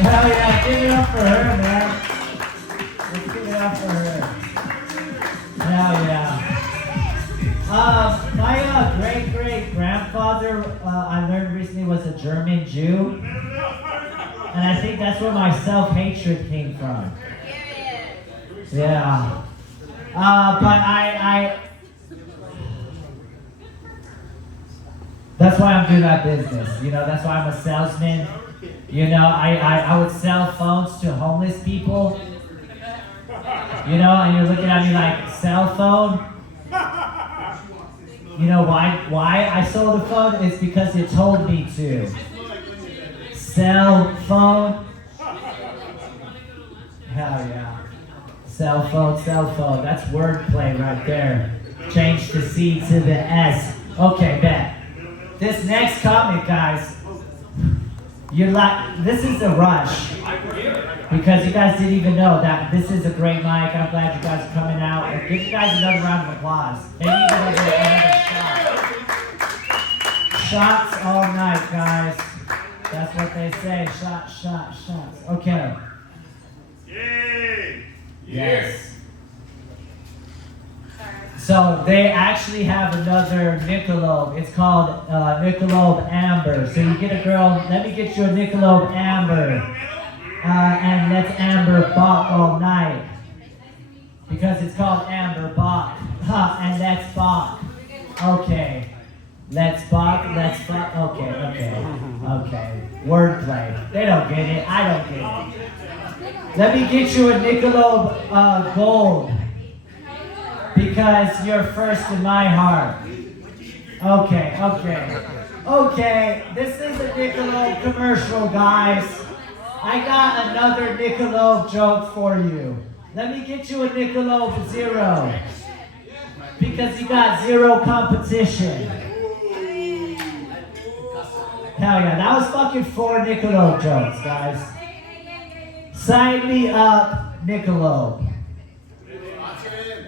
Hell yeah, give it up for her, man. Let's give it up for her. Hell yeah. My great-great-grandfather, I learned recently, was a German Jew. And I think that's where my self-hatred came from. Yeah. But that's why I'm doing that business. You know, that's why I'm a salesman. You know, I would sell phones to homeless people. You know, and you're looking at me like, cell phone? You know why I sold a phone? It's because it told me to. Cell phone? Hell yeah. Cell phone. That's wordplay right there. Change the C to the S. Okay, bet. This next comic, guys, this is a rush. Because you guys didn't even know that this is a great mic. I'm glad you guys are coming out. And give you guys another round of applause. Maybe even another shot. Shots all night, guys. That's what they say. Shots. Okay. Yay! Yes. So they actually have another Michelob. It's called Michelob Amber. So you get a girl, let me get you a Michelob Amber. And let's Amber Bach all night. Because it's called Amber Bach. And let's Bach. Okay. Let's Bach. Okay. Wordplay. They don't get it. I don't get it. Let me get you a Michelob Gold. Because you're first in my heart. Okay, this is a Michelob commercial, guys. I got another Michelob joke for you. Let me get you a Michelob Zero. Because you got zero competition. Hell yeah, that was fucking 4 Michelob jokes, guys. Sign me up, Michelob.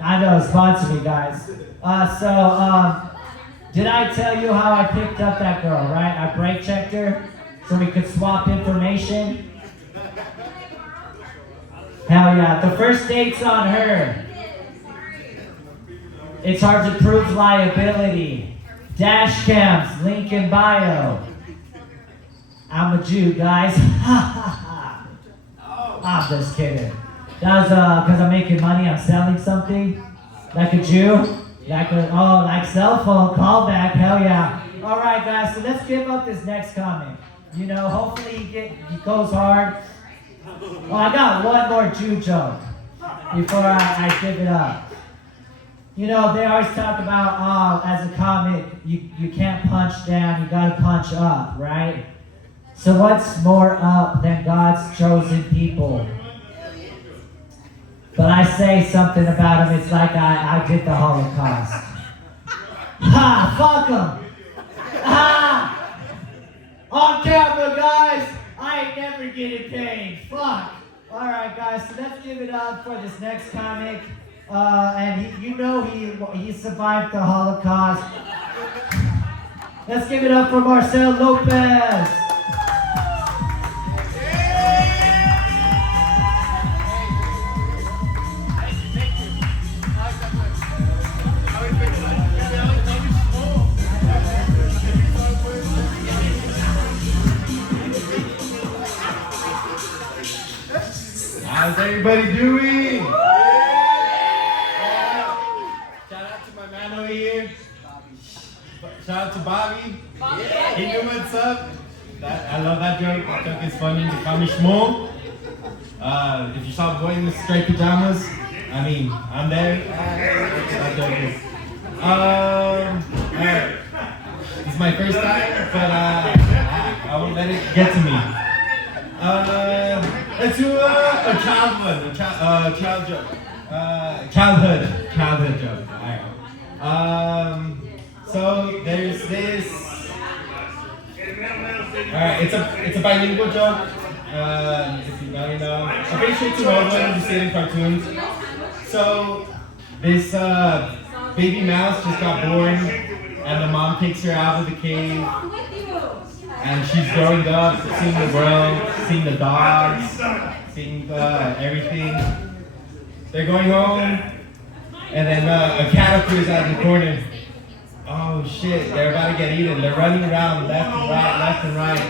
I know, sponsor me, guys. Did I tell you how I picked up that girl, right? I brake checked her so we could swap information. Hell yeah, the first date's on her. It's hard to prove liability. Dash cams, link in bio. I'm a Jew, guys. I'm just kidding. That was because I'm making money, I'm selling something. Like a Jew. Like cell phone, callback, hell yeah. Alright guys, so let's give up this next comment. You know, hopefully he goes hard. Oh, I got one more Jew joke before I give it up. You know, they always talk about, as a comic, you can't punch down, you gotta punch up, right? So what's more up than God's chosen people? But I say something about him, it's like I did the Holocaust. Ha! Fuck him! Ha! On camera, guys! I ain't never getting paid. Fuck! Alright, guys, so let's give it up for this next comic. And he survived the Holocaust. Let's give it up for Marcel Lopez! How's everybody doing? Shout out to Bobby. He knew what's up. I love that joke. That joke is funny. They call me Shmo. If you saw Boy in the Striped Pajamas, I mean, I'm there. That joke is. Alright. It's my first time, but I won't let it get to me. Let's do a child joke. Childhood joke. Alright. So there's this. Alright, it's a bilingual joke. If you know, you know. I'm pretty sure it's an old one. You see it in cartoons. So this baby mouse just got born, and the mom takes her out of the cave, and she's growing up, seeing the world, seeing the dogs, seeing everything. They're going home, and then a cat appears out of the corner. Oh shit, they're about to get eaten. They're running around left and right.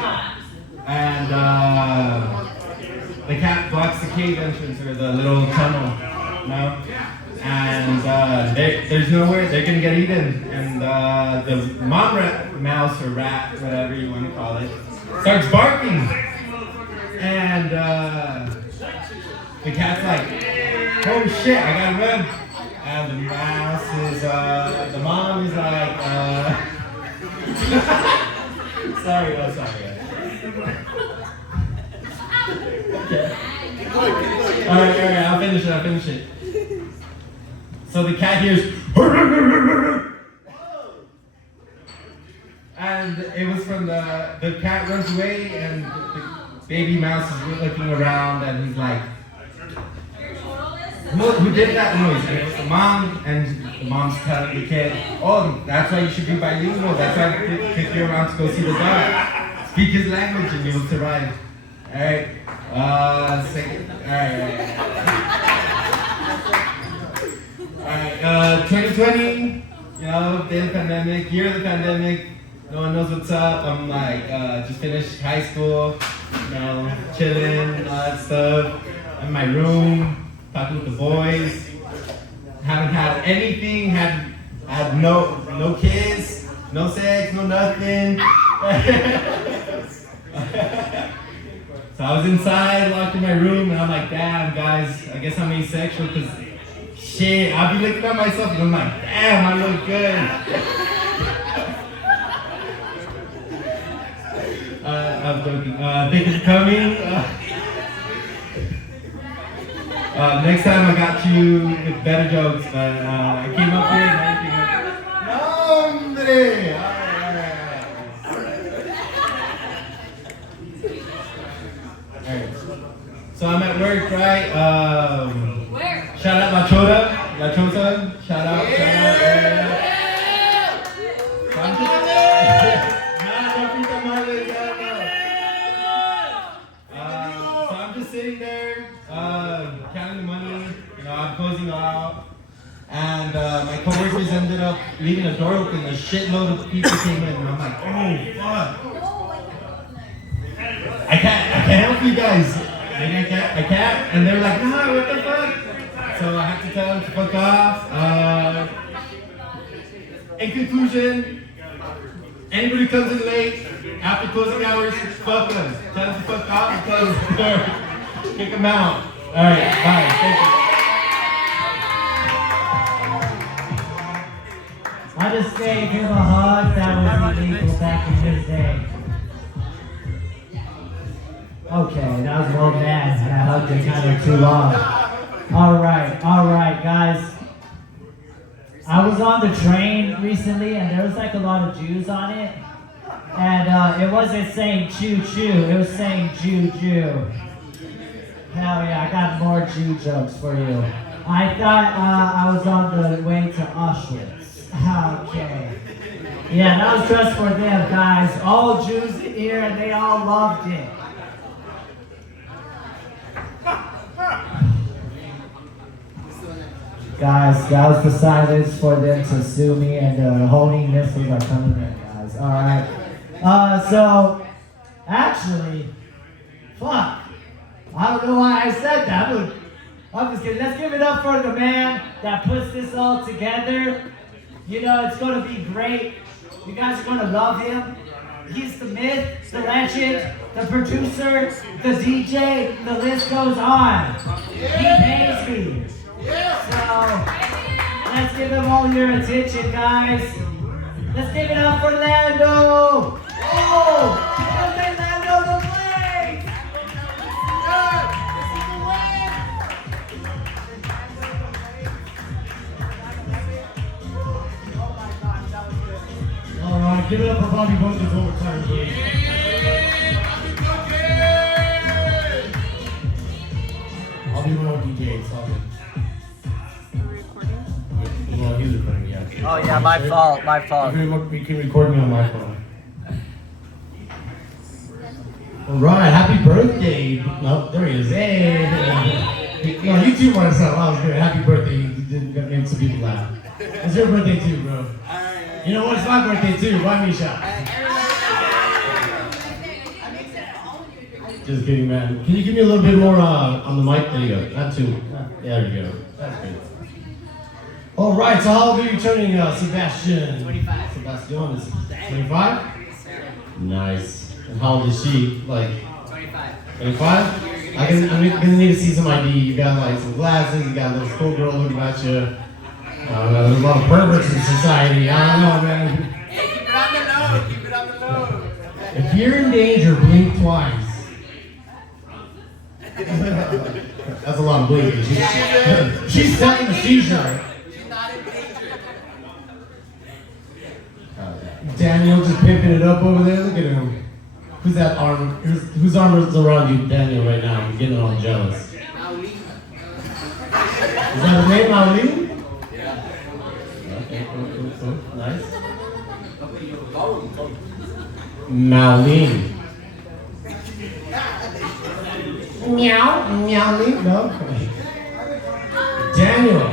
And the cat blocks the cave entrance or the little tunnel, you know? And there's nowhere, they're gonna get eaten. And the mom mouse or rat, whatever you want to call it, starts barking. And the cat's like, oh shit, I gotta run. And the mouse is, the mom is like, sorry. Alright, I'll finish it. So the cat hears, and it was from the cat runs away, and the baby mouse is looking around, and he's like, who did that noise? And it was the mom, and the mom's telling the kid, oh, that's why you should be bilingual. That's why I took you around to go see the dog. Speak his language and you'll survive. Alright. Alright. 2020, you know, day of the pandemic, year of the pandemic. No one knows what's up. I'm like, just finished high school, you know, chilling, all that stuff. I'm in my room. Talking with the boys, haven't had anything, had no kids, no sex, no nothing. So I was inside, locked in my room, and I'm like, damn guys, I guess I'm asexual because shit, I'll be looking at myself and I'm like, damn, I look good. I'm joking. Thank you for coming. Next time I got you with better jokes, but I came up here and everything. Hombre! Alright. So I'm at work, right? Where? Shout out La Chota. Shout out. So I'm just sitting there, counting the money, you know, I'm closing out, and my coworkers ended up leaving the door open. A shitload of people came in, and I'm like, oh fuck, I can't help you guys. Maybe I can't, and they're like, nah, what the fuck? So I have to tell them to fuck off. In conclusion, anybody who comes in late after closing hours, fuck them. Tell them to fuck off and close the door. Kick them out. All right, bye. Thank you. I just gave him a hug. That was illegal back in his day. Okay, that was an old man. I hugged him kind of too long. All right, guys. I was on the train recently, and there was like a lot of Jews on it. And it wasn't saying choo-choo, it was saying Jew-Jew. Hell yeah, I got more Jew jokes for you. I thought I was on the way to Auschwitz. Okay. Yeah, that was just for them, guys. All Jews in here, and they all loved it. Guys, that was the silence for them to sue me, and the homing missiles are coming in, guys. Alright. So, actually, fuck. I don't know why I said that, but I'm just kidding. Let's give it up for the man that puts this all together. You know, it's going to be great. You guys are going to love him. He's the myth, the legend, the producer, the DJ, the list goes on. He pays me. So, let's give him all your attention, guys. Let's give it up for Lando. Oh, because they Lando the Blaze. All right, give it up for Bobby Bunton's overtime, please. I'll be my own DJ. It's all good. Well, he's recording, yeah. Oh yeah, my fault, my fault. You can record me on my phone. All right, happy birthday. No, there he is. Hey. No, you too, Marcel. That was good. Happy birthday. You did make some people laugh. It's your birthday too, bro. You know what? It's my birthday too. Buy me a shot. Just kidding, man. Can you give me a little bit more on the mic? There you go. Not too. Yeah, there you go. That's good. All right, so how old are you turning, Sebastian? 25. Sebastian is 25? Nice. And how old is she? Like 25. 25? I'm gonna need to see some ID. You got like some glasses. You got a little schoolgirl looking at you. There's a lot of perverts in society. I don't know, man. Keep it on the low. Keep it on the low. If you're in danger, blink twice. That's a lot of blinking. She's setting the seizure. Daniel just pimping it up over there. Look at him. Who's that arm? Whose arm is around you, Daniel, right now? I'm getting all jealous. Is that his name, Mauli? Yeah. Okay, cool. Nice. Maulin. Meowly? No? Daniel.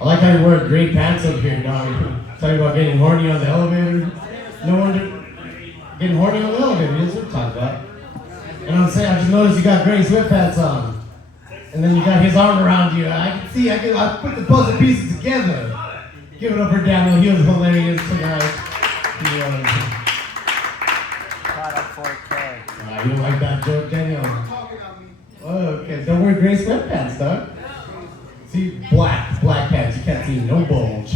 I like how you wear great pants up here, dog. Talking about getting horny on the elevator. No wonder. Getting horny on the elevator, that's what we're talking about. And I'm saying, I just noticed you got gray sweatpants on. And then you got his arm around you. I can see, I put the puzzle pieces together. Give it up for Daniel, he was hilarious tonight. Caught up 4K. You don't like that joke, Daniel? Oh, okay, don't wear gray sweatpants, dog. See, black pants, you can't see no bulge.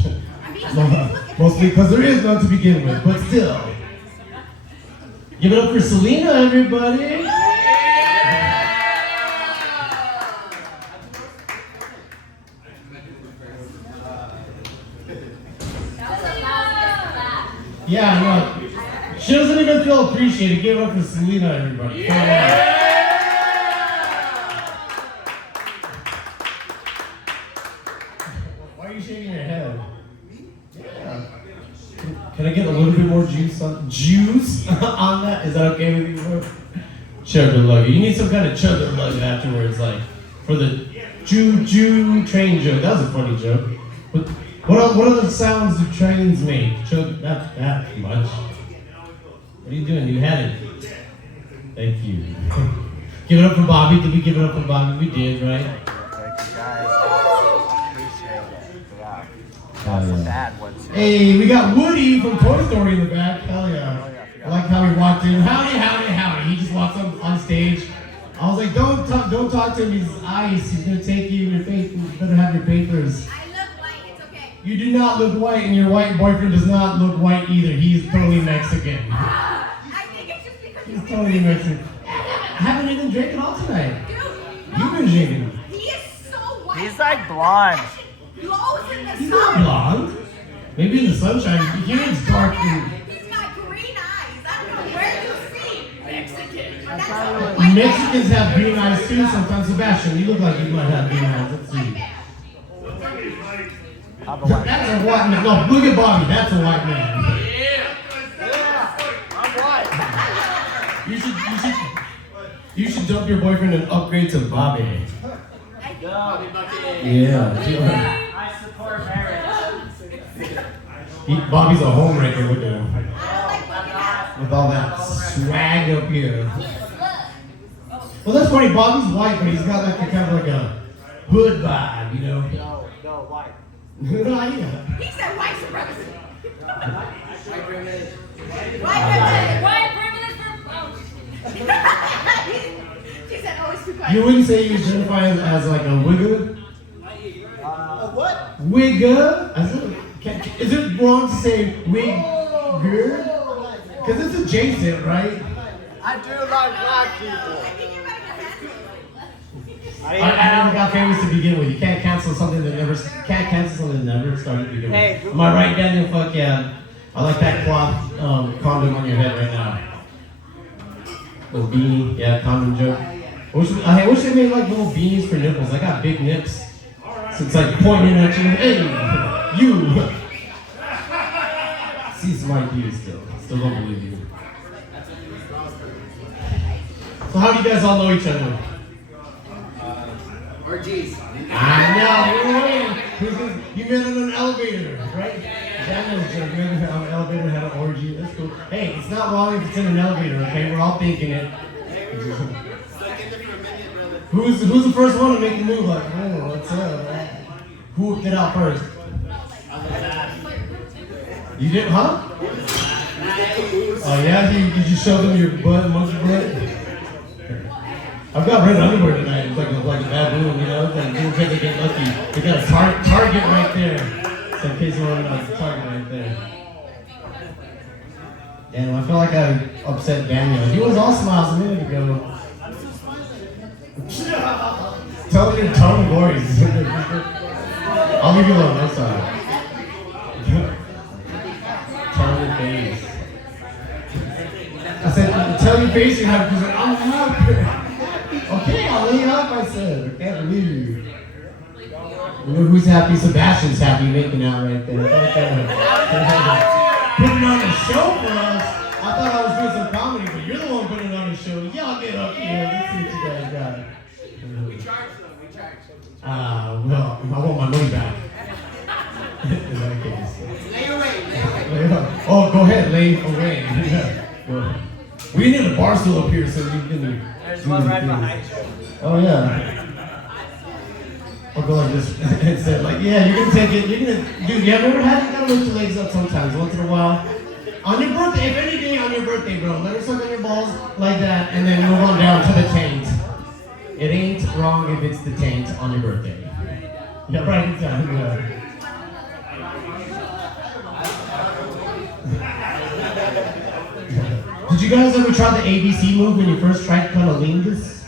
Mostly because there is none to begin with, but still. Give it up for Selena, everybody. Yeah, no. She doesn't even feel appreciated. Give it up for Selena, everybody. Why are you shaking your head? Yeah. Can I get a little bit more juice on that? Is that okay with you, bro? Chugga lugga. You need some kind of chugga lugga afterwards, like for the Jew train joke. That was a funny joke. But what other sounds do trains make? Chug, not that much. What are you doing? You had it. Thank you. Give it up for Bobby. Did we give it up for Bobby? We did, right? Thank you guys. Appreciate it. Yeah. That's the bad ones. Hey, we got Woody from Toy Story in the back. Hell yeah. I like how he walked in. Howdy. He just walks up on stage. I was like, don't talk to him. He's ice. He's gonna take you in your face. You better have your papers. I look white, it's okay. You do not look white, and your white boyfriend does not look white either. He's totally Mexican. I think it's just because He's totally Mexican. I haven't even drank it all tonight. You've been drinking. he is so white. He's like blonde. Glows in the He's sun. not blonde. Maybe in the sunshine. Here it's dark. He's got green eyes. I don't know where you see Mexican. Mexicans have green eyes too. Sometimes, Sebastian, you look like you might have green eyes. Let's see. That's a white man. No, look at Bobby. That's a white man. I'm white. You should dump your boyfriend and upgrade to Bobby. Yeah. I support marriage. Bobby's a homewrecker. Look at him. With all that swag up here. Well, that's funny. Bobby's white, but he's got like a kind of like a hood vibe, you know. No, white. He said white supremacy. White privilege. White privilege for. She said, oh, it's too quiet. You wouldn't say you identify as like a wigger? What? Wigger? Is it wrong to say wigger? Because it's adjacent, right? I do like black people. I never got famous to begin with. You can't cancel something that never started to begin with. Am I right, Daniel? Fuck yeah. I like that cloth condom on your head right now. Little beanie, yeah, condom joke. I wish they made like little beanies for nipples. I got big nips. So it's like pointing at you. Hey, you. See some ideas still. Still don't believe you. So how do you guys all know each other? Orgies. I know. You met in an elevator, right? Daniel's joke. You met on an elevator and had an orgy. That's cool. Hey, it's not wrong if it's in an elevator, okay? We're all thinking it. Who's the first one to make the move? Like, oh, what's up? Who whipped it out first? You did, huh? Oh yeah, you just showed them your butt, monkey butt. I've got red underwear tonight. It's like a baboon, you know. Like, in case they get lucky, they got a target right there. So in case you want to know, it's a target right there. Damn, I feel like I upset Daniel. He was all smiles a minute ago. Tell me your tone glories. I'll leave you alone. I'm sorry. Tell your face. I said, tell your face you're happy. He's like, I'm happy. Okay, I'll lay up, I said. I can't believe you. You know who's happy? Sebastian's happy making out right there. Putting on a show for us. I thought I was doing some comedy, but you're the one putting on a show. Y'all get up here. Let's see what you guys got. We charge them. We charge them. Well, I want my money back. In that case. Lay away. Oh, go ahead, lay away. Go ahead. We need a bar stool up here so you can. There's one right behind you. Oh yeah. I'll go like this and say like, yeah, you're gonna take it. You're gonna, dude. You ever had? You gotta lift your legs up sometimes, once in a while. On your birthday, if any day on your birthday, bro, let her suck on your balls like that, and then move on down to the taint. It ain't wrong if it's the taint on your birthday. Yeah, right. Yeah. Did you guys ever try the ABC move when you first tried cunnilingus?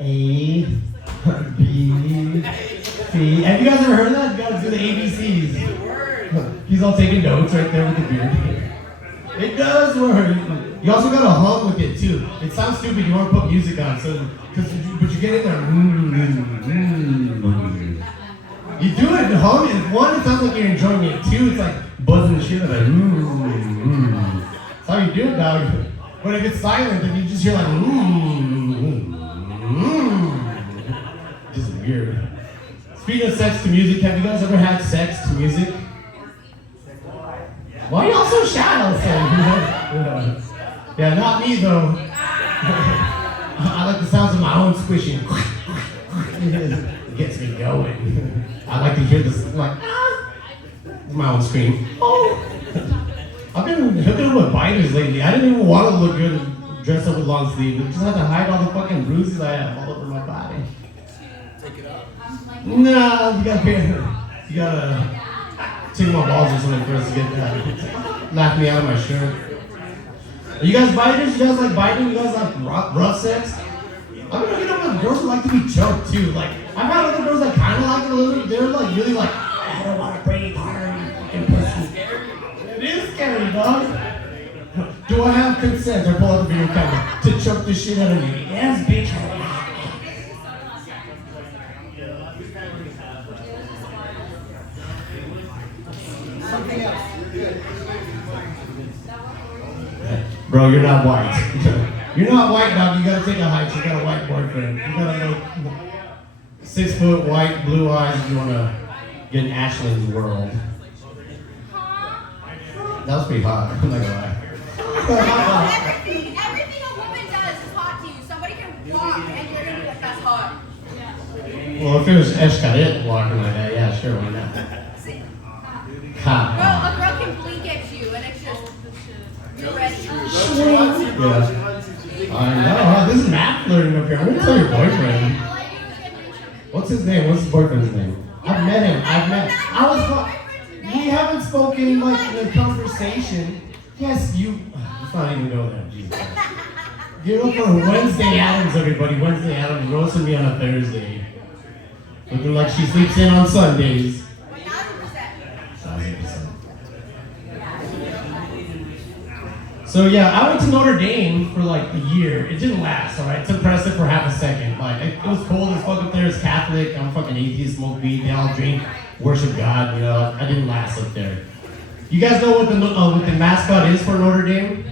A, B, C. Have you guys ever heard of that? You gotta do the ABCs. He's all taking notes right there with the beard. It does work. You also gotta hum with it too. It sounds stupid. You want to put music on, but you get in there. You do it and hum it. One, it sounds like you're enjoying it. Two, it's like buzzing the shit out of it. That's how you do it, dog. But if it's silent, then you just hear like just weird. Speaking of sex to music, have you guys ever had sex to music? Why are y'all so shy all of a sudden? Yeah, not me though. I like the sounds of my own squishing. It gets me going. I like to hear this, like, my own scream. Oh. I've been hooking up with biters lately. I didn't even want to look good and dress up with long sleeves. I just had to hide all the fucking bruises I have all over my body. Take it up. Nah, you gotta take my balls or something first to get that. Knock me out of my shirt. Are you guys biters? You guys like biting? You guys like rough sex? I've been hooking up with girls who like to be choked too. Like, I've had other girls that kind of like it a little bit. They're like really like, I don't want to breathe hard, you fucking pussy. It is scary, dog. Do I have consent? I pull out the video camera to choke the shit out of you. Yes, bitch. Something else. You're good. Bro, you're not white. You're not white, dog. You gotta take a hike. You got a white boyfriend. You gotta go 6 foot, white, blue eyes if you wanna get in Ashlyn's world. That was pretty hot. I'm not gonna lie. Everything a woman does is hot to you. Somebody can walk and you're gonna be like, that's hot. Well, if it was Eshkaret walking like that, yeah, sure, why not? Yeah. I know. This is Matt flirting up here. I'm gonna tell your boyfriend. What's his name? What's his boyfriend's name? I've met him. We haven't spoken like in a conversation. Yes, you. Let's not even go there. Jesus. Give up for Wednesday Addams, everybody. Wednesday Addams roasting me on a Thursday. Looking like she sleeps in on Sundays. 1,000%. So yeah, I went to Notre Dame for like a year. It didn't last, alright? It's impressive for half a second. Like, it was cold as fuck up there. It's Catholic. I'm fucking atheist, smoke weed. They all drink, worship God, you know. I didn't last up there. You guys know what the mascot is for Notre Dame?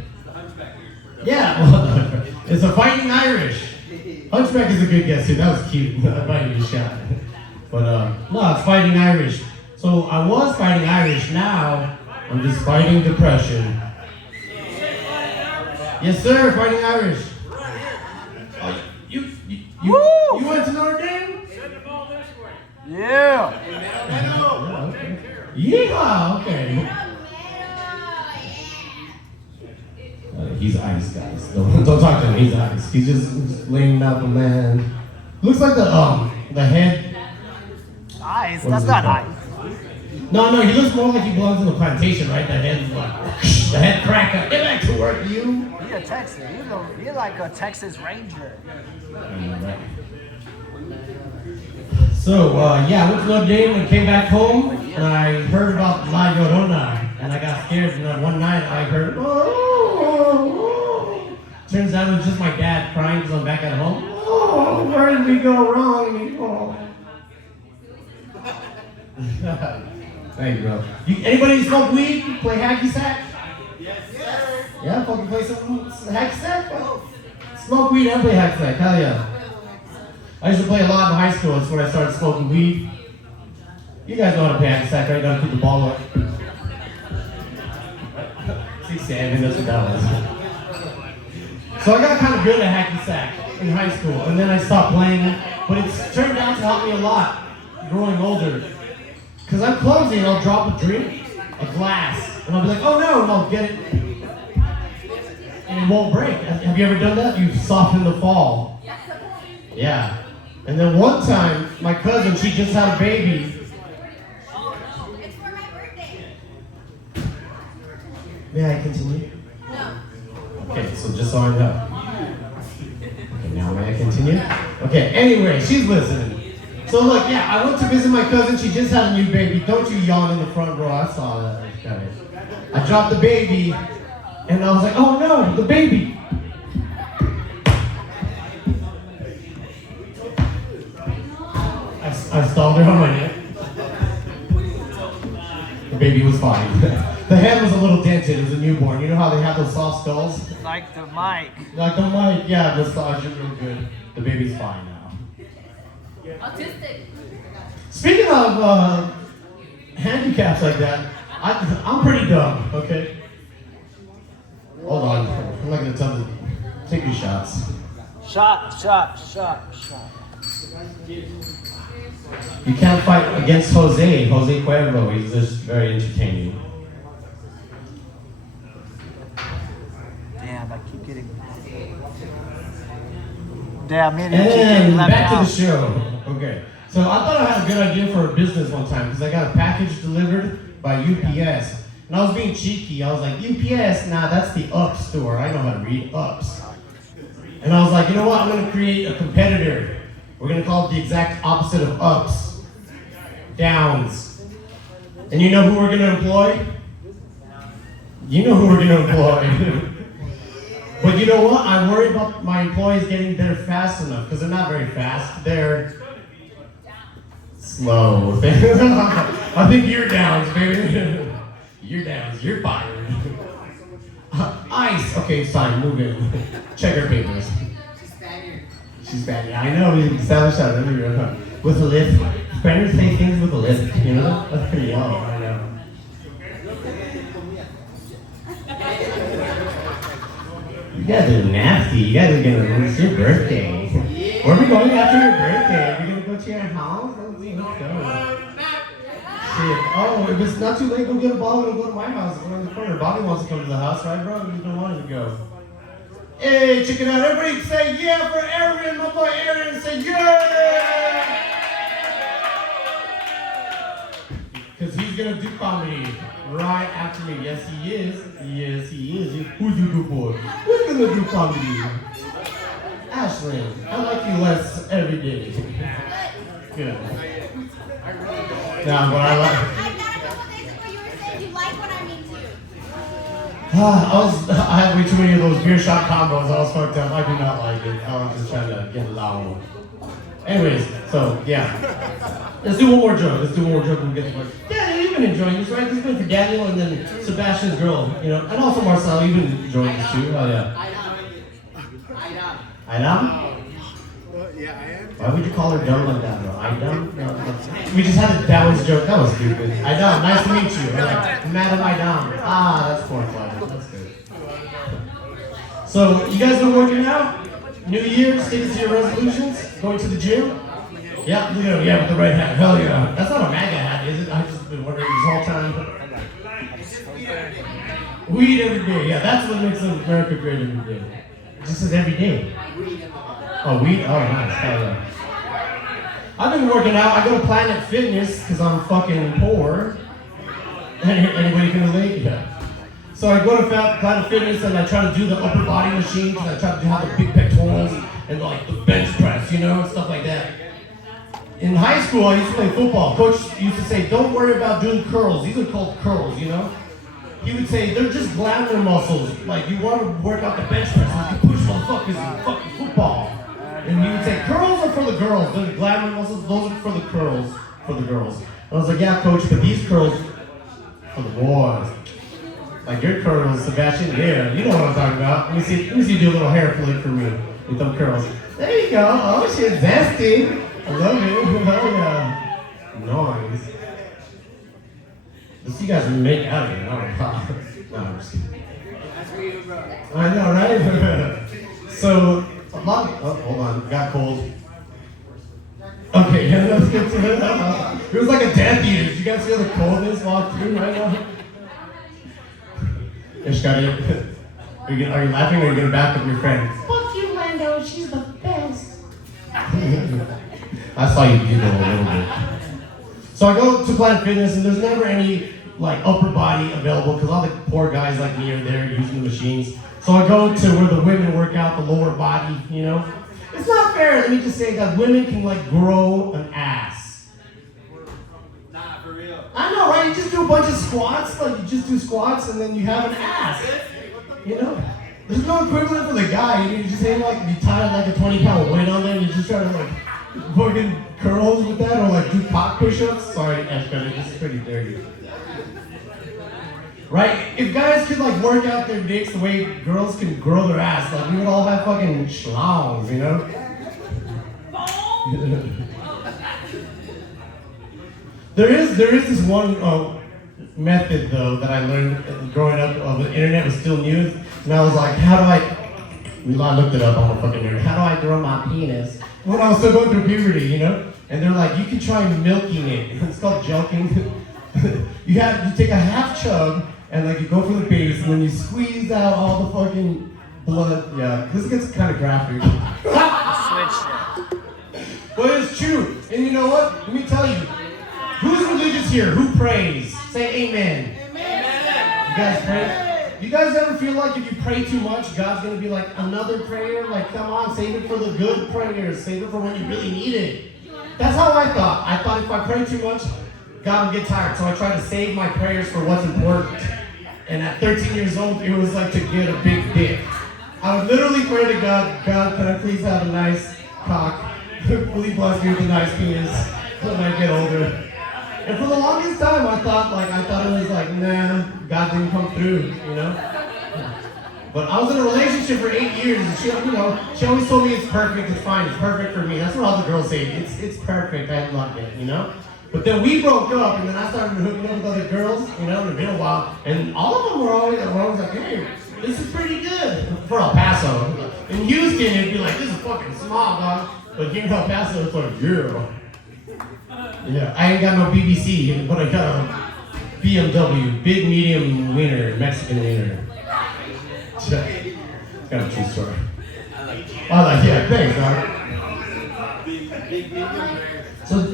Yeah, well, it's a Fighting Irish. Hunchback is a good guess too. That was cute. I might be shot. But no, it's Fighting Irish. So I was fighting Irish. Now I'm just fighting depression. Yes, sir. Fighting Irish. Oh, you went to Notre Dame? Send the ball this way. Yeah. Yeah. Okay. He's ice, guys. Don't talk to him. He's ice. He's just laying out the man. Looks like the head. Ice? That's not ice. No, he looks more like he belongs in the plantation, right? The head's like, the head cracker. Get back to work, you. You're a Texan. You're like a Texas Ranger. So, yeah, I went to Notre Dame and came back home, and I heard about La Llorona, and I got scared, and then one night I heard, oh. Turns out it was just my dad crying because I'm back at home. Oh, where did we go wrong? Oh. Thank you, bro. Anybody smoke weed? Play hacky sack? Yes, sir. Yeah, fucking play some hacky sack? Smoke weed and play hacky sack, hell yeah. I used to play a lot in high school. That's when I started smoking weed. You guys know how to play hacky sack, right? You gotta keep the ball up. 6-7, that's what that was. So I got kind of good at hacky sack in high school, and then I stopped playing it. But it's turned out to help me a lot growing older. Because I'm clumsy and I'll drop a drink, a glass, and I'll be like, oh no, and I'll get it. And it won't break. Have you ever done that? You soften the fall. Yeah. And then one time, my cousin, she just had a baby. It's for my birthday. May I continue? No. Okay, so just so I know. Okay, now may I continue? Okay, anyway, she's listening. So look, yeah, I went to visit my cousin. She just had a new baby. Don't you yawn in the front row. I saw that. I dropped the baby, and I was like, oh no, the baby. I stalled her on my neck. The baby was fine. The head was a little dented. It was a newborn. You know how they have those soft skulls? Like the mic. Like the mic, yeah, massage it real good. The baby's fine now. Autistic. Speaking of handicaps like that, I'm pretty dumb, okay? Hold on, I'm not gonna tell you. Take your shots. Shot. You can't fight against Jose Cuervo. He's just very entertaining. Damn, I keep getting. Damn, man, you keep getting And left back out. to the show. Okay, so I thought I had a good idea for a business one time because I got a package delivered by UPS. And I was being cheeky. I was like, UPS, nah, that's the Up store. I know how to read Ups. And I was like, you know what? I'm going to create a competitor. We're going to call it the exact opposite of Ups. Downs. And you know who we're going to employ? You know who we're going to employ. But you know what? I worry about my employees getting there fast enough because they're not very fast. They're slow. I think you're downs, baby. You're downs. You're fired. Ice. Okay, fine. Move in. Check her papers. She's Spaniard. I know. We established that earlier. With a lisp. Spaniards say things with a lisp. You know? That's pretty low. I know. You guys are nasty. You guys are gonna lose your birthday. Where are we going after your birthday? Are we gonna go to your house? Let's go. Shit. Oh, if it's not too late, go get a bottle and go to my house. It's around the corner. Bobby wants to come to the house, right, bro? He's been wanting to go. Hey, check it out. Everybody say yeah for Aaron. My boy Aaron, say yeah. Because he's going to do comedy right after me. Yes, he is. Yes, he is. Who's your good boy? Who's going to do comedy? Ashlyn, I like you less every day. Good. Now, what I like. I had way too many of those beer shot combos. I was fucked up. I do not like it. I was just trying to get loud. Anyways, so yeah. Let's do one more joke. We'll get the fuck. Yeah, you've been enjoying this, right? This has been for Daniel and then Sebastian's girl, you know, and also Marcel. You've been enjoying this too. Oh yeah. Aida? Yeah, I am. Why would you call her dumb like that, bro? Aida? No, we just had a Dallas joke. That was stupid. Aida, nice to meet you. Like, Madam Aida. Ah, that's poor fun. That's good. So, you guys been working out? New year, sticking to your resolutions? Going to the gym? Yeah, look at him. Yeah, with the right hat. Hell yeah. That's not a MAGA hat, is it? I've just been wondering this whole time. Weed every day. Yeah, that's what makes America great every day. It just says every day. Oh, weed? Oh, nice. Hell yeah. I've been working out. I go to Planet Fitness because I'm fucking poor. Anybody can relate? Yeah. So I go to Planet Fitness and I try to do the upper body machines. And I try to have the big pectorals and like the bench press, you know, and stuff like that. In high school, I used to play football. Coach used to say, don't worry about doing curls. These are called curls, you know? He would say, they're just glamour muscles. Like, you want to work out the bench press, you can push motherfuckers in fucking football. And he would say, curls are for the girls. They're glamour muscles, those are for the curls, for the girls. And I was like, yeah, coach, but these curls for the boys. Like your curls, Sebastian, yeah, you know what I'm talking about. Let me see you do a little hair flick for me with them curls. There you go. Oh shit, zesty. I love it. Oh yeah. Nice. Let's see you guys make out here. No, I'm just kidding. I know, right? So, a lot. Oh, hold on. Got cold. Okay, yeah, let's get to it. It was like a death eater. Did you guys feel the coldness walk through right now? Ishkari, are you laughing or are you gonna back up your friend? Fuck you, Lando. She's the best. I saw you giggle a little bit. So I go to Planet Fitness and there's never any like upper body available because all the poor guys like me are there using the machines. So I go to where the women work out the lower body, you know? It's not fair, let me just say that women can like grow an ass. Nah, for real. I know, right? You just do a bunch of squats, like you just do squats and then you have an ass. You know? There's no equivalent for the guy. You just say like, you tie like a 20-pound weight on there and you just try to like fucking curls with that or like do cock push-ups. Sorry, Ashton, this is pretty dirty. Right? If guys could like work out their dicks the way girls can grow their ass, like we would all have fucking schlongs, you know? There is this one method though that I learned growing up. The internet was still new, and I was like, I looked it up. I'm a fucking nerd. How do I grow my penis? When I was still going through puberty, you know? And they're like, you can try milking it. It's called joking. You take a half chug and like you go for the base, and then you squeeze out all the fucking blood. Yeah, this gets kind of graphic. But it's true. And you know what? Let me tell you. Who's religious here? Who prays? Say amen. Amen. You guys pray? You guys ever feel like if you pray too much, God's gonna be like, another prayer? Like, come on, save it for the good prayers. Save it for when you really need it. That's how I thought. I thought if I pray too much, God would get tired. So I tried to save my prayers for what's important. And at 13 years old, it was like to get a big dick. I would literally pray to God, God, can I please have a nice cock? Please bless me with a nice penis when I get older. And for the longest time, I thought it was like, nah, God didn't come through, you know? But I was in a relationship for 8 years, and she always told me it's perfect, it's fine, it's perfect for me. That's what all the girls say, it's perfect, I love it, you know? But then we broke up, and then I started hooking up with other girls, you know, in a little while, and all of them were always like, hey, this is pretty good for El Paso. In Houston, it'd be like, this is fucking small, dog. But here in El Paso, it's like, yeah. Yeah, I ain't got no BBC, but I got a BMW, big medium wiener, Mexican wiener. Kind of true story. Yeah, thanks, dog.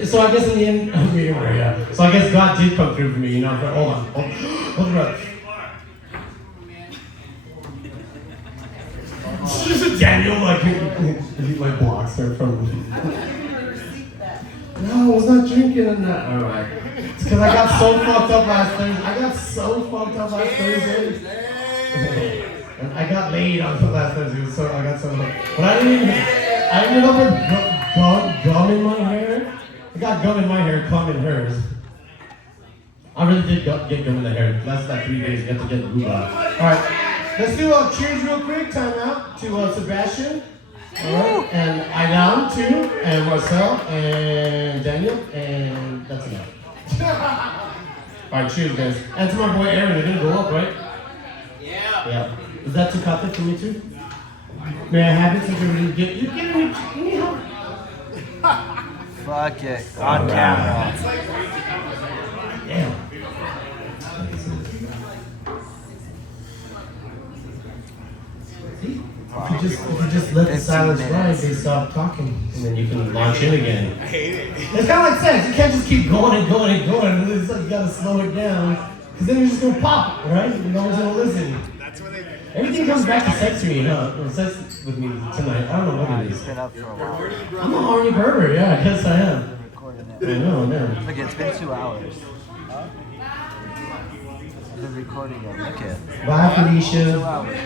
So I guess in the end, yeah. So I guess God did come through for me, you know. Hold on, hold on. Daniel, like, he like blocks her from. No, I was not drinking on that. All right. It's because I got so fucked up last Thursday. And I got laid on the last Thursday, so I got so. But I ended up with gum in my hair. I got gum in my hair, cum in hers. I really did get gum in the hair. Last like 3 days, you have to get the boob out. All right, let's do a cheers real quick. Time out to Sebastian. All right, and Aidan too, and Marcel, and Daniel, and that's enough. All right, cheers, guys. And to my boy Aaron, it didn't go up, right? Yeah. Is that too copy for me too? May I have it since you're giving me help? Fuck it. On camera. Damn. If you just let the silence ride, they stop talking, and then you can launch in again. I hate it. It's kind of like sex. You can't just keep going and going and going. It's like you gotta slow it down, because then you're just gonna pop, right? You're always gonna listen. That's what they. Everything comes back to sex for me, or sex with me tonight. I don't know what it is. Been up for a while. I'm a horny pervert. Yeah, I guess I am. I know, man. Look, it's been 2 hours. I've been recording it. Look at. Bye, Felicia. 2 hours.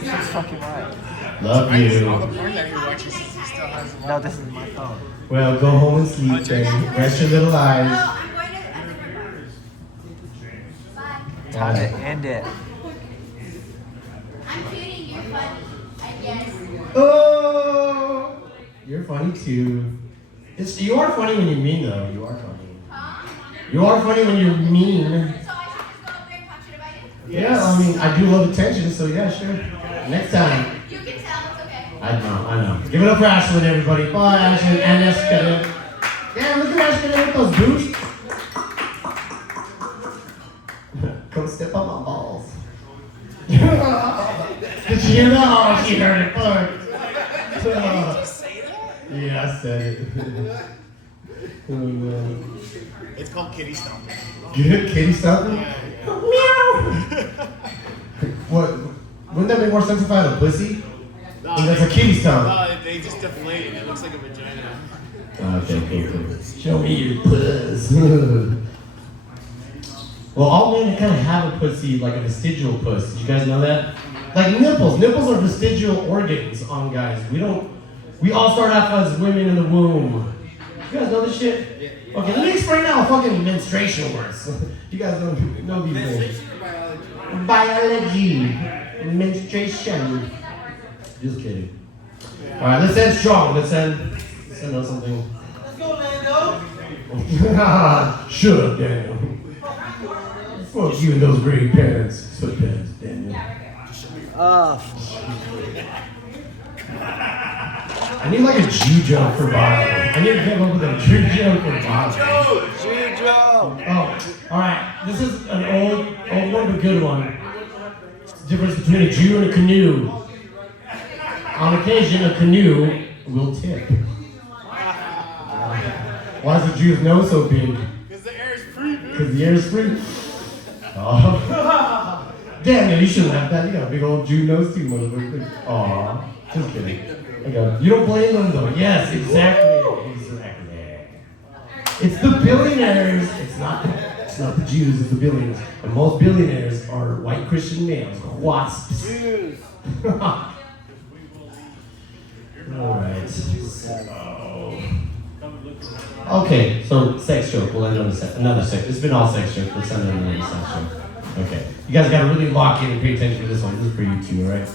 She's fucking right. Love you. All the porn that he watches, he still has. No, this is my phone. Well, go home and sleep, then. Rest your little eyes. Time to end it. I'm kidding, you're funny, I guess. Oh, you're funny too. You are funny when you're mean, though. You are funny. You are funny when you're mean. So I should just go up there and punch it if I do? Yeah, I mean, I do love attention, so yeah, sure. Next time. You can tell, it's okay. I know. Give it up for Ashlyn, everybody. Bye, Ashlyn, and Escada. Yeah, look at Ashlyn with those boots. Come step on my balls. Did you hear that? Oh, she heard it first. Yeah, I said it. Oh, man. It's called kitty stomping. Kitty stomping? Meow! What? Wouldn't that make more sense if I had a pussy? No, That's a kitty stomp. No, they just deflate it. It looks like a vagina. Okay, cool. Show me your puss. Well, all men kind of have a pussy, like a vestigial puss. Did you guys know that? Like nipples. Nipples are vestigial organs on guys. We all start off as women in the womb. You guys know this shit? Okay, let me explain how fucking menstruation works. You guys know these things. Biology. Menstruation. Just kidding. Alright, let's end strong. Let's end on something. Let's go, Lando. Shut up, Daniel. Fuck you and those great pants. Sweatpants, Daniel. I need like a Jew joke for Bob. I need to come up with a Jew joke for Bob. Jew joke. Oh, alright. This is an old one, but good one. It's the difference between a Jew and a canoe. On occasion, a canoe will tip. Why is the Jew's nose so big? Because the air is free, dude. Because the air is free? Oh. Damn, you shouldn't have that. You got a big old Jew nose too, motherfucker. Aw, just kidding. Okay. You don't blame them though. Yes, exactly. It's the billionaires. It's not the Jews, it's the billionaires. And most billionaires are white Christian males. Wasps. Jews. Alright. Okay, so sex joke. We'll end on another sex. It's been all sex joke. Let's end on another sex joke. Okay. You guys gotta really lock in and pay attention to this one. This is for you two, alright?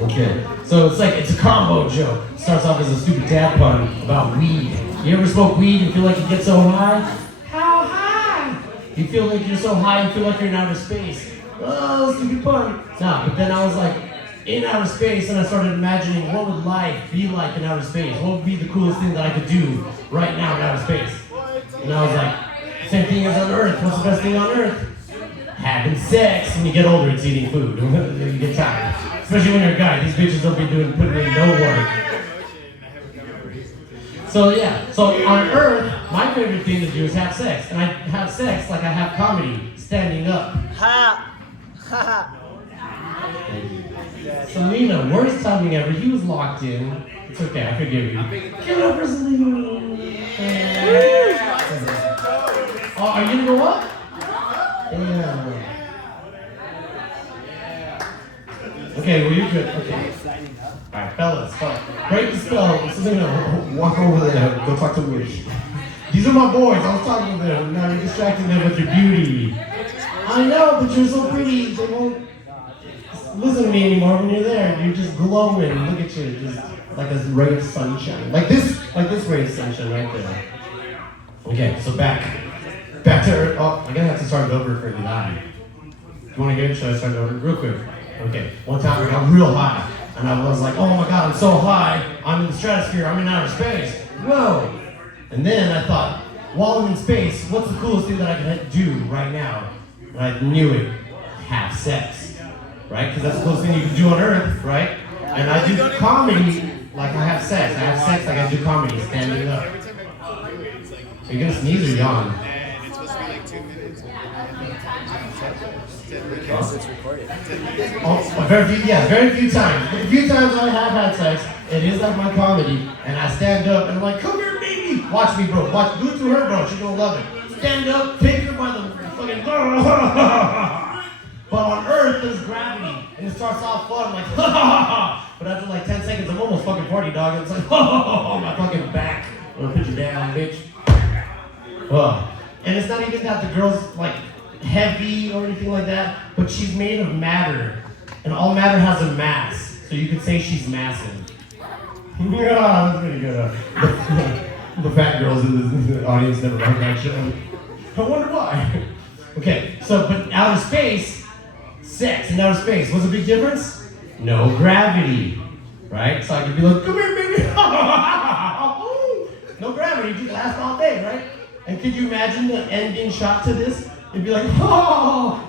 Okay. So it's a combo joke. It starts off as a stupid dad pun about weed. You ever smoke weed and feel like you get so high? How high? You feel like you're so high you feel like you're in outer space. Oh, stupid pun. Nah, but then I was like, in outer space, and I started imagining what would life be like in outer space? What would be the coolest thing that I could do right now in outer space? And I was like, same thing as on Earth. What's the best thing on Earth? Having sex. When you get older, it's eating food. You get tired. Especially when you're a guy. These bitches don't be putting in no work. So yeah, so on Earth, my favorite thing to do is have sex. And I have sex like I have comedy, standing up. Ha! Ha! Selena, worst timing ever. He was locked in. It's okay, I forgive you. Give it up for Selena. Oh, are you gonna go up? Yeah. Okay, well you're good. Okay. Alright, fellas, break the spell. Selena, walk over there. Go talk to Wish. These are my boys. I was talking to them. Now you're distracting them with your beauty. I know, but you're so pretty. They won't listen to me anymore when you're there. You're just glowing. Look at you, just like a ray of sunshine. Like this ray of sunshine right there. Okay, so back to Earth. Oh, I'm gonna have to start it over for you live. You wanna hear it? Should I start it over real quick? Okay. One time I got real high, and I was like, oh my god, I'm so high. I'm in the stratosphere. I'm in outer space. Whoa! And then I thought, while I'm in space, what's the coolest thing that I can do right now? And I knew it. Have sex. Right? Because that's the coolest thing you can do on Earth, right? And I do comedy like I have sex. I have sex like I do comedy, standing up. Are you gonna sneeze or yawn? And it's supposed to be like 2 minutes. It's recorded. Oh, very few times. The few times I have had sex, it is like my comedy, and I stand up and I'm like, come here, baby. Watch me, bro. Do it to her, bro. She's gonna love it. Stand up, take her by the fucking But on Earth, there's gravity, and it starts off fun, like, ha ha ha. But after like 10 seconds, I'm almost fucking 40, dog. And it's like, oh, my fucking back. I'm gonna put you down, bitch. And it's not even that the girl's like heavy or anything like that, but she's made of matter, and all matter has a mass, so you could say she's massive. Yeah, that's pretty good. The fat girls in the audience never like that show. I wonder why. Okay, so but outer space, sex in outer space, what's the big difference? No gravity, right? So I could be like, come here, baby. No gravity, just last all day, right? And could you imagine the ending shot to this? It'd be like, oh!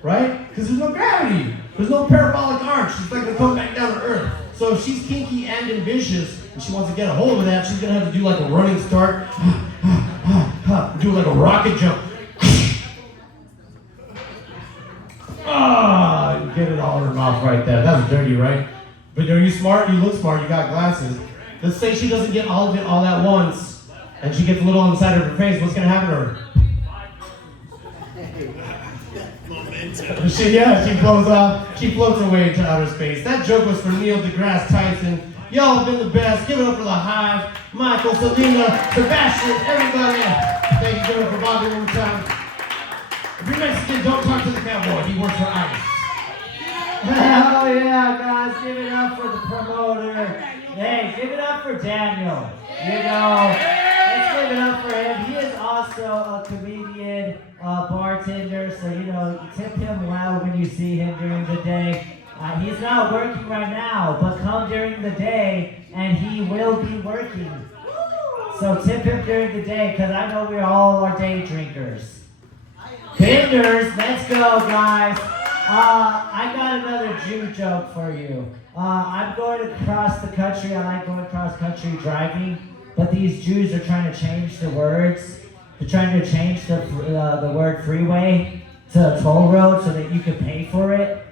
Right? Because there's no gravity. There's no parabolic arch. She's not going to come back down to Earth. So if she's kinky and ambitious, and she wants to get a hold of that, she's going to have to do like a running start. Do like a rocket jump. Get it all in her mouth right there. That's dirty, right? But are you smart? You look smart. You got glasses. Let's say she doesn't get all of it all at once, and she gets a little on the side of her face. What's gonna happen to her? She blows off. She floats away into outer space. That joke was for Neil deGrasse Tyson. Y'all have been the best. Give it up for the Hive, Michael, Selena, Sebastian, everybody. Thank you. Give it up for Bobby one more time. If you're Mexican, don't talk to the cowboy. He works for ICE. Hell yeah, guys, give it up for the promoter. Hey, give it up for Daniel. You know, let's give it up for him. He is also a comedian, bartender, so you know, tip him well when you see him during the day. He's not working right now, but come during the day and he will be working. So tip him during the day, because I know we all are day drinkers. Benders, let's go, guys. I got another Jew joke for you. I'm going across the country. I like going cross country driving, but these Jews are trying to change the words. They're trying to change the word freeway to a toll road so that you can pay for it.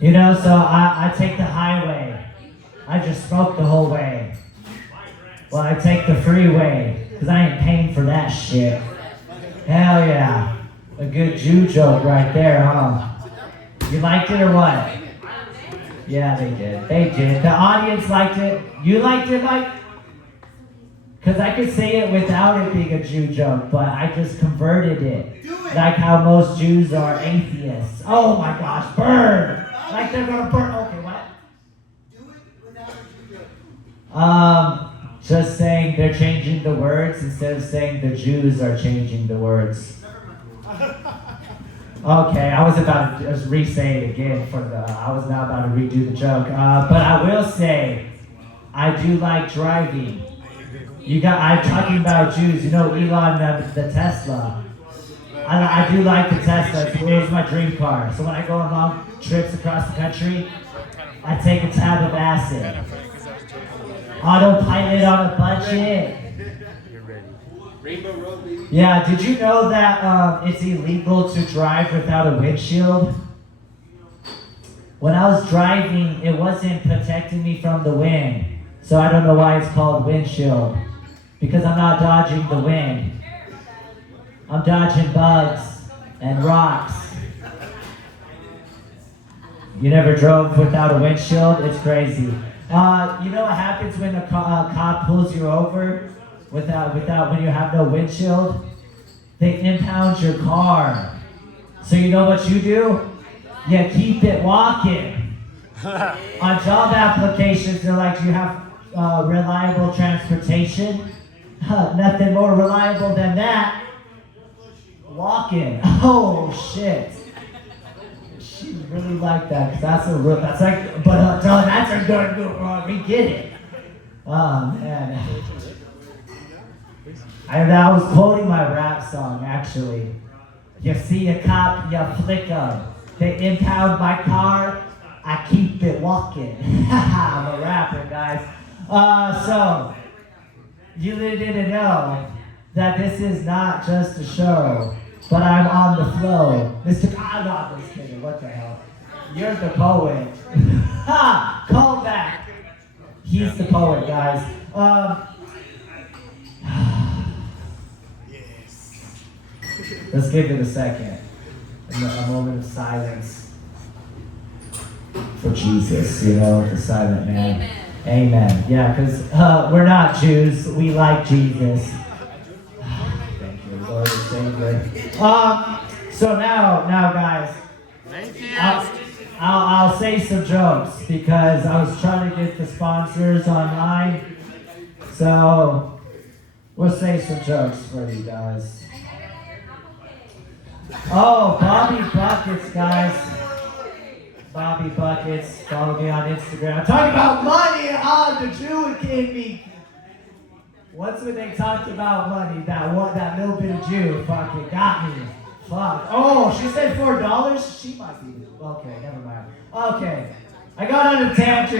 You know, so I take the highway. I just smoke the whole way. Well, I take the freeway, because I ain't paying for that shit. Hell yeah. A good Jew joke right there, huh? You liked it or what? Yeah, they did. They did. The audience liked it. You liked it, Mike? Because I could say it without it being a Jew joke, but I just converted it. Like how most Jews are atheists. Oh my gosh, burn! Like they're gonna burn. Okay, what? Just saying they're changing the words instead of saying the Jews are changing the words. Okay, I was about to just re-say it again I was now about to redo the joke. But I will say, I do like driving. I'm talking about Jews, you know Elon, the Tesla. I do like the Tesla. It's my dream car. So when I go on long trips across the country, I take a tab of acid. Autopilot on a budget. Yeah, did you know that it's illegal to drive without a windshield? When I was driving, it wasn't protecting me from the wind. So I don't know why it's called windshield. Because I'm not dodging the wind. I'm dodging bugs and rocks. You never drove without a windshield? It's crazy. You know what happens when a cop pulls you over without when you have no windshield? They impound your car. So you know what you do? You keep it walking. On job applications, they're like, you have reliable transportation? Nothing more reliable than that. Walking. Oh shit. She really liked that. 'Cause that's a real. That's like. But that's a good. We get it. Oh man. I was quoting my rap song actually. You see a cop, you flick 'em. They impound my car. I keep it walking. I'm a rapper, guys. So you didn't know that this is not just a show. But I'm on the flow. Mr. I'm not just kidding. What the hell? You're the poet. Ha! Call back. He's the poet, guys. Let's give it a second. A moment of silence for Jesus, you know, the silent man. Amen. Yeah, because we're not Jews. We like Jesus. Lord and Savior. So now, guys, I'll say some jokes because I was trying to get the sponsors online. So we'll say some jokes for you guys. Oh, Bobby Buckets, guys. Bobby Buckets. Follow me on Instagram. I'm talking about money. The Jew in me. Once when they talked about money, that little bit of Jew fucking got me. Fuck. Oh, she said $4? She might be. Okay, never mind. Okay. I got on a tangent.